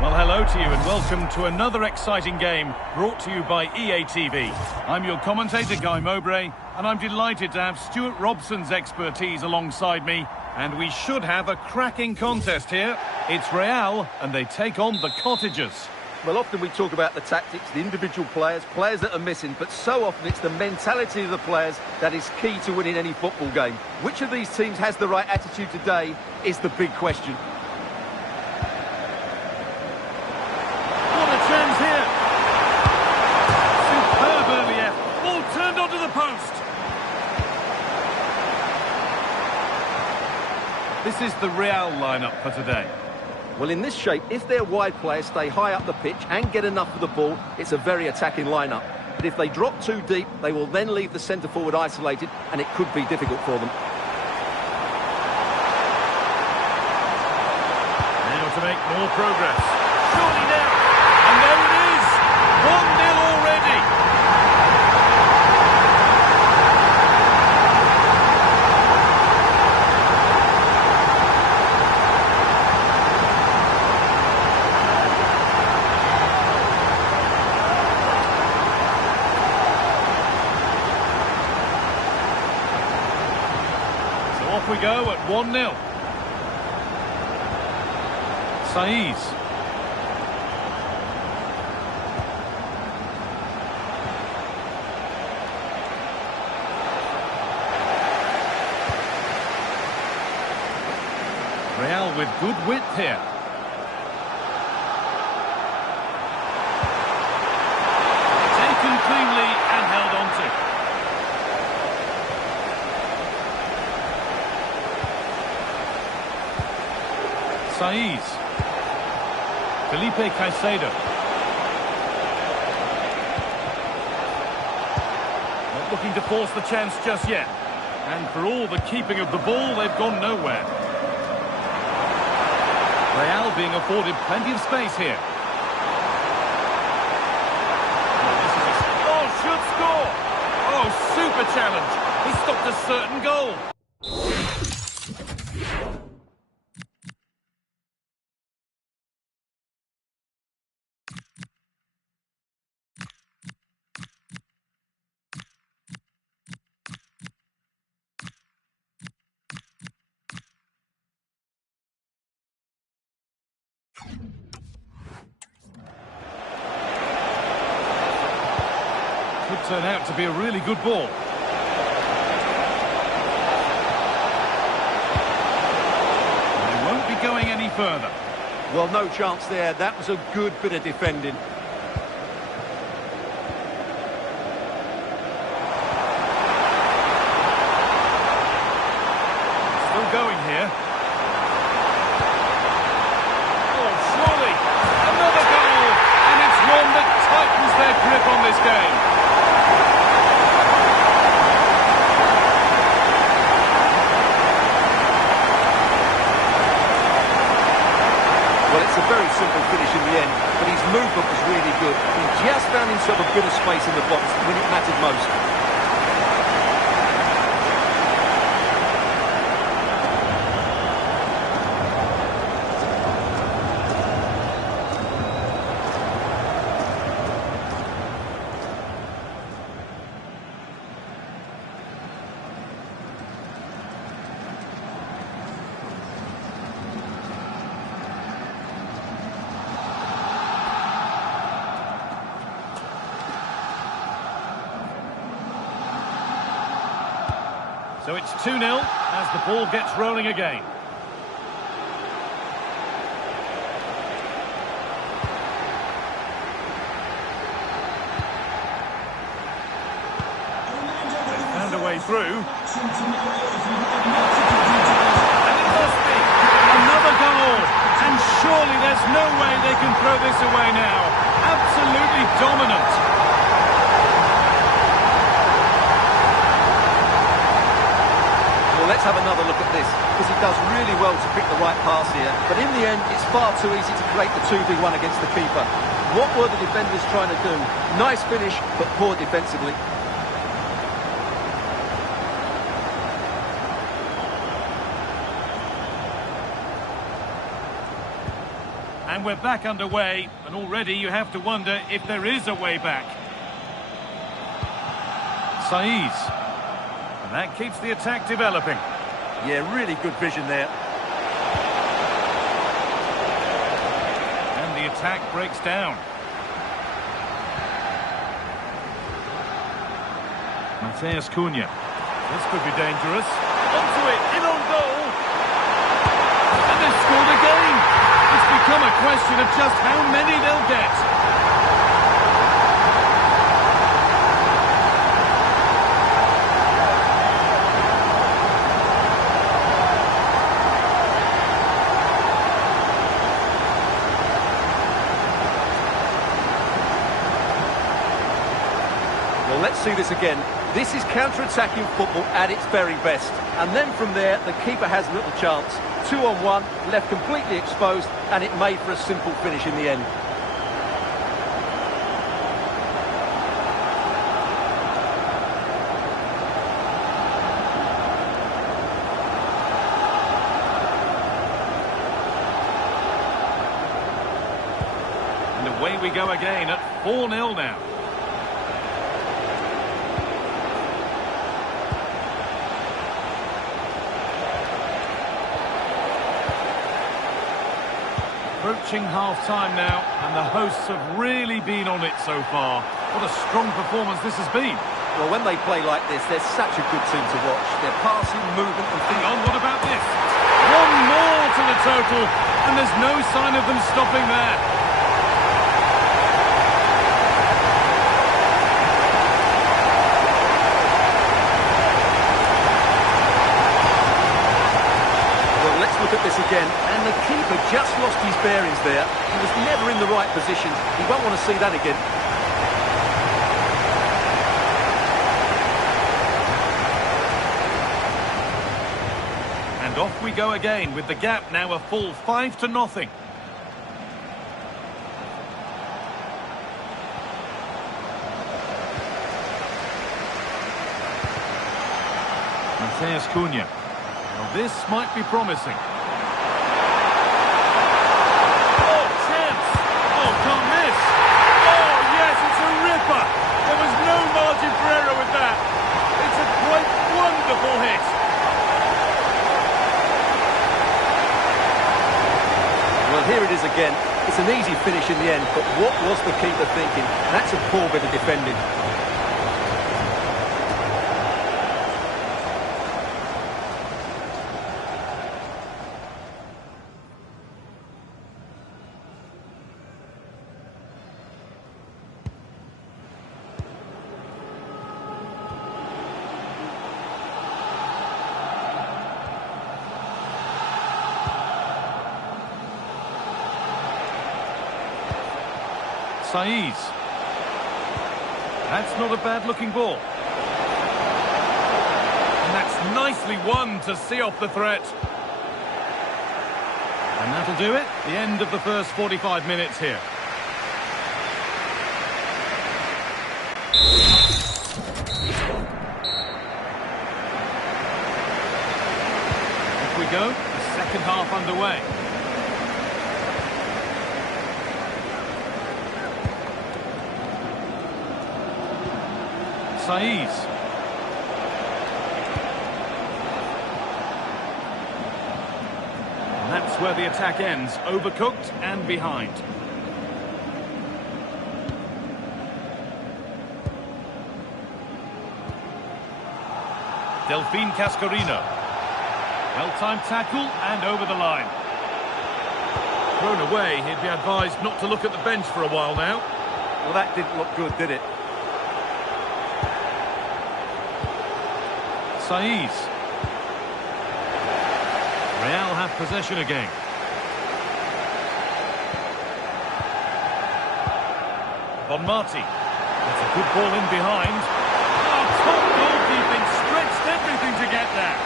Well, hello to you and welcome to another exciting game brought to you by EA TV. I'm your commentator, Guy Mowbray, and I'm delighted to have Stuart Robson's expertise alongside me, and we should have a cracking contest here. It's Real, and they take on the Cottagers. Well, often we talk about the tactics, the individual players that are missing, but so often it's the mentality of the players that is key to winning any football game. Which of these teams has the right attitude today is the big question. Chance here. Superb early effort. Ball turned onto the post. This is the Real lineup for today. Well, in this shape, if their wide players stay high up the pitch and get enough of the ball, it's a very attacking lineup. But if they drop too deep, they will then leave the centre-forward isolated, and it could be difficult for them. Now to make more progress. Surely now. And there it is! 1-0 already! So off we go at 1-0. Saiz. Real with good width here. Taken cleanly and held on to. Saiz. Felipe Caicedo. Not looking to force the chance just yet. And for all the keeping of the ball, they've gone nowhere. Real being afforded plenty of space here. Oh, should score! Oh, super challenge. He stopped a certain goal. Could turn out to be a really good ball. They won't be going any further. Well, no chance there. That was a good bit of defending. Still going here. Oh, surely! Another goal! And it's one that tightens their grip on this game. Well, it's a very simple finish in the end, but his movement was really good. He just found himself a bit of space in the box when it mattered most. So it's 2-0 as the ball gets rolling again. They've found a way through. And it must be another goal. And surely there's no way they can throw this away now. Absolutely dominant. Well, let's have another look at this, because he does really well to pick the right pass here. But in the end, it's far too easy to create the 2v1 against the keeper. What were the defenders trying to do? Nice finish, but poor defensively. And we're back underway, and already you have to wonder if there is a way back. Saiz. And that keeps the attack developing. Yeah, really good vision there. And the attack breaks down. Mateus Cunha. This could be dangerous. Onto it, in on goal. And they've scored again. It's become a question of just how many they'll get. Well, let's see this again. This is counter-attacking football at its very best. And then from there, the keeper has little chance. 2-on-1, left completely exposed, and it made for a simple finish in the end. And away we go again at 4-0 now. Approaching half-time now, and the hosts have really been on it so far. What a strong performance this has been. Well, when they play like this, they're such a good team to watch. Their passing, movement and Hang thinking. on, what about this? One more to the total, and there's no sign of them stopping there. Let's look at this again, and the keeper just lost his bearings there. He was never in the right position. He won't want to see that again. And off we go again, with the gap now a full 5-0. Mateus Cunha. Well, this might be promising. Oh, chance! Oh, can't miss! Oh, yes, it's a ripper! There was no margin for error with that. It's a quite wonderful hit. Well, here it is again. It's an easy finish in the end, but what was the keeper thinking? That's a poor bit of defending. Saiz. That's not a bad-looking ball. And that's nicely won to see off the threat. And that'll do it. The end of the first 45 minutes here. Off we go. The second half underway. Saiz. And that's where the attack ends, overcooked and behind. Cascarino. Well-timed tackle and over the line. Thrown away, he'd be advised not to look at the bench for a while now. Well, that didn't look good, did it? Saiz. Real have possession again. Von Marti. That's a good ball in behind. Oh, top goalkeeping, stretched everything to get there.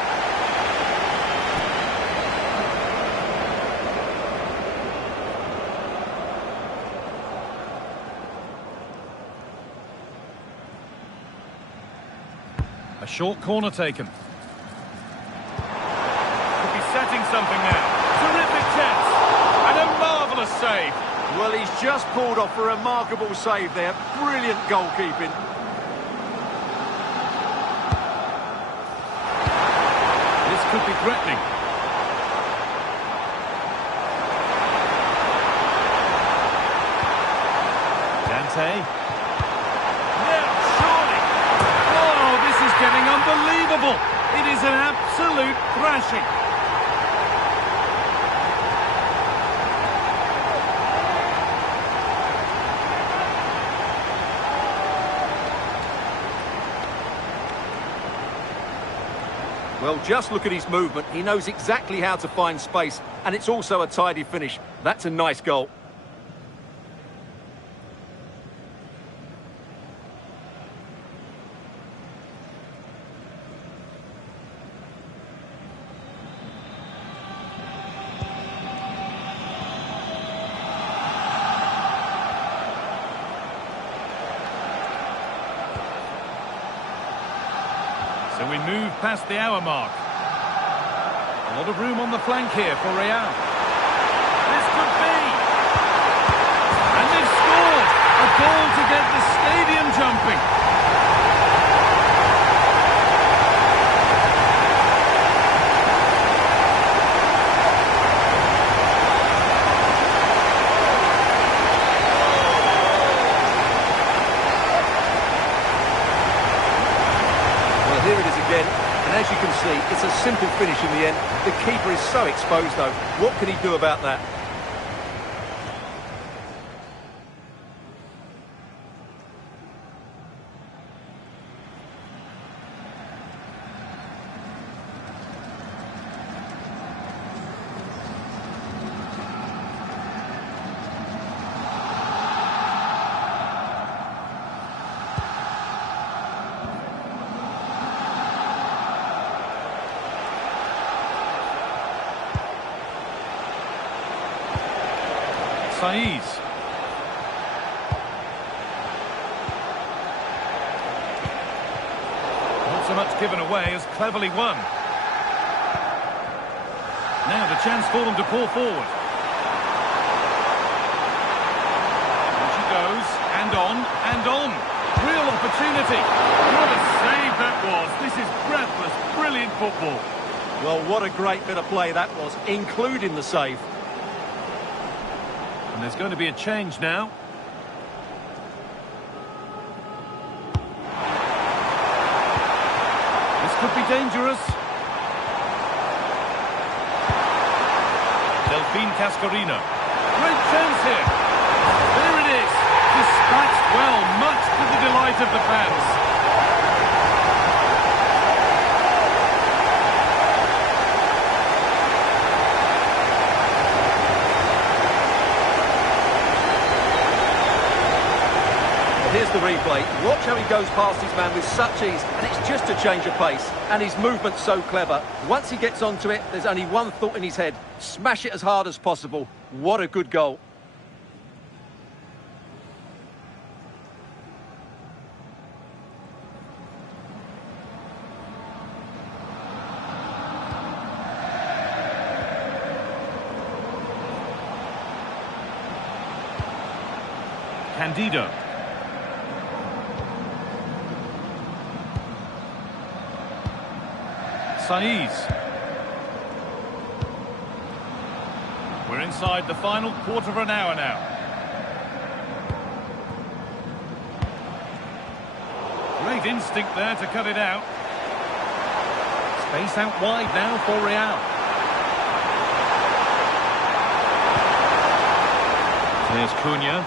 A short corner taken. Could be setting something now. Terrific chance. And a marvellous save. Well, he's just pulled off a remarkable save there. Brilliant goalkeeping. This could be threatening. Dante. Now, surely. Oh, this is getting unbelievable. It is an absolute thrashing. Well, just look at his movement. He knows exactly how to find space, and it's also a tidy finish. That's a nice goal. So we move past the hour mark. A lot of room on the flank here for Real. This could be. And they've scored. A goal to get the stadium jumping. Here it is again, and as you can see, it's a simple finish in the end. The keeper is so exposed, though. What can he do about that? Saiz. Not so much given away as cleverly won. Now the chance for them to pull forward. And she goes, and on, and on. Real opportunity. What a save that was. This is breathless, brilliant football. Well, what a great bit of play that was, including the save. And there's going to be a change now. This could be dangerous. Cascarino. Great chance here. There it is. Dispatched well, much to the delight of the fans. Here's the replay. Watch how he goes past his man with such ease, and it's just a change of pace. And his movement's so clever. Once he gets onto it, there's only one thought in his head. Smash it as hard as possible. What a good goal. Candido. Saiz. We're inside the final quarter of an hour now. Great instinct there to cut it out. Space out wide now for Real. There's Cunha.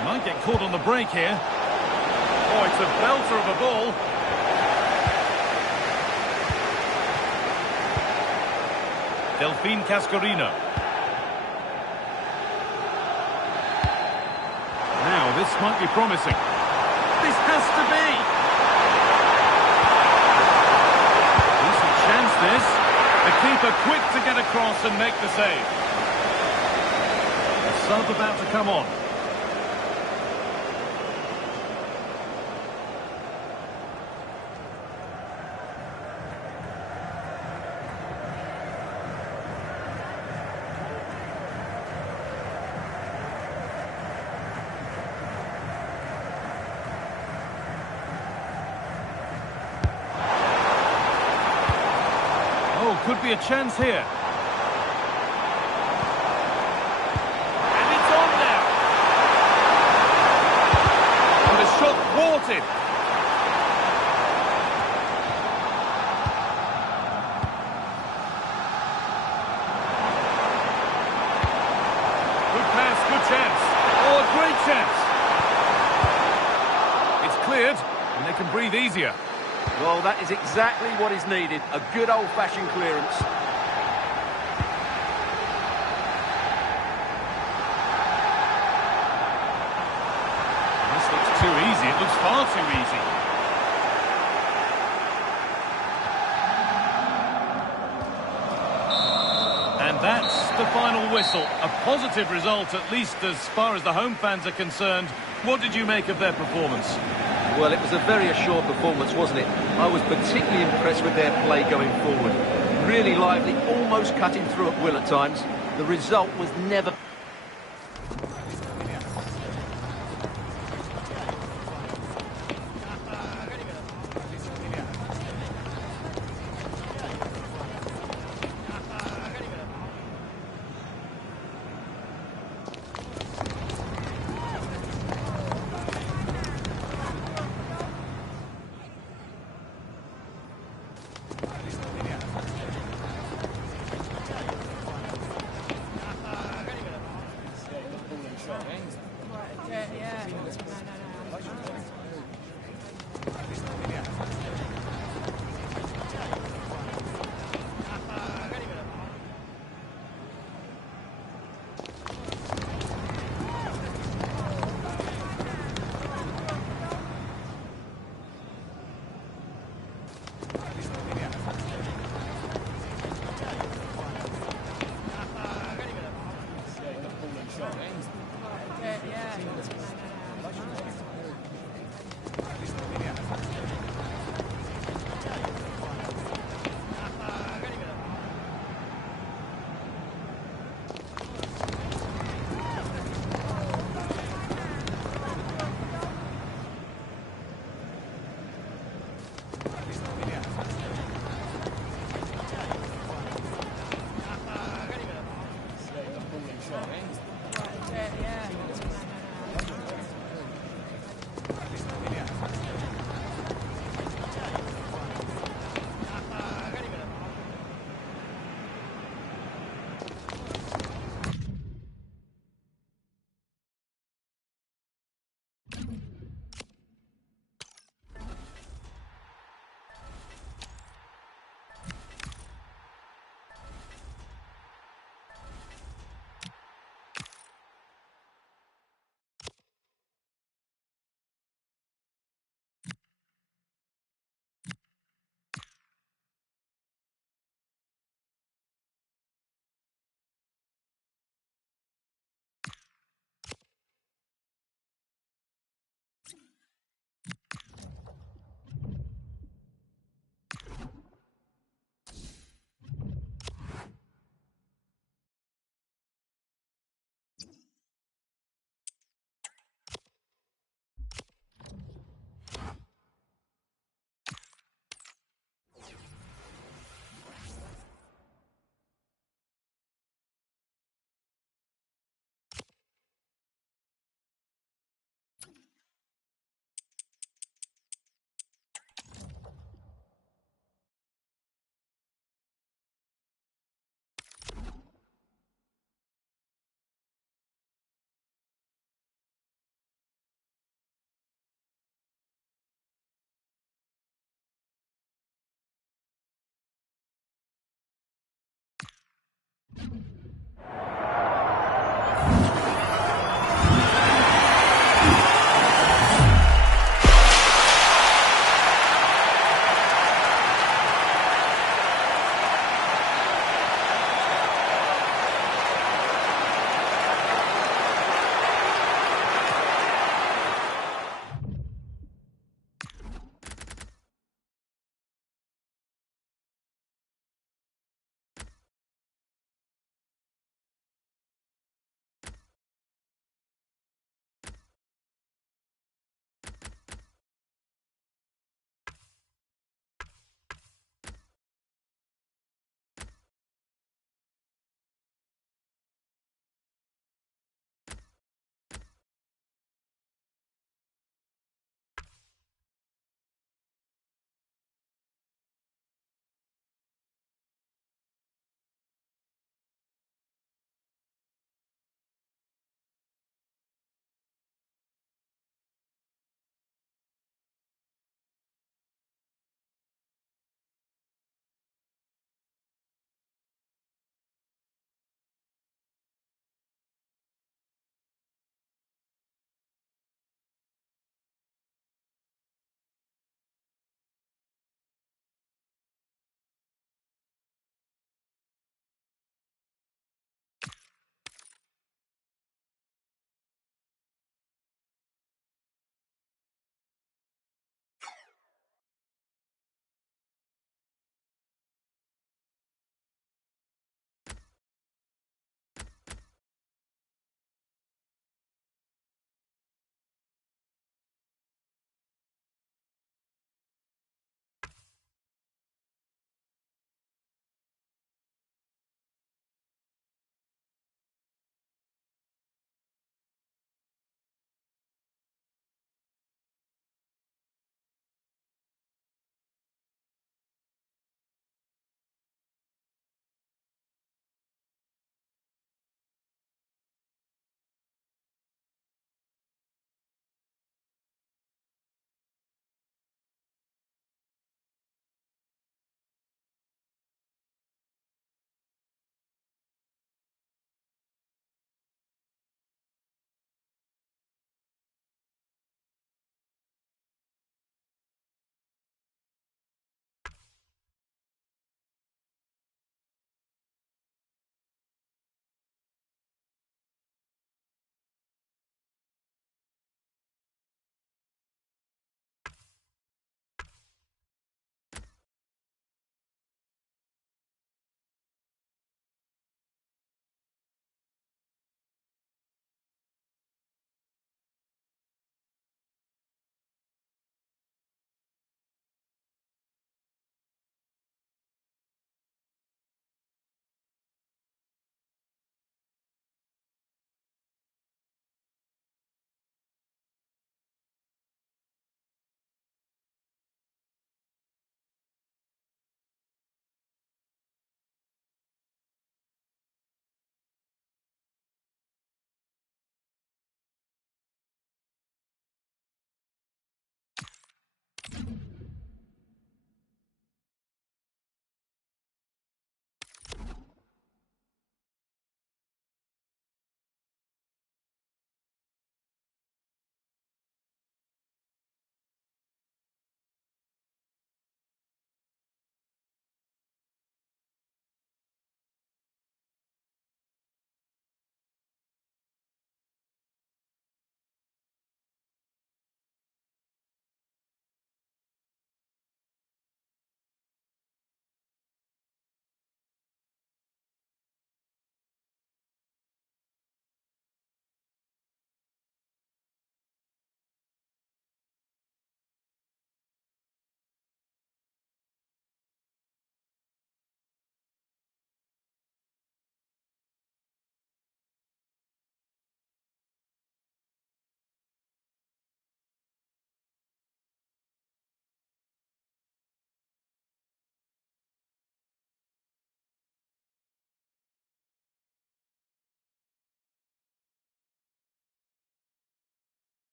Might get caught on the break here. Oh, it's a belter of a ball. Delphine Cascarino. Now, this might be promising. This has to be! Decent chance, this. The keeper quick to get across and make the save. The sub about to come on. Could be a chance here. And it's on now. And the shot thwarted. Good pass, good chance. Oh, a great chance. It's cleared, and they can breathe easier. Well, that is exactly what is needed. A good old-fashioned clearance. This looks too easy. It looks far too easy. And that's the final whistle. A positive result, at least as far as the home fans are concerned. What did you make of their performance? Well, it was a very assured performance, wasn't it? I was particularly impressed with their play going forward. Really lively, almost cutting through at will at times. The result was never...